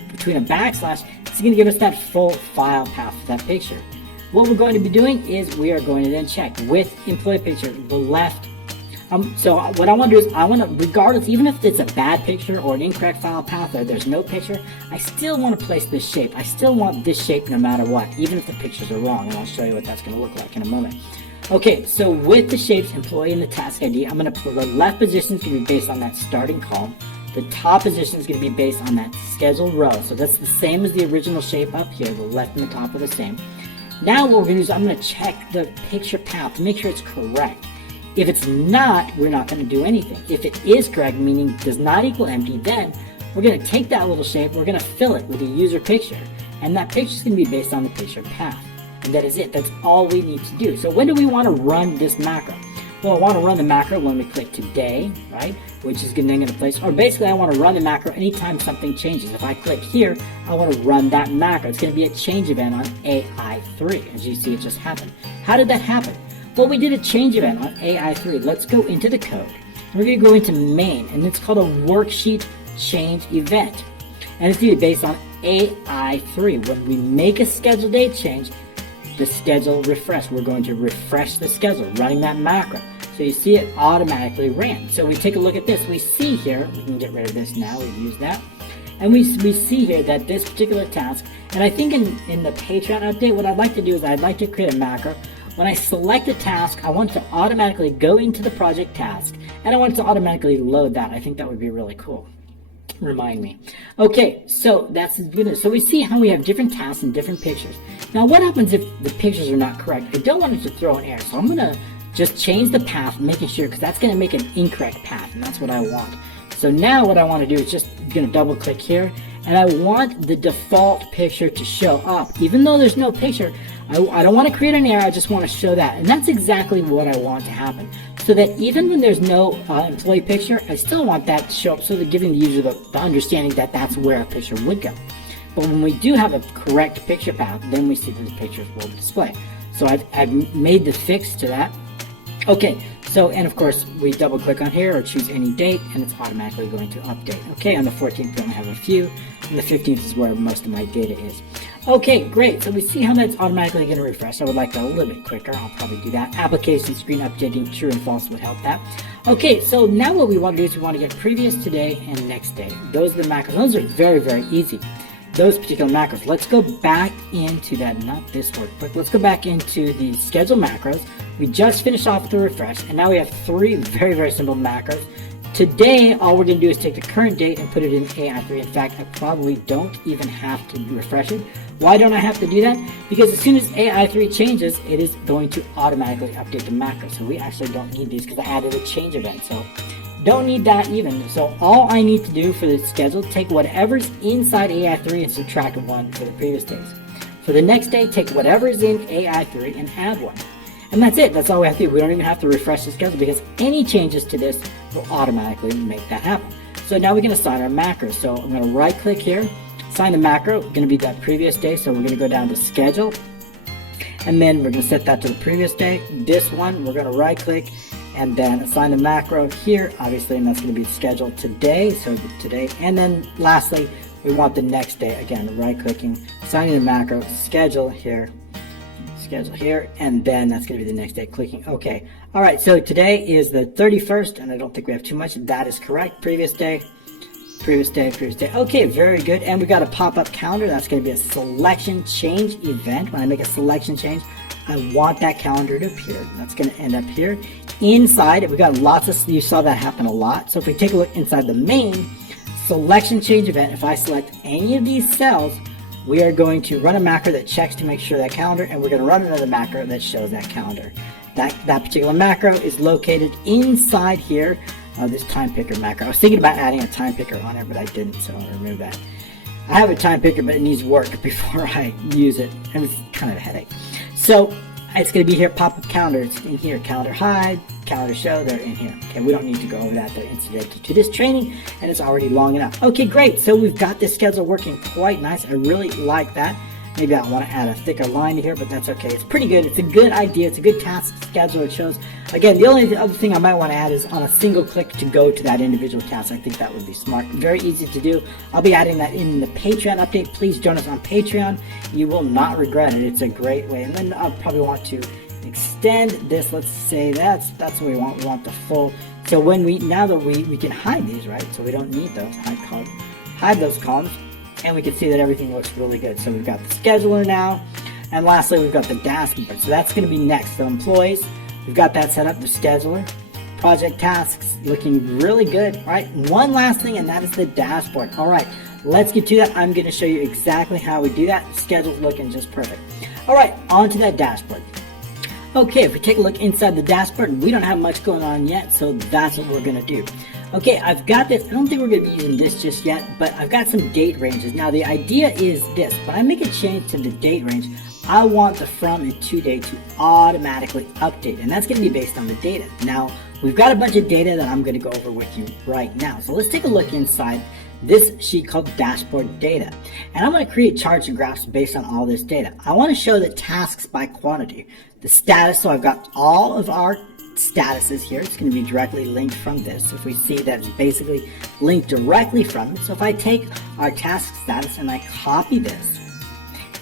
between a backslash, it's going to give us that full file path for that picture. What we're going to be doing is we are going to then check with employee picture, the left. So what I want to do is I want to, regardless, even if it's a bad picture or an incorrect file path or there's no picture, I still want to place this shape. I still want this shape no matter what, even if the pictures are wrong. And I'll show you what that's going to look like in a moment. Okay, so with the shapes, employee and the task ID, I'm going to put the left position is going to be based on that starting column. The top position is going to be based on that scheduled row. So that's the same as the original shape up here. The left and the top are the same. Now what we're going to do is I'm going to check the picture path to make sure it's correct. If it's not, we're not going to do anything. If it is correct, meaning does not equal empty, then we're going to take that little shape, we're going to fill it with a user picture. And that picture is going to be based on the picture path. And that is it. That's all we need to do. So when do we want to run this macro? Well, I want to run the macro when we click today, right? Which is then going to place, or basically I want to run the macro anytime something changes. If I click here, I want to run that macro. It's going to be a change event on AI3. As you see, it just happened. How did that happen? Well, we did a change event on AI3. Let's go into the code. We're going to go into main, and it's called a worksheet change event. And it's based on AI3. When we make a schedule date change, the schedule refresh. We're going to refresh the schedule, running that macro. So you see it automatically ran. So we take a look at this. We see here, we can get rid of this now, we've used that. And we see here that this particular task, and I think in the Patreon update, what I'd like to do is I'd like to create a macro. When I select a task, I want to automatically go into the project task, and I want to automatically load that. I think that would be really cool. Remind me. Okay, so that's good. So we see how we have different tasks and different pictures. Now what happens if the pictures are not correct? I don't want it to throw an error, so I'm going to just change the path, making sure, because that's going to make an incorrect path, and that's what I want. So now what I want to do is just going to double click here, and I want the default picture to show up. Even though there's no picture, I don't want to create an error, I just want to show that. And that's exactly what I want to happen. So that even when there's no employee picture, I still want that to show up, so that giving the user the understanding that that's where a picture would go. But when we do have a correct picture path, then we see that the pictures will display. So I've made the fix to that. Okay, so, and of course, we double click on here or choose any date, and it's automatically going to update. Okay, on the 14th, we only have a few, and the 15th is where most of my data is. Okay, great. So we see how that's automatically going to refresh. I would like that a little bit quicker. I'll probably do that. Application screen updating true and false would help that. Okay, so now what we want to do is we want to get previous, today, and next day. Those are the macros. Those are very, very easy. Those particular macros. Let's go back into that, not this workbook. Let's go back into the schedule macros. We just finished off with the refresh, and now we have three very, very simple macros. Today, all we're going to do is take the current date and put it in AI3. In fact, I probably don't even have to refresh it. Why don't I have to do that? Because as soon as AI3 changes, it is going to automatically update the macro. So we actually don't need these because I added a change event. So don't need that even. So all I need to do for the schedule, take whatever's inside AI3 and subtract one for the previous days. For the next day, take whatever's in AI3 and add one. And that's it. That's all we have to do. We don't even have to refresh the schedule because any changes to this will automatically make that happen. So now we're going to assign our macro. So I'm going to right click here, assign the macro. It's going to be that previous day. So we're going to go down to schedule. And then we're going to set that to the previous day. This one, we're going to right click and then assign the macro here, obviously, and that's going to be scheduled today. So today. And then lastly, we want the next day. Again, right clicking, assigning the macro, schedule here, and then that's going to be the next day, clicking OK. All right, so today is the 31st, and I don't think we have too much. That is correct. Previous day, previous day, previous day. Okay, very good. And we got a pop-up calendar. That's going to be a selection change event. When I make a selection change, I want that calendar to appear. That's going to end up here. Inside, we got lots of, you saw that happen a lot. So if we take a look inside the main selection change event, if I select any of these cells, we are going to run a macro that checks to make sure that calendar, and we're going to run another macro that shows that calendar. That particular macro is located inside here, this time picker macro. I was thinking about adding a time picker on it, but I didn't, so I'll remove that. I have a time picker, but it needs work before I use it, and it's kind of a headache. So it's going to be here, pop-up calendar. It's in here, calendar hide, calendar show, they're in here. Okay, we don't need to go over that. They're incidental to this training, and it's already long enough. Okay, great. So we've got this schedule working quite nice. I really like that. Maybe I want to add a thicker line here, but that's okay. It's pretty good. It's a good idea. It's a good task schedule. It shows. Again, the only other thing I might want to add is on a single click to go to that individual task. I think that would be smart. Very easy to do. I'll be adding that in the Patreon update. Please join us on Patreon. You will not regret it. It's a great way. And then I'll probably want to extend this. Let's say that's what we want. We want the full. So when now that we can hide these, right? So we don't need those. Hide those columns. And we can see that everything looks really good. So we've got the scheduler now. And lastly, we've got the dashboard. So that's going to be next. So employees, we've got that set up, the scheduler. Project tasks, looking really good, right? One last thing, and that is the dashboard. All right, let's get to that. I'm going to show you exactly how we do that. The schedule's looking just perfect. All right, on to that dashboard. Okay, if we take a look inside the dashboard, we don't have much going on yet, so that's what we're going to do. Okay, I've got this. I don't think we're going to be using this just yet, but I've got some date ranges. Now, the idea is this. When I make a change to the date range, I want the from and to date to automatically update, and that's going to be based on the data. Now, we've got a bunch of data that I'm going to go over with you right now. So let's take a look inside this sheet called dashboard data. And I'm going to create charts and graphs based on all this data. I want to show the tasks by quantity, the status. So I've got all of our statuses here. It's going to be directly linked from this. If we see that it's basically linked directly from it. So if I take our task status and I copy this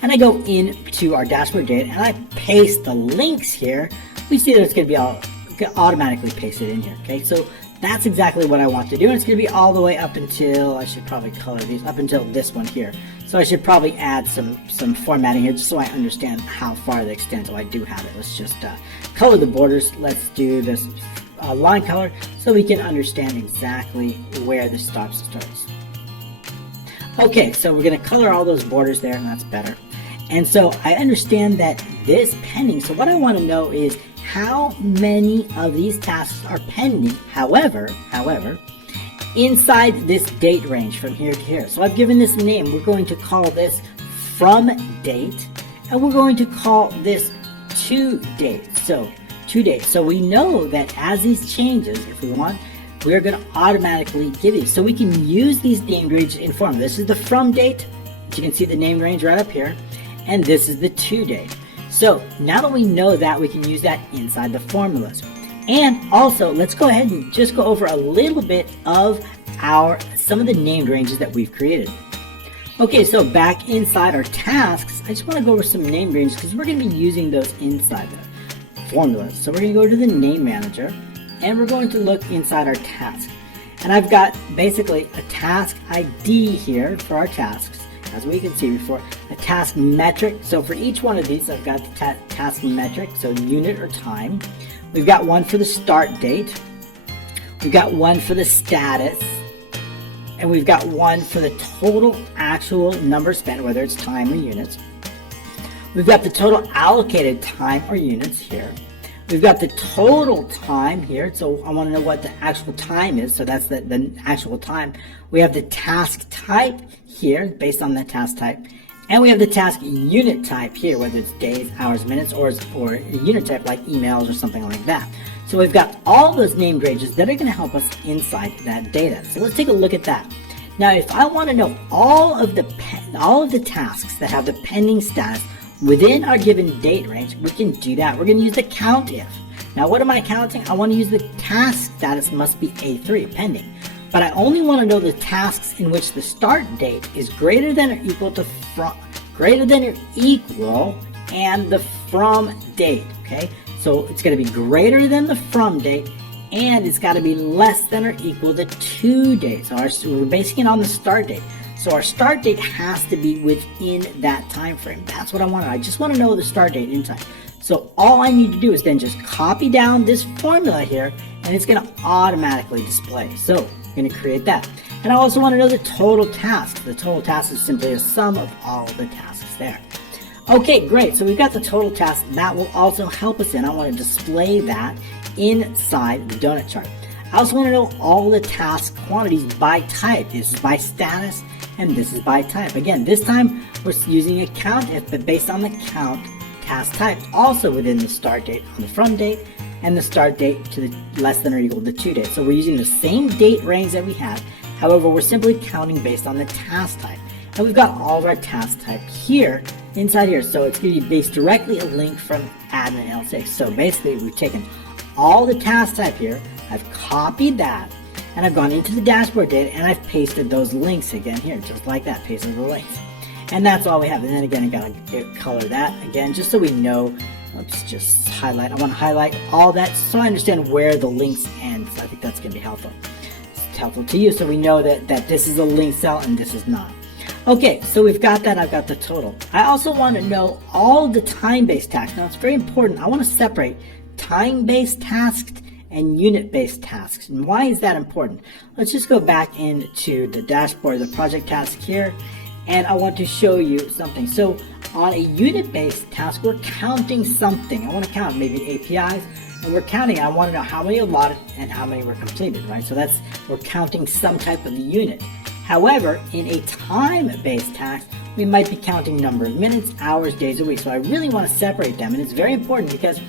and I go into our dashboard data and I paste the links here, we see that it's going to be all automatically pasted in here. Okay, so that's exactly what I want to do, and it's going to be all the way up until, I should probably color these, up until this one here. So I should probably add some formatting here just so I understand how far they extend. So I do have it. Let's just color the borders. Let's do this line color so we can understand exactly where this stops and starts. Okay, so we're going to color all those borders there, and that's better. And so I understand that this pending, so what I want to know is how many of these tasks are pending, however, inside this date range from here to here. So I've given this name. We're going to call this from date, and we're going to call this to date. So to date. So we know that as these changes, if we want, we're going to automatically give these. So we can use these named ranges in form. This is the from date. You can see the named range right up here. And this is the to date. So now that we know that, we can use that inside the formulas. And also, let's go ahead and just go over a little bit of some of the named ranges that we've created. Okay, so back inside our tasks, I just want to go over some named ranges because we're going to be using those inside the formulas. So we're going to go to the name manager and we're going to look inside our task. And I've got basically a task ID here for our tasks. As we can see before, a task metric. So for each one of these, I've got the task metric, so unit or time. We've got one for the start date. We've got one for the status. And we've got one for the total actual number spent, whether it's time or units. We've got the total allocated time or units here. We've got the total time here, so I want to know what the actual time is, so that's the actual time. We have the task type here, based on the task type, and we have the task unit type here, whether it's days, hours, minutes, or a unit type like emails or something like that. So we've got all those named ranges that are going to help us inside that data. So let's take a look at that. Now, if I want to know all of the tasks that have the pending status within our given date range, we can do that. We're going to use the count if. Now, what am I counting? I want to use the task status must be A3, pending. But I only want to know the tasks in which the start date is greater than or equal to and the from date. Okay, so it's going to be greater than the from date, and it's got to be less than or equal to to date. So we're basing it on the start date. So our start date has to be within that time frame. That's what I want. I just want to know the start date in time. So all I need to do is then just copy down this formula here, and it's going to automatically display. So I'm going to create that. And I also want to know the total task. The total task is simply a sum of all the tasks there. Okay, great. So we've got the total task. That will also help us in. I want to display that inside the donut chart. I also want to know all the task quantities by type. This is by status, and this is by type. Again, this time we're using a count if, but based on the count task type, also within the start date on the from date and the start date to the less than or equal to to date. So we're using the same date range that we had. However, we're simply counting based on the task type. And we've got all of our task type here inside here. So it's going to be based directly a link from admin L6. So basically we've taken all the task type here, I've copied that, and I've gone into the dashboard data and I've pasted those links again here, just like that, pasted the links. And that's all we have. And then again, I gotta color that again, just so we know. Let's just highlight. I want to highlight all that so I understand where the links end. So I think that's gonna be helpful. It's helpful to you, so we know that this is a link cell and this is not. Okay, so we've got that. I've got the total. I also want to know all the time-based tasks. Now it's very important. I want to separate time-based tasks and unit-based tasks. And why is that important? Let's just go back into the dashboard, the project task here, and I want to show you something. So on a unit-based task, we're counting something. I want to count maybe APIs, and we're counting. I want to know how many allotted and how many were completed, right? So we're counting some type of unit. However, in a time-based task, we might be counting number of minutes, hours, days a week. So I really want to separate them, and it's very important because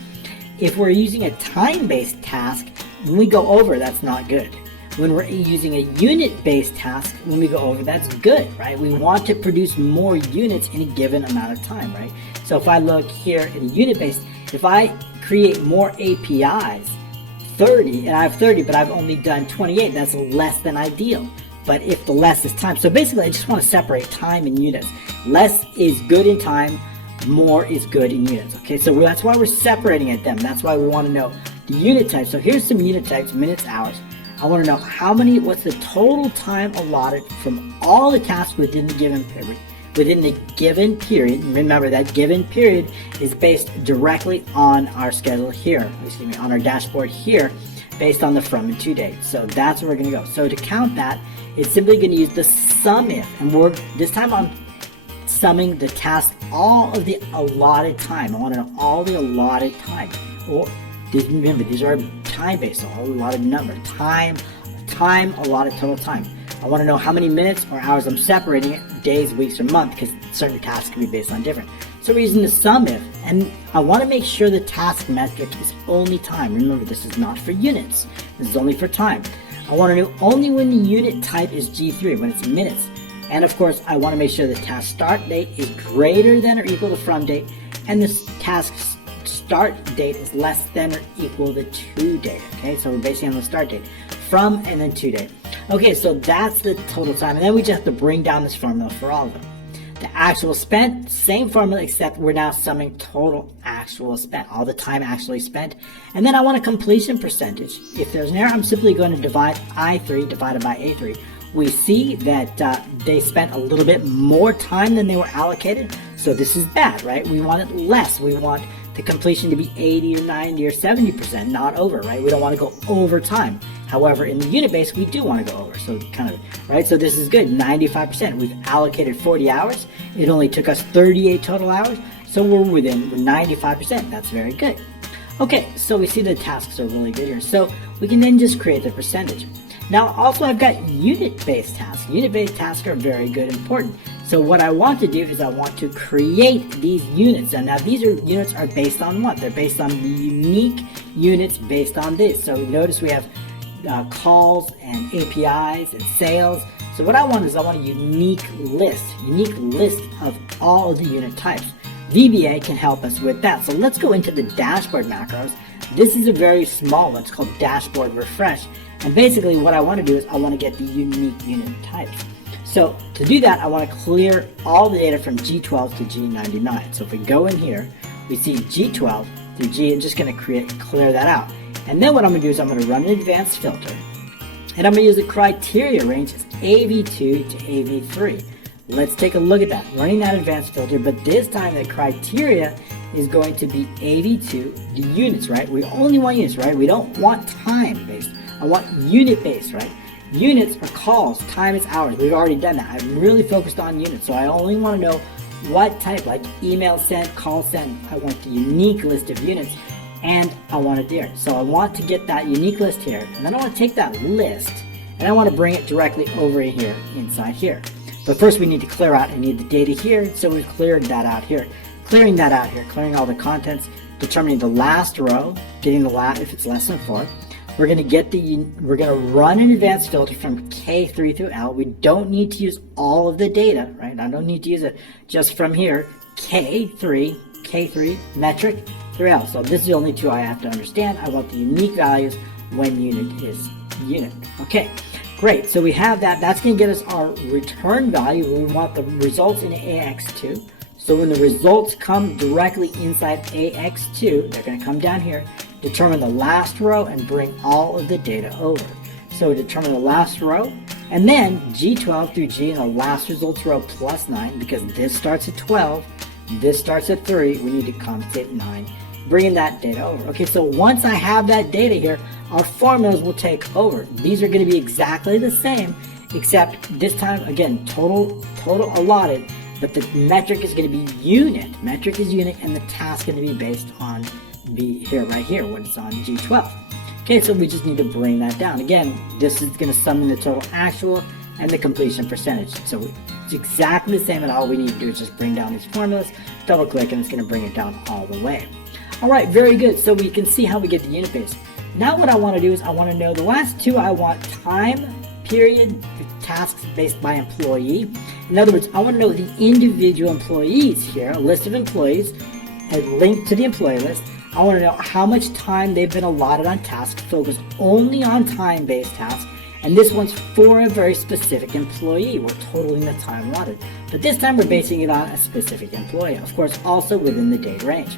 if we're using a time-based task, when we go over, that's not good. When we're using a unit-based task, when we go over, that's good, right? We want to produce more units in a given amount of time, right? So if I look here in a unit-based, if I create more APIs, 30, and I have 30, but I've only done 28, that's less than ideal. But if the less is time, so basically I just want to separate time and units. Less is good in time, more is good in units. Okay, so that's why we're separating at them. That's why we want to know the unit types. So here's some unit types, minutes, hours. I want to know what's the total time allotted from all the tasks within the given period. Remember that given period is based directly on our schedule here, on our dashboard here, based on the from and to date. So that's where we're going to go. So to count that, it's simply going to use the sum if, and this time I'm summing the task all of the allotted time. I want to know all the allotted time. Or remember, these are time-based, so all allotted number, time, allotted total time. I want to know how many minutes or hours I'm separating it, days, weeks, or month, because certain tasks can be based on different. So we're using the sum if, and I want to make sure the task metric is only time. Remember, this is not for units. This is only for time. I want to know only when the unit type is G3, when it's minutes. And of course, I want to make sure the task start date is greater than or equal to from date, and this task start date is less than or equal to to date. Okay, so we're basing on the start date, from and then to date. Okay, so that's the total time, and then we just have to bring down this formula for all of them. The actual spent, same formula, except we're now summing total actual spent, all the time actually spent. And then I want a completion percentage. If there's an error, I'm simply going to divide I3 divided by A3. We see that they spent a little bit more time than they were allocated, so this is bad, right? We want it less. We want the completion to be 80 or 90 or 70%, not over, right? We don't want to go over time. However, in the unit base, we do want to go over, so right? So this is good, 95%. We've allocated 40 hours. It only took us 38 total hours, so we're within 95%. That's very good. Okay, so we see the tasks are really good here. So we can then just create the percentage. Now, also I've got unit-based tasks. Unit-based tasks are very good and important. So what I want to do is I want to create these units. And now these units are based on what? They're based on the unique units based on this. So notice we have calls and APIs and sales. So what I want is a unique list of all of the unit types. VBA can help us with that. So let's go into the dashboard macros. This is a very small one. It's called dashboard refresh. And basically what I want to do is I want to get the unique unit types. So to do that, I want to clear all the data from G12 to G99. So if we go in here, we see G12 through G. I'm just going to clear that out. And then what I'm going to do is I'm going to run an advanced filter. And I'm going to use the criteria range as AV2 to AV3. Let's take a look at that. Running that advanced filter, but this time the criteria is going to be AV2, the units, right? We only want units, right? We don't want time-based. I want unit-based, right? Units are calls, time is hours. We've already done that. I'm really focused on units, so I only want to know what type, like email sent, call sent. I want the unique list of units, and I want it there. So I want to get that unique list here, and then I want to take that list, and I want to bring it directly over here, inside here. But first we need to clear out, I need the data here, so we've cleared that out here. Clearing that out here, clearing all the contents, determining the last row, getting the last, if it's less than 4. We're going to run an advanced filter from K3 through L. We don't need to use all of the data, right? I don't need to use it just from here. K3, metric through L. So this is the only two I have to understand. I want the unique values when unit is unit. Okay, great. So we have that. That's going to get us our return value. We want the results in AX2. So when the results come directly inside AX2, they're going to come down here, determine the last row, and bring all of the data over. So determine the last row, and then G12 through G in the last results row plus 9, because this starts at 12, this starts at 3, we need to compensate 9, bringing that data over. Okay, so once I have that data here, our formulas will take over. These are going to be exactly the same, except this time, again, total allotted, but the metric is going to be unit. Metric is unit, and the task is going to be based on right here, when it's on G12. Okay, so we just need to bring that down. Again, this is going to sum in the total actual and the completion percentage. So it's exactly the same, and all we need to do is just bring down these formulas, double click, and it's going to bring it down all the way. All right, very good. So we can see how we get the unit base. Now what I want to do is I want to know the last two. I want time period tasks based by employee. In other words, I want to know the individual employees here, a list of employees, a link to the employee list. I want to know how much time they've been allotted on tasks, focus only on time-based tasks, and this one's for a very specific employee. We're totaling the time allotted, but this time we're basing it on a specific employee, of course, also within the date range.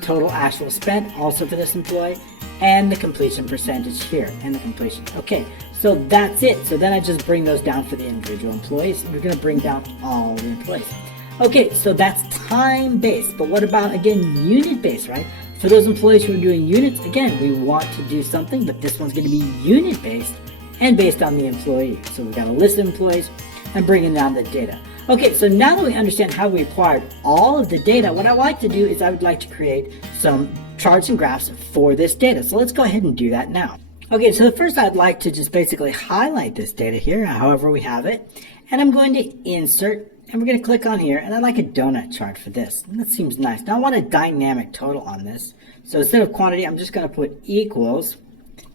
Total actual spent also for this employee, and the completion percentage here, and the completion. Okay, so that's it. So then I just bring those down for the individual employees. We're going to bring down all the employees. Okay, so that's time-based, but what about, again, unit-based, right? For those employees who are doing units, again, we want to do something, but this one's going to be unit-based and based on the employee. So we've got a list of employees and bringing down the data. Okay, so now that we understand how we acquired all of the data, what I like to do is I would like to create some charts and graphs for this data. So let's go ahead and do that now. Okay, so first I'd like to just basically highlight this data here, however we have it, and I'm going to insert, and we're going to click on here, and I'd like a donut chart for this. And that seems nice. Now I want a dynamic total on this. So instead of quantity, I'm just going to put equals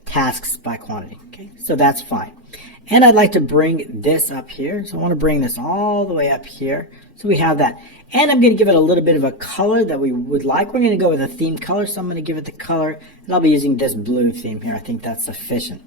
tasks by quantity. Okay, so that's fine. And I'd like to bring this up here. So I want to bring this all the way up here. So we have that. And I'm going to give it a little bit of a color that we would like. We're going to go with a theme color. So I'm going to give it the color, and I'll be using this blue theme here. I think that's sufficient.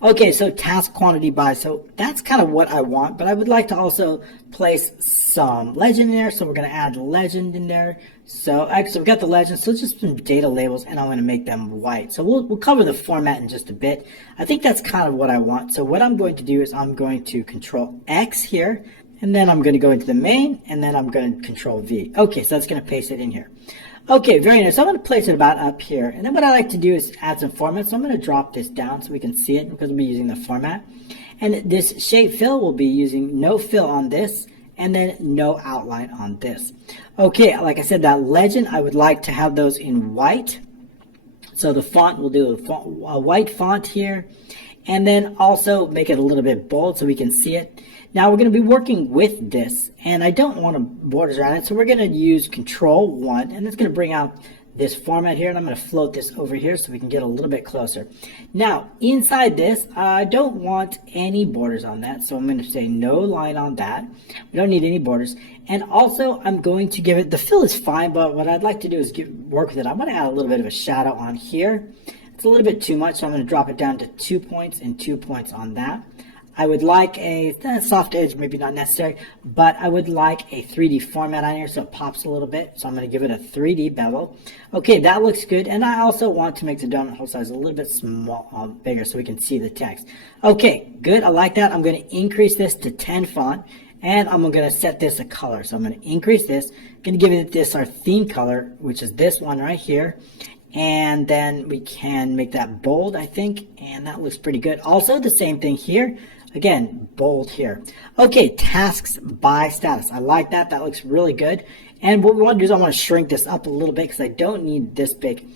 Okay, so task quantity by, so that's kind of what I want, but I would like to also place some legend in there, so we're going to add legend in there. So actually, we've got the legend, so it's just some data labels, and I'm going to make them white. So we'll cover the format in just a bit. I think that's kind of what I want. So what I'm going to do is I'm going to Control X here, and then I'm going to go into the main, and then I'm going to Control V. Okay, so that's going to paste it in here. Okay, very nice. So I'm going to place it about up here. And then what I like to do is add some format. So I'm going to drop this down so we can see it because we'll be using the format. And this shape fill will be using no fill on this and then no outline on this. Okay, like I said, that legend, I would like to have those in white. So the font, we'll do a white font here. And then also make it a little bit bold so we can see it. Now we're going to be working with this, and I don't want borders around it, so we're going to use Control 1, and it's going to bring out this format here, and I'm going to float this over here so we can get a little bit closer. Now, inside this, I don't want any borders on that, so I'm going to say no line on that. We don't need any borders. And also, I'm going to give it, the fill is fine, but what I'd like to do is work with it. I'm going to add a little bit of a shadow on here. It's a little bit too much, so I'm going to drop it down to 2 points and 2 points on that. I would like a soft edge, maybe not necessary, but I would like a 3D format on here so it pops a little bit. So I'm going to give it a 3D bevel. Okay, that looks good. And I also want to make the donut hole size a little bit small, bigger so we can see the text. Okay, good. I like that. I'm going to increase this to 10 font, and I'm going to set this a color. So I'm going to increase this. I'm going to give it this our theme color, which is this one right here. And then we can make that bold, I think, and that looks pretty good. Also, the same thing here. Again, bold here. Okay, tasks by status. I like that. That looks really good. And what we want to do is I want to shrink this up a little bit because I don't need this big.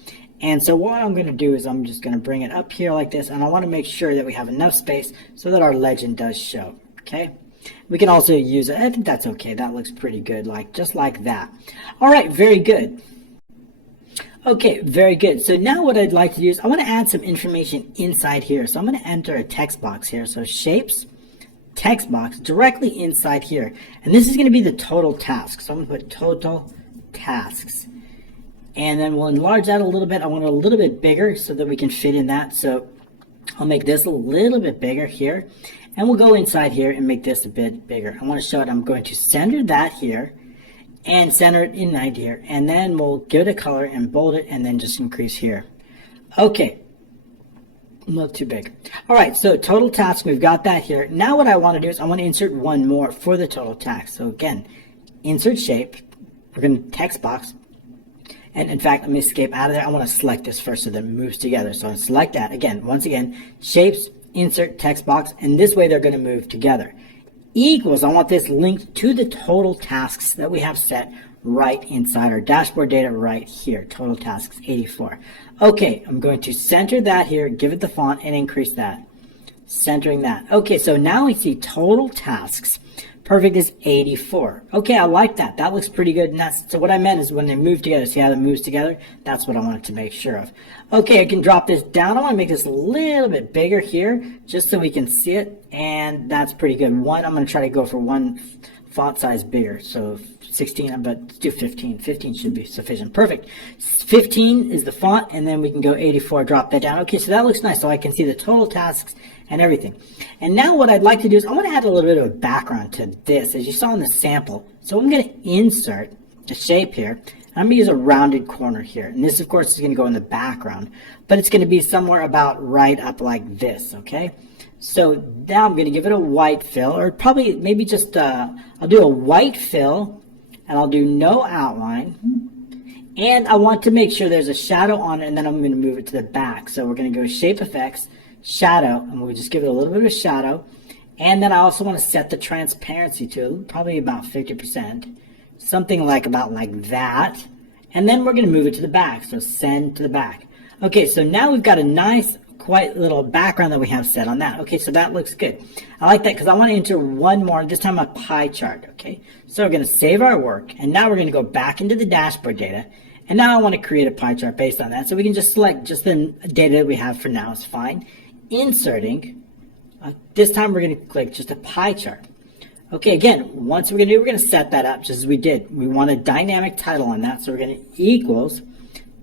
And so what I'm going to do is I'm just going to bring it up here like this. And I want to make sure that we have enough space so that our legend does show. Okay. We can also use it. I think that's okay. That looks pretty good, just like that. All right, very good. Okay, very good. So now what I'd like to do is I want to add some information inside here. So I'm going to enter a text box here. So shapes, text box directly inside here. And this is going to be the total tasks. So I'm going to put total tasks. And then we'll enlarge that a little bit. I want it a little bit bigger so that we can fit in that. So I'll make this a little bit bigger here. And we'll go inside here and make this a bit bigger. I want to show it. I'm going to center that here. And center it in right here, and then we'll give it a color and bold it, and then just increase here. Okay, not too big. All right, so total task, we've got that here. Now what I want to do is I want to insert one more for the total task. So again, insert shape. We're going to text box, and in fact, let me escape out of there. I want to select this first so that it moves together. So I select that again. Once again, shapes, insert text box, and this way they're going to move together. Equals, I want this linked to the total tasks that we have set right inside our dashboard data right here. Total tasks 84. Okay, I'm going to center that here, give it the font, and increase that. centering that. Okay, so now we see total tasks. Perfect is 84. Okay, I like that. That looks pretty good. And that's, so what I meant is when they move together, see how that moves together? That's what I wanted to make sure of. Okay, I can drop this down. I want to make this a little bit bigger here, just so we can see it. And that's pretty good. I'm going to try to go for one font size bigger. So 16, but let's do 15. 15 should be sufficient. Perfect. 15 is the font, and then we can go 84, drop that down. Okay, so that looks nice. So I can see the total tasks and everything. And now what I'd like to do is I want to add a little bit of a background to this, as you saw in the sample. So I'm going to insert a shape here. I'm going to use a rounded corner here. And this, of course, is going to go in the background, but it's going to be somewhere about right up like this, okay? So now I'm going to give it a white fill, or probably maybe just, I'll do a white fill, and I'll do no outline. And I want to make sure there's a shadow on it, and then I'm going to move it to the back. So we're going to go Shape Effects, Shadow, and we'll just give it a little bit of a shadow. And then I also want to set the transparency to probably about 50%, something like about like that. And then we're going to move it to the back, so send to the back. Okay, so now we've got a nice, quite little background that we have set on that. Okay, so that looks good. I like that because I want to enter one more, this time a pie chart. Okay, so we're going to save our work, and now we're going to go back into the dashboard data. And now I want to create a pie chart based on that. So we can just select just the data that we have for now is fine. Inserting, this time we're going to click just a pie chart. Okay, again, once we're going to set that up just as we did. We want a dynamic title on that, so we're going to equals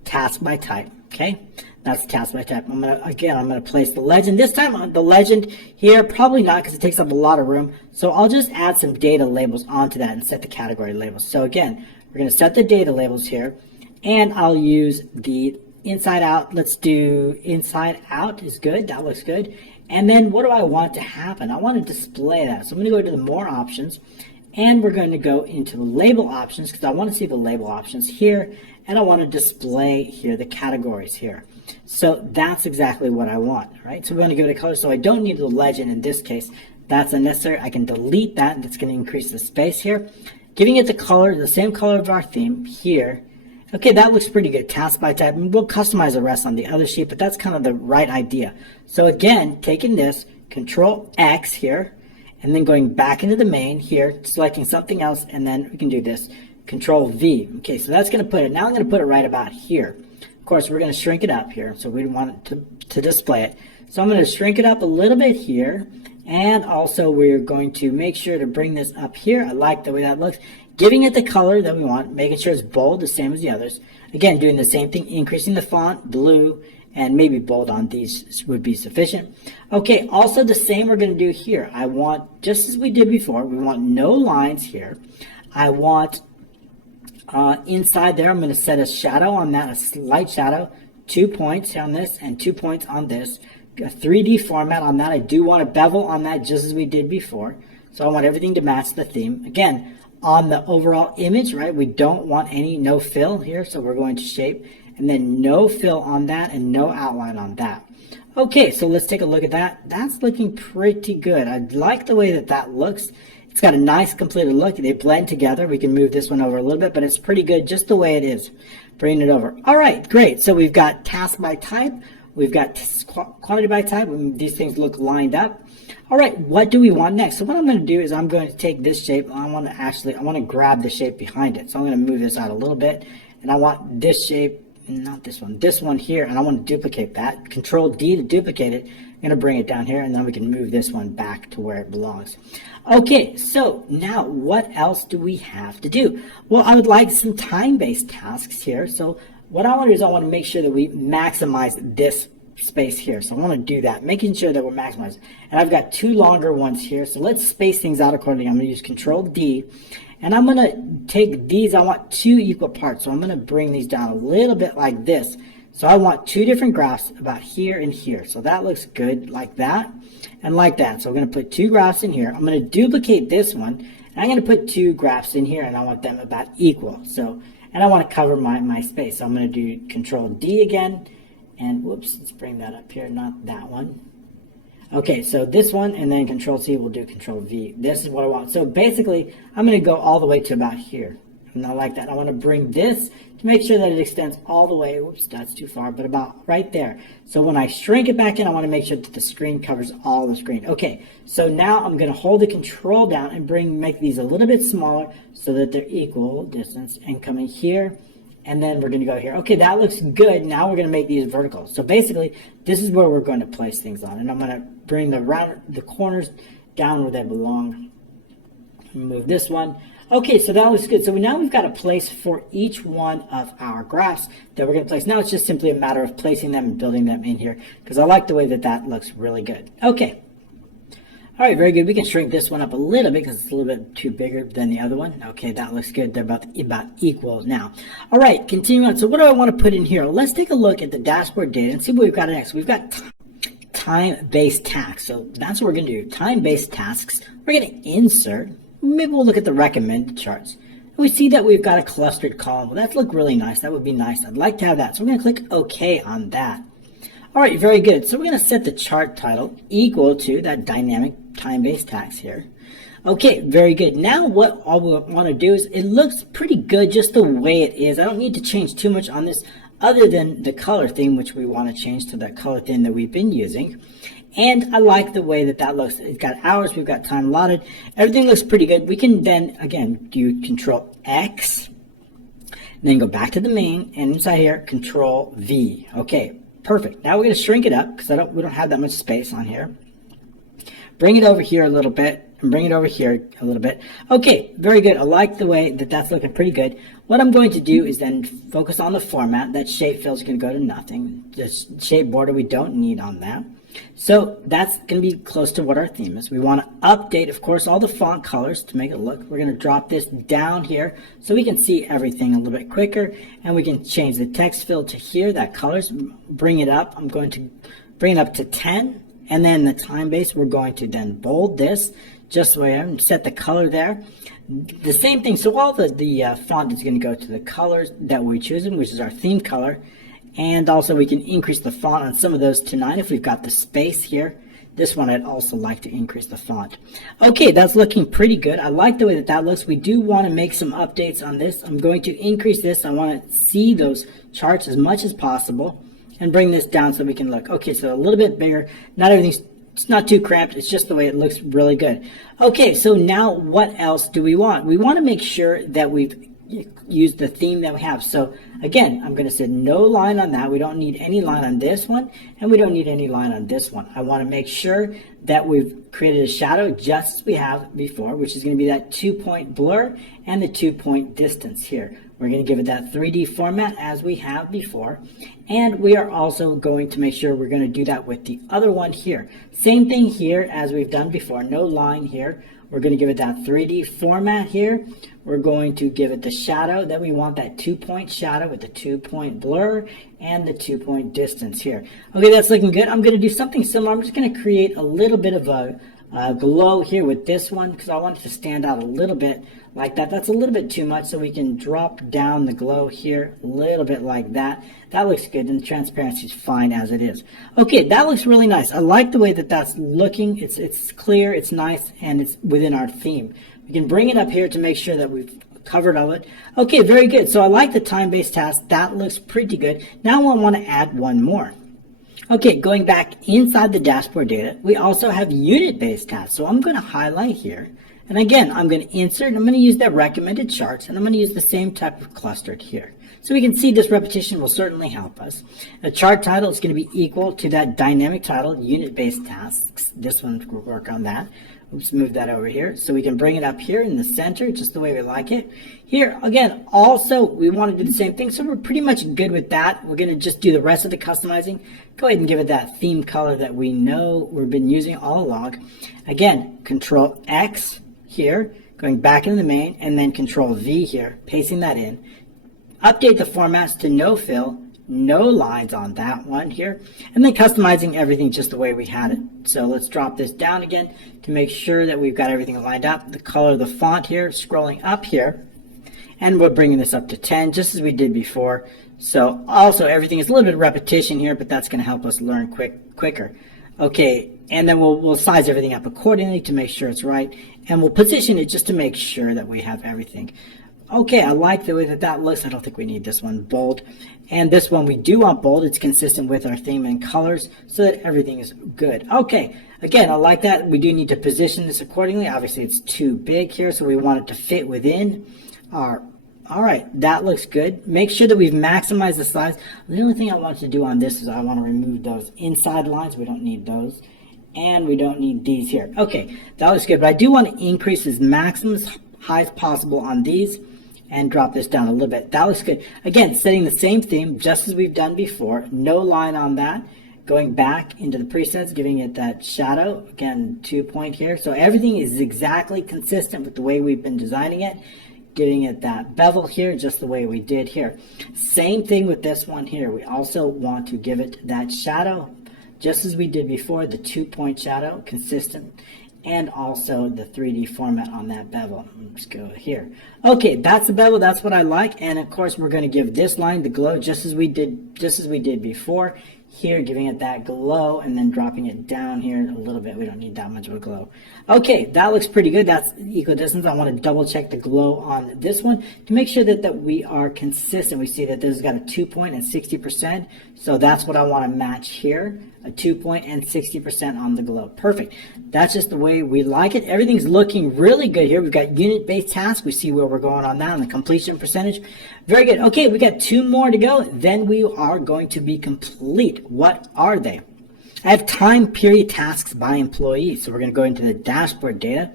task by type. Okay, that's task by type. I'm going to place the legend. This time the legend here, probably not because it takes up a lot of room. So I'll just add some data labels onto that and set the category labels. So again, we're going to set the data labels here, and I'll use the inside out. Let's do inside out is good. That looks good. And then what do I want to happen? I want to display that. So I'm going to go to the more options, and we're going to go into the label options because I want to see the label options here, and I want to display here the categories here. So that's exactly what I want, right? So we're going to give it a color. So I don't need the legend in this case. That's unnecessary. I can delete that. That's going to increase the space here. Giving it the color, the same color of our theme here. Okay, that looks pretty good. Task by type. And we'll customize the rest on the other sheet, but that's kind of the right idea. So again, taking this, Control X here, and then going back into the main here, selecting something else, and then we can do this, Control V. Okay, so that's going to put it. Now I'm going to put it right about here. Of course, we're going to shrink it up here, so we want it to display it. So I'm going to shrink it up a little bit here, and also we're going to make sure to bring this up here. I like the way that looks. Giving it the color that we want, making sure it's bold, the same as the others. Again, doing the same thing, increasing the font, blue, and maybe bold on these would be sufficient. Okay, also the same we're going to do here. I want, just as we did before, we want no lines here. I want inside there, I'm going to set a shadow on that, a slight shadow, 2 points on this and 2 points on this. A 3D format on that. I do want a bevel on that just as we did before. So I want everything to match the theme. Again, on the overall image, right, we don't want any no fill here, so we're going to shape, and then no fill on that and no outline on that. Okay, so let's take a look at that. That's looking pretty good. I like the way that that looks. It's got a nice completed look. They blend together. We can move this one over a little bit, but it's pretty good just the way it is. Bring it over. All right, great. So we've got task by type. We've got quantity by type. These things look lined up. All right, what do we want next? So what I'm going to do is I'm going to take this shape. I want to grab the shape behind it. So I'm going to move this out a little bit, and I want this shape, not this one here, and I want to duplicate that. Control D to duplicate it. I'm going to bring it down here, and then we can move this one back to where it belongs. Okay, so now what else do we have to do? Well, I would like some time-based tasks here. So what I want to do is I want to make sure that we maximize this space here. So I want to do that, making sure that we're maximized. And I've got two longer ones here. So let's space things out accordingly. I'm going to use Control D, and I'm going to take these. I want two equal parts. So I'm going to bring these down a little bit like this. So I want two different graphs about here and here. So that looks good like that and like that. So I'm going to put two graphs in here. I'm going to duplicate this one, and I'm going to put two graphs in here, and I want them about equal. So, and I want to cover my space. So I'm going to do Control D again. And whoops, let's bring that up here, not that one. Okay, so this one, and then Control C will do Control V. This is what I want. So basically, I'm going to go all the way to about here. And I like that. I want to bring this to make sure that it extends all the way. Whoops, that's too far, but about right there. So when I shrink it back in, I want to make sure that the screen covers all the screen. Okay, so now I'm going to hold the control down and make these a little bit smaller so that they're equal distance, and come in here. And then we're going to go here. Okay, that looks good. Now we're going to make these vertical. So basically, this is where we're going to place things on. And I'm going to bring the corners down where they belong. Move this one. Okay, so that looks good. So now we've got a place for each one of our graphs that we're going to place. Now it's just simply a matter of placing them and building them in here, because I like the way that that looks really good. Okay. All right, very good. We can shrink this one up a little bit because it's a little bit too bigger than the other one. Okay, that looks good. They're about equal now. All right, continue on. So what do I want to put in here? Let's take a look at the dashboard data and see what we've got next. We've got time-based tasks. So that's what we're going to do. Time-based tasks. We're going to insert. Maybe we'll look at the recommended charts. We see that we've got a clustered column. Well, that look really nice. That would be nice. I'd like to have that. So we're going to click OK on that. All right, very good. So we're going to set the chart title equal to that dynamic time-based task here. Okay, very good. Now what all we want to do is, it looks pretty good just the way it is. I don't need to change too much on this other than the color theme, which we want to change to that color theme that we've been using. And I like the way that that looks. It's got hours, we've got time allotted. Everything looks pretty good. We can then, again, do Control X, and then go back to the main, and inside here, Control V. Okay, perfect. Now we're going to shrink it up because we don't have that much space on here. Bring it over here a little bit, and bring it over here a little bit. Okay, very good. I like the way that that's looking pretty good. What I'm going to do is then focus on the format. That shape fill is going to go to nothing. This shape border we don't need on that. So that's going to be close to what our theme is. We want to update, of course, all the font colors to make it look. We're going to drop this down here so we can see everything a little bit quicker, and we can change the text fill to here, that colors, bring it up. I'm going to bring it up to 10, and then the time base, we're going to then bold this just the way I'm set the color there. The same thing, so all the font is going to go to the colors that we're choosing, which is our theme color. And also we can increase the font on some of those to 9 if we've got the space here. This one I'd also like to increase the font. Okay, that's looking pretty good. I like the way that that looks. We do want to make some updates on this. I'm going to increase this. I want to see those charts as much as possible and bring this down so we can look. Okay, so a little bit bigger. Not everything's, it's not too cramped. It's just the way it looks really good. Okay, so now what else do we want? We want to make sure that we've used the theme that we have. So again, I'm going to say no line on that. We don't need any line on this one, and we don't need any line on this one. I want to make sure that we've created a shadow just as we have before, which is going to be that 2-point blur and the 2-point distance here. We're going to give it that 3D format as we have before, and we are also going to make sure we're going to do that with the other one here. Same thing here as we've done before, no line here. We're going to give it that 3D format here. We're going to give it the shadow. Then we want that 2-point shadow with the 2-point blur and the 2-point distance here. Okay, that's looking good. I'm going to do something similar. I'm just going to create a little bit of a glow here with this one because I want it to stand out a little bit like that. That's a little bit too much, so we can drop down the glow here a little bit like that. That looks good, and the transparency is fine as it is. Okay, that looks really nice. I like the way that that's looking. It's clear, it's nice, and it's within our theme. We can bring it up here to make sure that we've covered all it. Okay, very good. So I like the time-based task. That looks pretty good. Now I want to add one more. Okay, going back inside the dashboard data, we also have unit-based tasks. So I'm going to highlight here. And again, I'm going to insert, and I'm going to use the recommended charts, and I'm going to use the same type of clustered here. So we can see this repetition will certainly help us. The chart title is going to be equal to that dynamic title, unit-based tasks. This one will work on that. Oops, move that over here. So we can bring it up here in the center, just the way we like it. Here, again, also, we want to do the same thing. So we're pretty much good with that. We're going to just do the rest of the customizing. Go ahead and give it that theme color that we know we've been using all along. Again, Control X here, going back into the main, and then Control V here, pasting that in. Update the formats to no fill, no lines on that one here, and then customizing everything just the way we had it. So let's drop this down again to make sure that we've got everything lined up. The color of the font here, scrolling up here, and we're bringing this up to 10 just as we did before. So also everything is a little bit of repetition here, but that's going to help us learn quicker. Okay, and then we'll size everything up accordingly to make sure it's right, and we'll position it just to make sure that we have everything. Okay, I like the way that that looks. I don't think we need this one bold. And this one we do want bold. It's consistent with our theme and colors so that everything is good. Okay, again, I like that. We do need to position this accordingly. Obviously, it's too big here, so we want it to fit within our... All right, that looks good. Make sure that we've maximized the size. The only thing I want to do on this is I want to remove those inside lines. We don't need those. And we don't need these here. Okay, that looks good. But I do want to increase as maximum as high as possible on these and drop this down a little bit. That looks good. Again, setting the same theme just as we've done before. No line on that. Going back into the presets, giving it that shadow. Again, 2 point here. So everything is exactly consistent with the way we've been designing it. Giving it that bevel here, just the way we did here. Same thing with this one here. We also want to give it that shadow, just as we did before, the 2 point shadow, consistent, and also the 3D format on that bevel. Let's go here. Okay, that's the bevel. That's what I like. And of course, we're going to give this line the glow, just as we did before. Here, giving it that glow and then dropping it down here a little bit. We don't need that much of a glow. Okay, that looks pretty good. That's equal distance. I want to double check the glow on this one to make sure that we are consistent. We see that this has got a 2 point and 60%. So that's what I want to match here. A 2 point and 60% on the glow. Perfect. That's just the way we like it. Everything's looking really good here. We've got unit-based tasks. We see where we're going on that, on the completion percentage. Very good. Okay, we got 2 more to go. Then we are going to be complete. What are they? I have time period tasks by employee. So we're going to go into the dashboard data.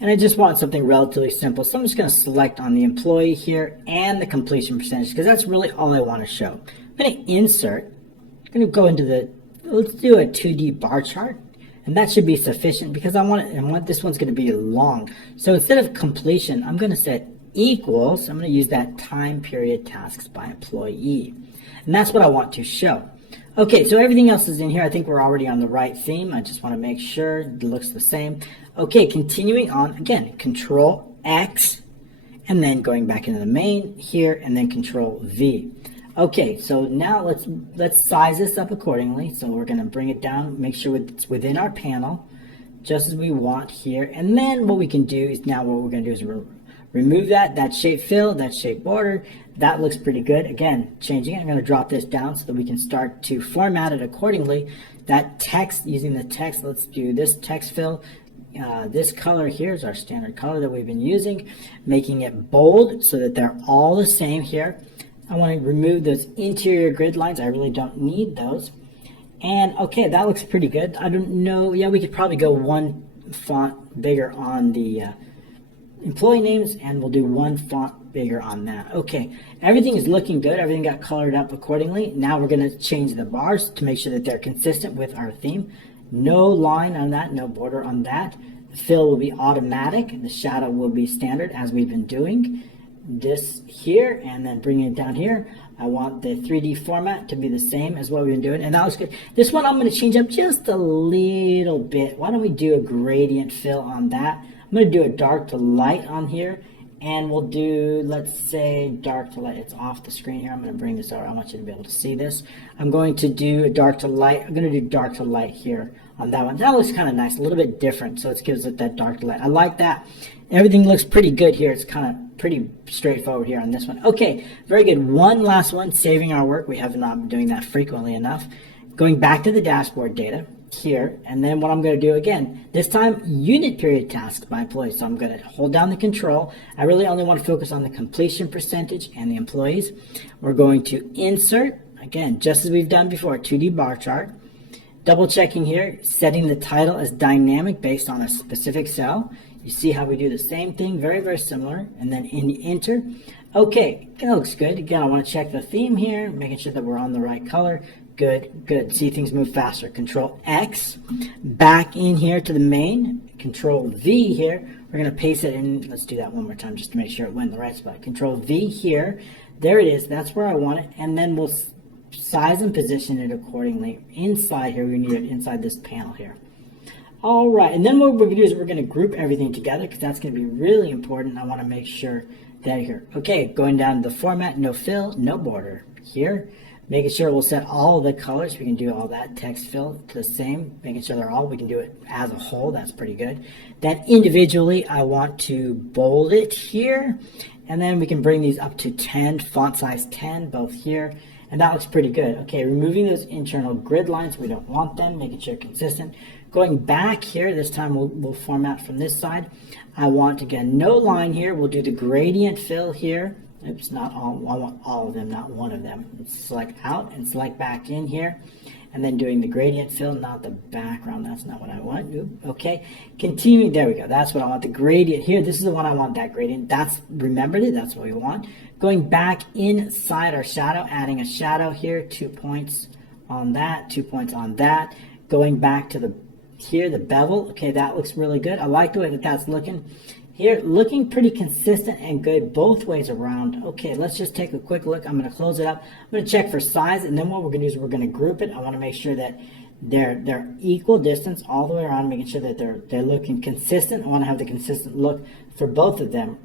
And I just want something relatively simple. So I'm just going to select on the employee here and the completion percentage because that's really all I want to show. I'm going to insert. I'm going to go into the, let's do a 2D bar chart. And that should be sufficient because I want this one's going to be long. So instead of completion, I'm going to set equals. I'm going to use that time period tasks by employee. And that's what I want to show. Okay, so everything else is in here. I think we're already on the right theme. I just want to make sure it looks the same. Okay, continuing on, again, Control X, and then going back into the main here, and then Control V. Okay, so now let's size this up accordingly. So we're going to bring it down, make sure it's within our panel, just as we want here. And then what we can do is now what we're going to do is remove that shape fill, that shape border. That looks pretty good. Again, changing it. I'm going to drop this down so that we can start to format it accordingly. That text, using the text, let's do this text fill. This color here is our standard color that we've been using, making it bold so that they're all the same here. I want to remove those interior grid lines. I really don't need those. And okay, that looks pretty good. I don't know. Yeah, we could probably go one font bigger on the employee names, and we'll do one font bigger on that. Okay, everything is looking good. Everything got colored up accordingly. Now we're going to change the bars to make sure that they're consistent with our theme. No line on that, no border on that. The fill will be automatic. The shadow will be standard as we've been doing. This here and then bringing it down here. I want the 3D format to be the same as what we've been doing, and that looks good. This one I'm going to change up just a little bit. Why don't we do a gradient fill on that? I'm going to do a dark to light on here, and we'll do, let's say, dark to light. It's off the screen here. I'm going to bring this over. I want you to be able to see this. I'm going to do a dark to light. I'm going to do dark to light here on that one. That looks kind of nice, a little bit different, so it gives it that dark to light. I like that. Everything looks pretty good here. It's kind of pretty straightforward here on this one. Okay, very good. One last one, saving our work. We have not been doing that frequently enough. Going back to the dashboard data here, and then what I'm going to do again, this time unit period tasks by employee. So I'm going to hold down the control. I really only want to focus on the completion percentage and the employees. We're going to insert, again, just as we've done before, 2D bar chart. Double checking here, setting the title as dynamic based on a specific cell. You see how we do the same thing, very, very similar. And then in enter. Okay, that looks good. Again, I want to check the theme here, making sure that we're on the right color. Good, good. See things move faster. Control X, back in here to the main. Control V here. We're going to paste it in. Let's do that one more time just to make sure it went in the right spot. Control V here. There it is. That's where I want it. And then we'll size and position it accordingly. Inside here, we need it inside this panel here. All right, and then what we're going to do is we're going to group everything together because that's going to be really important. I want to make sure that here. Okay, going down to the format, no fill, no border. Here, Making sure we'll set all of the colors. We can do all that text fill to the same, making sure they're all, we can do it as a whole. That's pretty good. Then individually, I want to bold it here. And then we can bring these up to 10, font size 10, both here. And that looks pretty good. Okay, removing those internal grid lines. We don't want them, making sure consistent. Going back here, this time we'll format from this side. I want, again, no line here. We'll do the gradient fill here. Oops, not all, I want all of them, not one of them. Let's select out and select back in here. And then doing the gradient fill, not the background. That's not what I want. Oop, okay, continuing, there we go. That's what I want, the gradient here. This is the one I want, that gradient. That's, remembered it, that's what we want. Going back inside our shadow, adding a shadow here, 2 points on that, 2 points on that. Going back to the, here, the bevel. Okay, that looks really good. I like the way that that's looking. Here, looking pretty consistent and good both ways around. Okay, let's just take a quick look. I'm going to close it up. I'm going to check for size, and then what we're going to do is we're going to group it. I want to make sure that they're equal distance all the way around, making sure that they're looking consistent. I want to have the consistent look for both of them.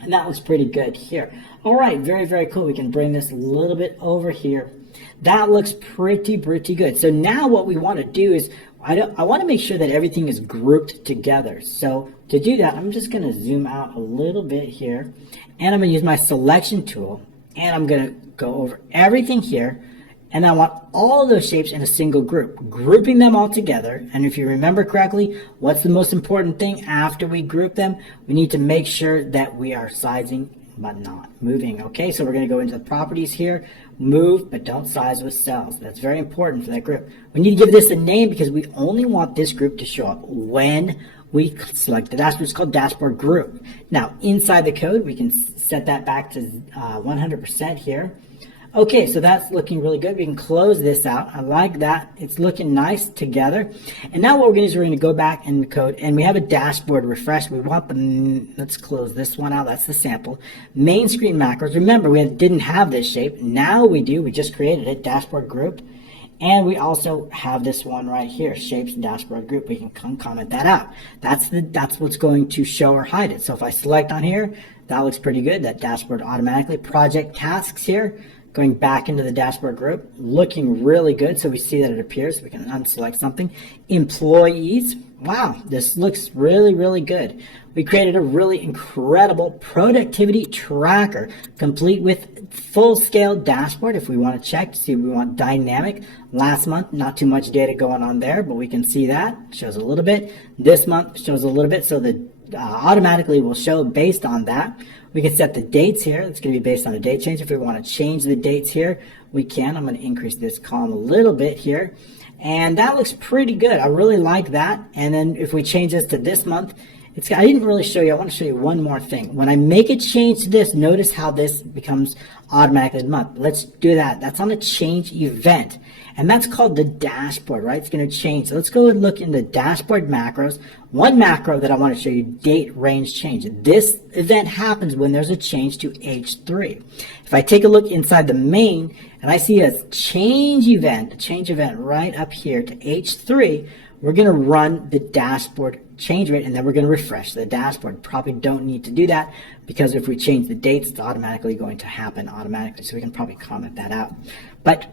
And that looks pretty good here. All right, very, very cool. We can bring this a little bit over here. That looks pretty good. So now what we want to do is I want to make sure that everything is grouped together. So to do that, I'm just going to zoom out a little bit here, and I'm going to use my selection tool, and I'm going to go over everything here, and I want all those shapes in a single group, grouping them all together. And if you remember correctly, what's the most important thing after we group them? We need to make sure that we are sizing but not moving. Okay, so we're going to go into the properties here, move but don't size with cells. That's very important for that group. We need to give this a name because we only want this group to show up when we select the dashboard. It's called dashboard group. Now inside the code, we can set that back to 100% here. Okay, so that's looking really good. We can close this out. I like that. It's looking nice together. And now what we're going to do is we're going to go back in the code, and we have a dashboard refresh. We want the, let's close this one out. That's the sample. Main screen macros. Remember, we didn't have this shape. Now we do. We just created it, dashboard group. And we also have this one right here, shapes dashboard group. We can comment that out. That's what's going to show or hide it. So if I select on here, that looks pretty good. That dashboard automatically. Project tasks here. Going back into the dashboard group, looking really good. So we see that it appears. We can unselect something. Employees. Wow, this looks really good. We created a really incredible productivity tracker, complete with full-scale dashboard. If we want to check to see if we want dynamic. Last month, not too much data going on there, but we can see that. Shows a little bit. This month shows a little bit, so the automatically will show based on that. We can set the dates here. It's going to be based on a date change. If we want to change the dates here, we can. I'm going to increase this column a little bit here. And that looks pretty good. I really like that. And then if we change this to this month, I didn't really show you. I want to show you one more thing. When I make a change to this, notice how this becomes automatically the month. Let's do that. That's on a change event. And that's called the dashboard, right? It's going to change. So let's go and look in the dashboard macros. One macro that I want to show you, date range change. This event happens when there's a change to H3. If I take a look inside the main and I see a change event right up here to H3, we're going to run the dashboard change rate, and then we're going to refresh the dashboard. Probably don't need to do that because if we change the dates, it's automatically going to happen automatically. So we can probably comment that out. But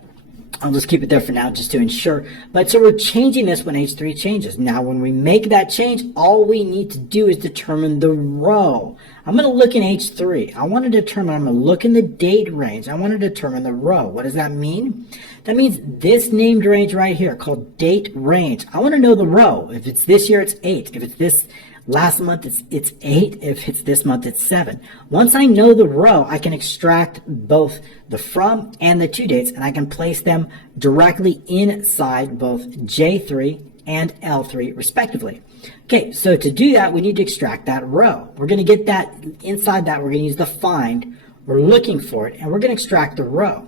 I'll just keep it there for now just to ensure. But so we're changing this when H3 changes. Now when we make that change, all we need to do is determine the row. I'm going to look in H3. I'm going to look in the date range. I want to determine the row. What does that mean? That means this named range right here called date range. I want to know the row. If it's this year, it's 8. If it's this last month, it's 8. If it's this month, it's 7. Once I know the row, I can extract both the from and the to dates, and I can place them directly inside both J3 and L3 respectively. Okay, so to do that, we need to extract that row. We're going to get that inside that. We're going to use the find. We're looking for it, and we're going to extract the row.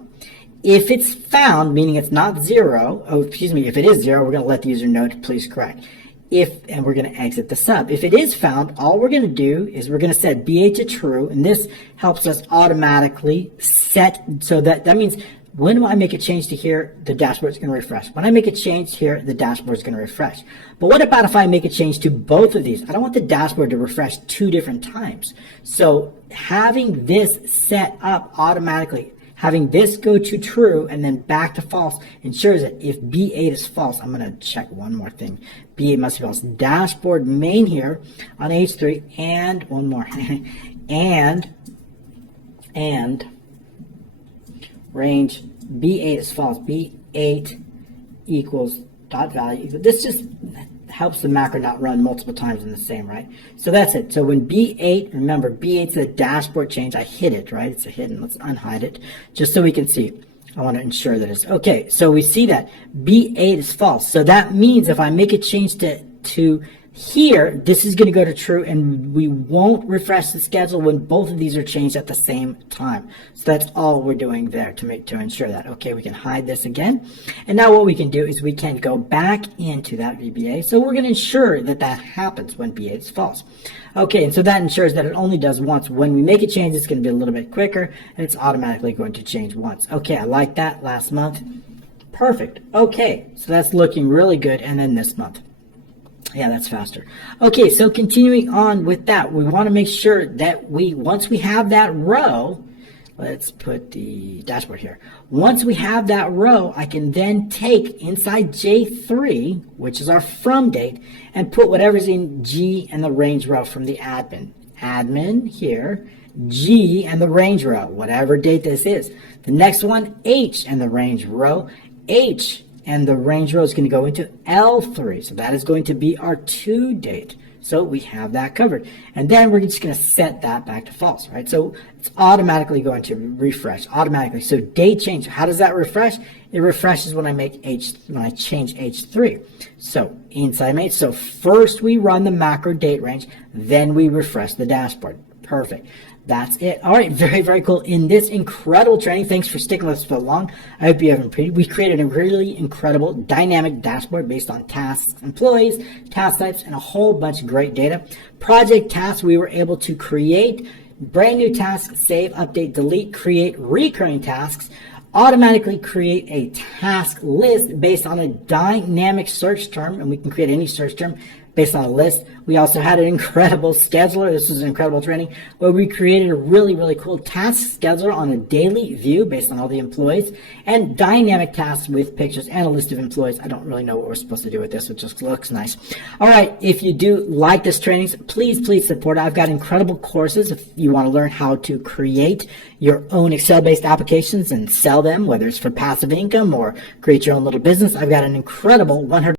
If it's found, meaning it's not 0, if it is 0, we're going to let the user know to please correct. And we're going to exit the sub. If it is found, all we're going to do is we're going to set BA to true, and this helps us automatically set, so that means when I make a change to here, the dashboard is going to refresh. When I make a change here, the dashboard is going to refresh. But what about if I make a change to both of these? I don't want the dashboard to refresh 2 different times. So having this set up automatically Having this go to true and then back to false ensures that if B8 is false, I'm going to check one more thing. B8 must be false. Dashboard main here on H3 and one more. and range B8 is false. B8 equals dot value. This just helps the macro not run multiple times in the same, right? So that's it. So when B8, remember B8 is a dashboard change. I hid it, right? It's a hidden. Let's unhide it just so we can see. I want to ensure that it's okay. So we see that B8 is false. So that means if I make a change to here, this is going to go to true, and we won't refresh the schedule when both of these are changed at the same time. So that's all we're doing there to ensure that. Okay, we can hide this again. And now what we can do is we can go back into that VBA. So we're going to ensure that that happens when B8 is false. Okay, and so that ensures that it only does once. When we make a change, it's going to be a little bit quicker, and it's automatically going to change once. Okay, I like that. Last month. Perfect. Okay, so that's looking really good. And then this month. Yeah, that's faster. Okay, so continuing on with that, we want to make sure that once we have that row, let's put the dashboard here. Once we have that row, I can then take inside J3, which is our from date, and put whatever's in G and the range row from the admin. Admin here, G and the range row, whatever date this is. The next one, H and the range row, H and the range row is going to go into L3. So that is going to be our to date. So we have that covered. And then we're just going to set that back to false, right? So it's automatically going to refresh automatically. So date change, how does that refresh? It refreshes when I change H3. So inside main, so first we run the macro date range, then we refresh the dashboard. Perfect. That's it. All right, very, very cool. In this incredible training, thanks for sticking with us for long. I hope you have improved. We created a really incredible dynamic dashboard based on tasks, employees, task types, and a whole bunch of great data. Project tasks, we were able to create brand new tasks, save, update, delete, create recurring tasks, automatically create a task list based on a dynamic search term, and we can create any search term based on a list. We also had an incredible scheduler. This was an incredible training where we created a really, really cool task scheduler on a daily view based on all the employees, and dynamic tasks with pictures and a list of employees. I don't really know what we're supposed to do with this. It just looks nice. All right. If you do like this training, please support it. I've got incredible courses if you want to learn how to create your own Excel-based applications and sell them, whether it's for passive income or create your own little business. I've got an incredible 100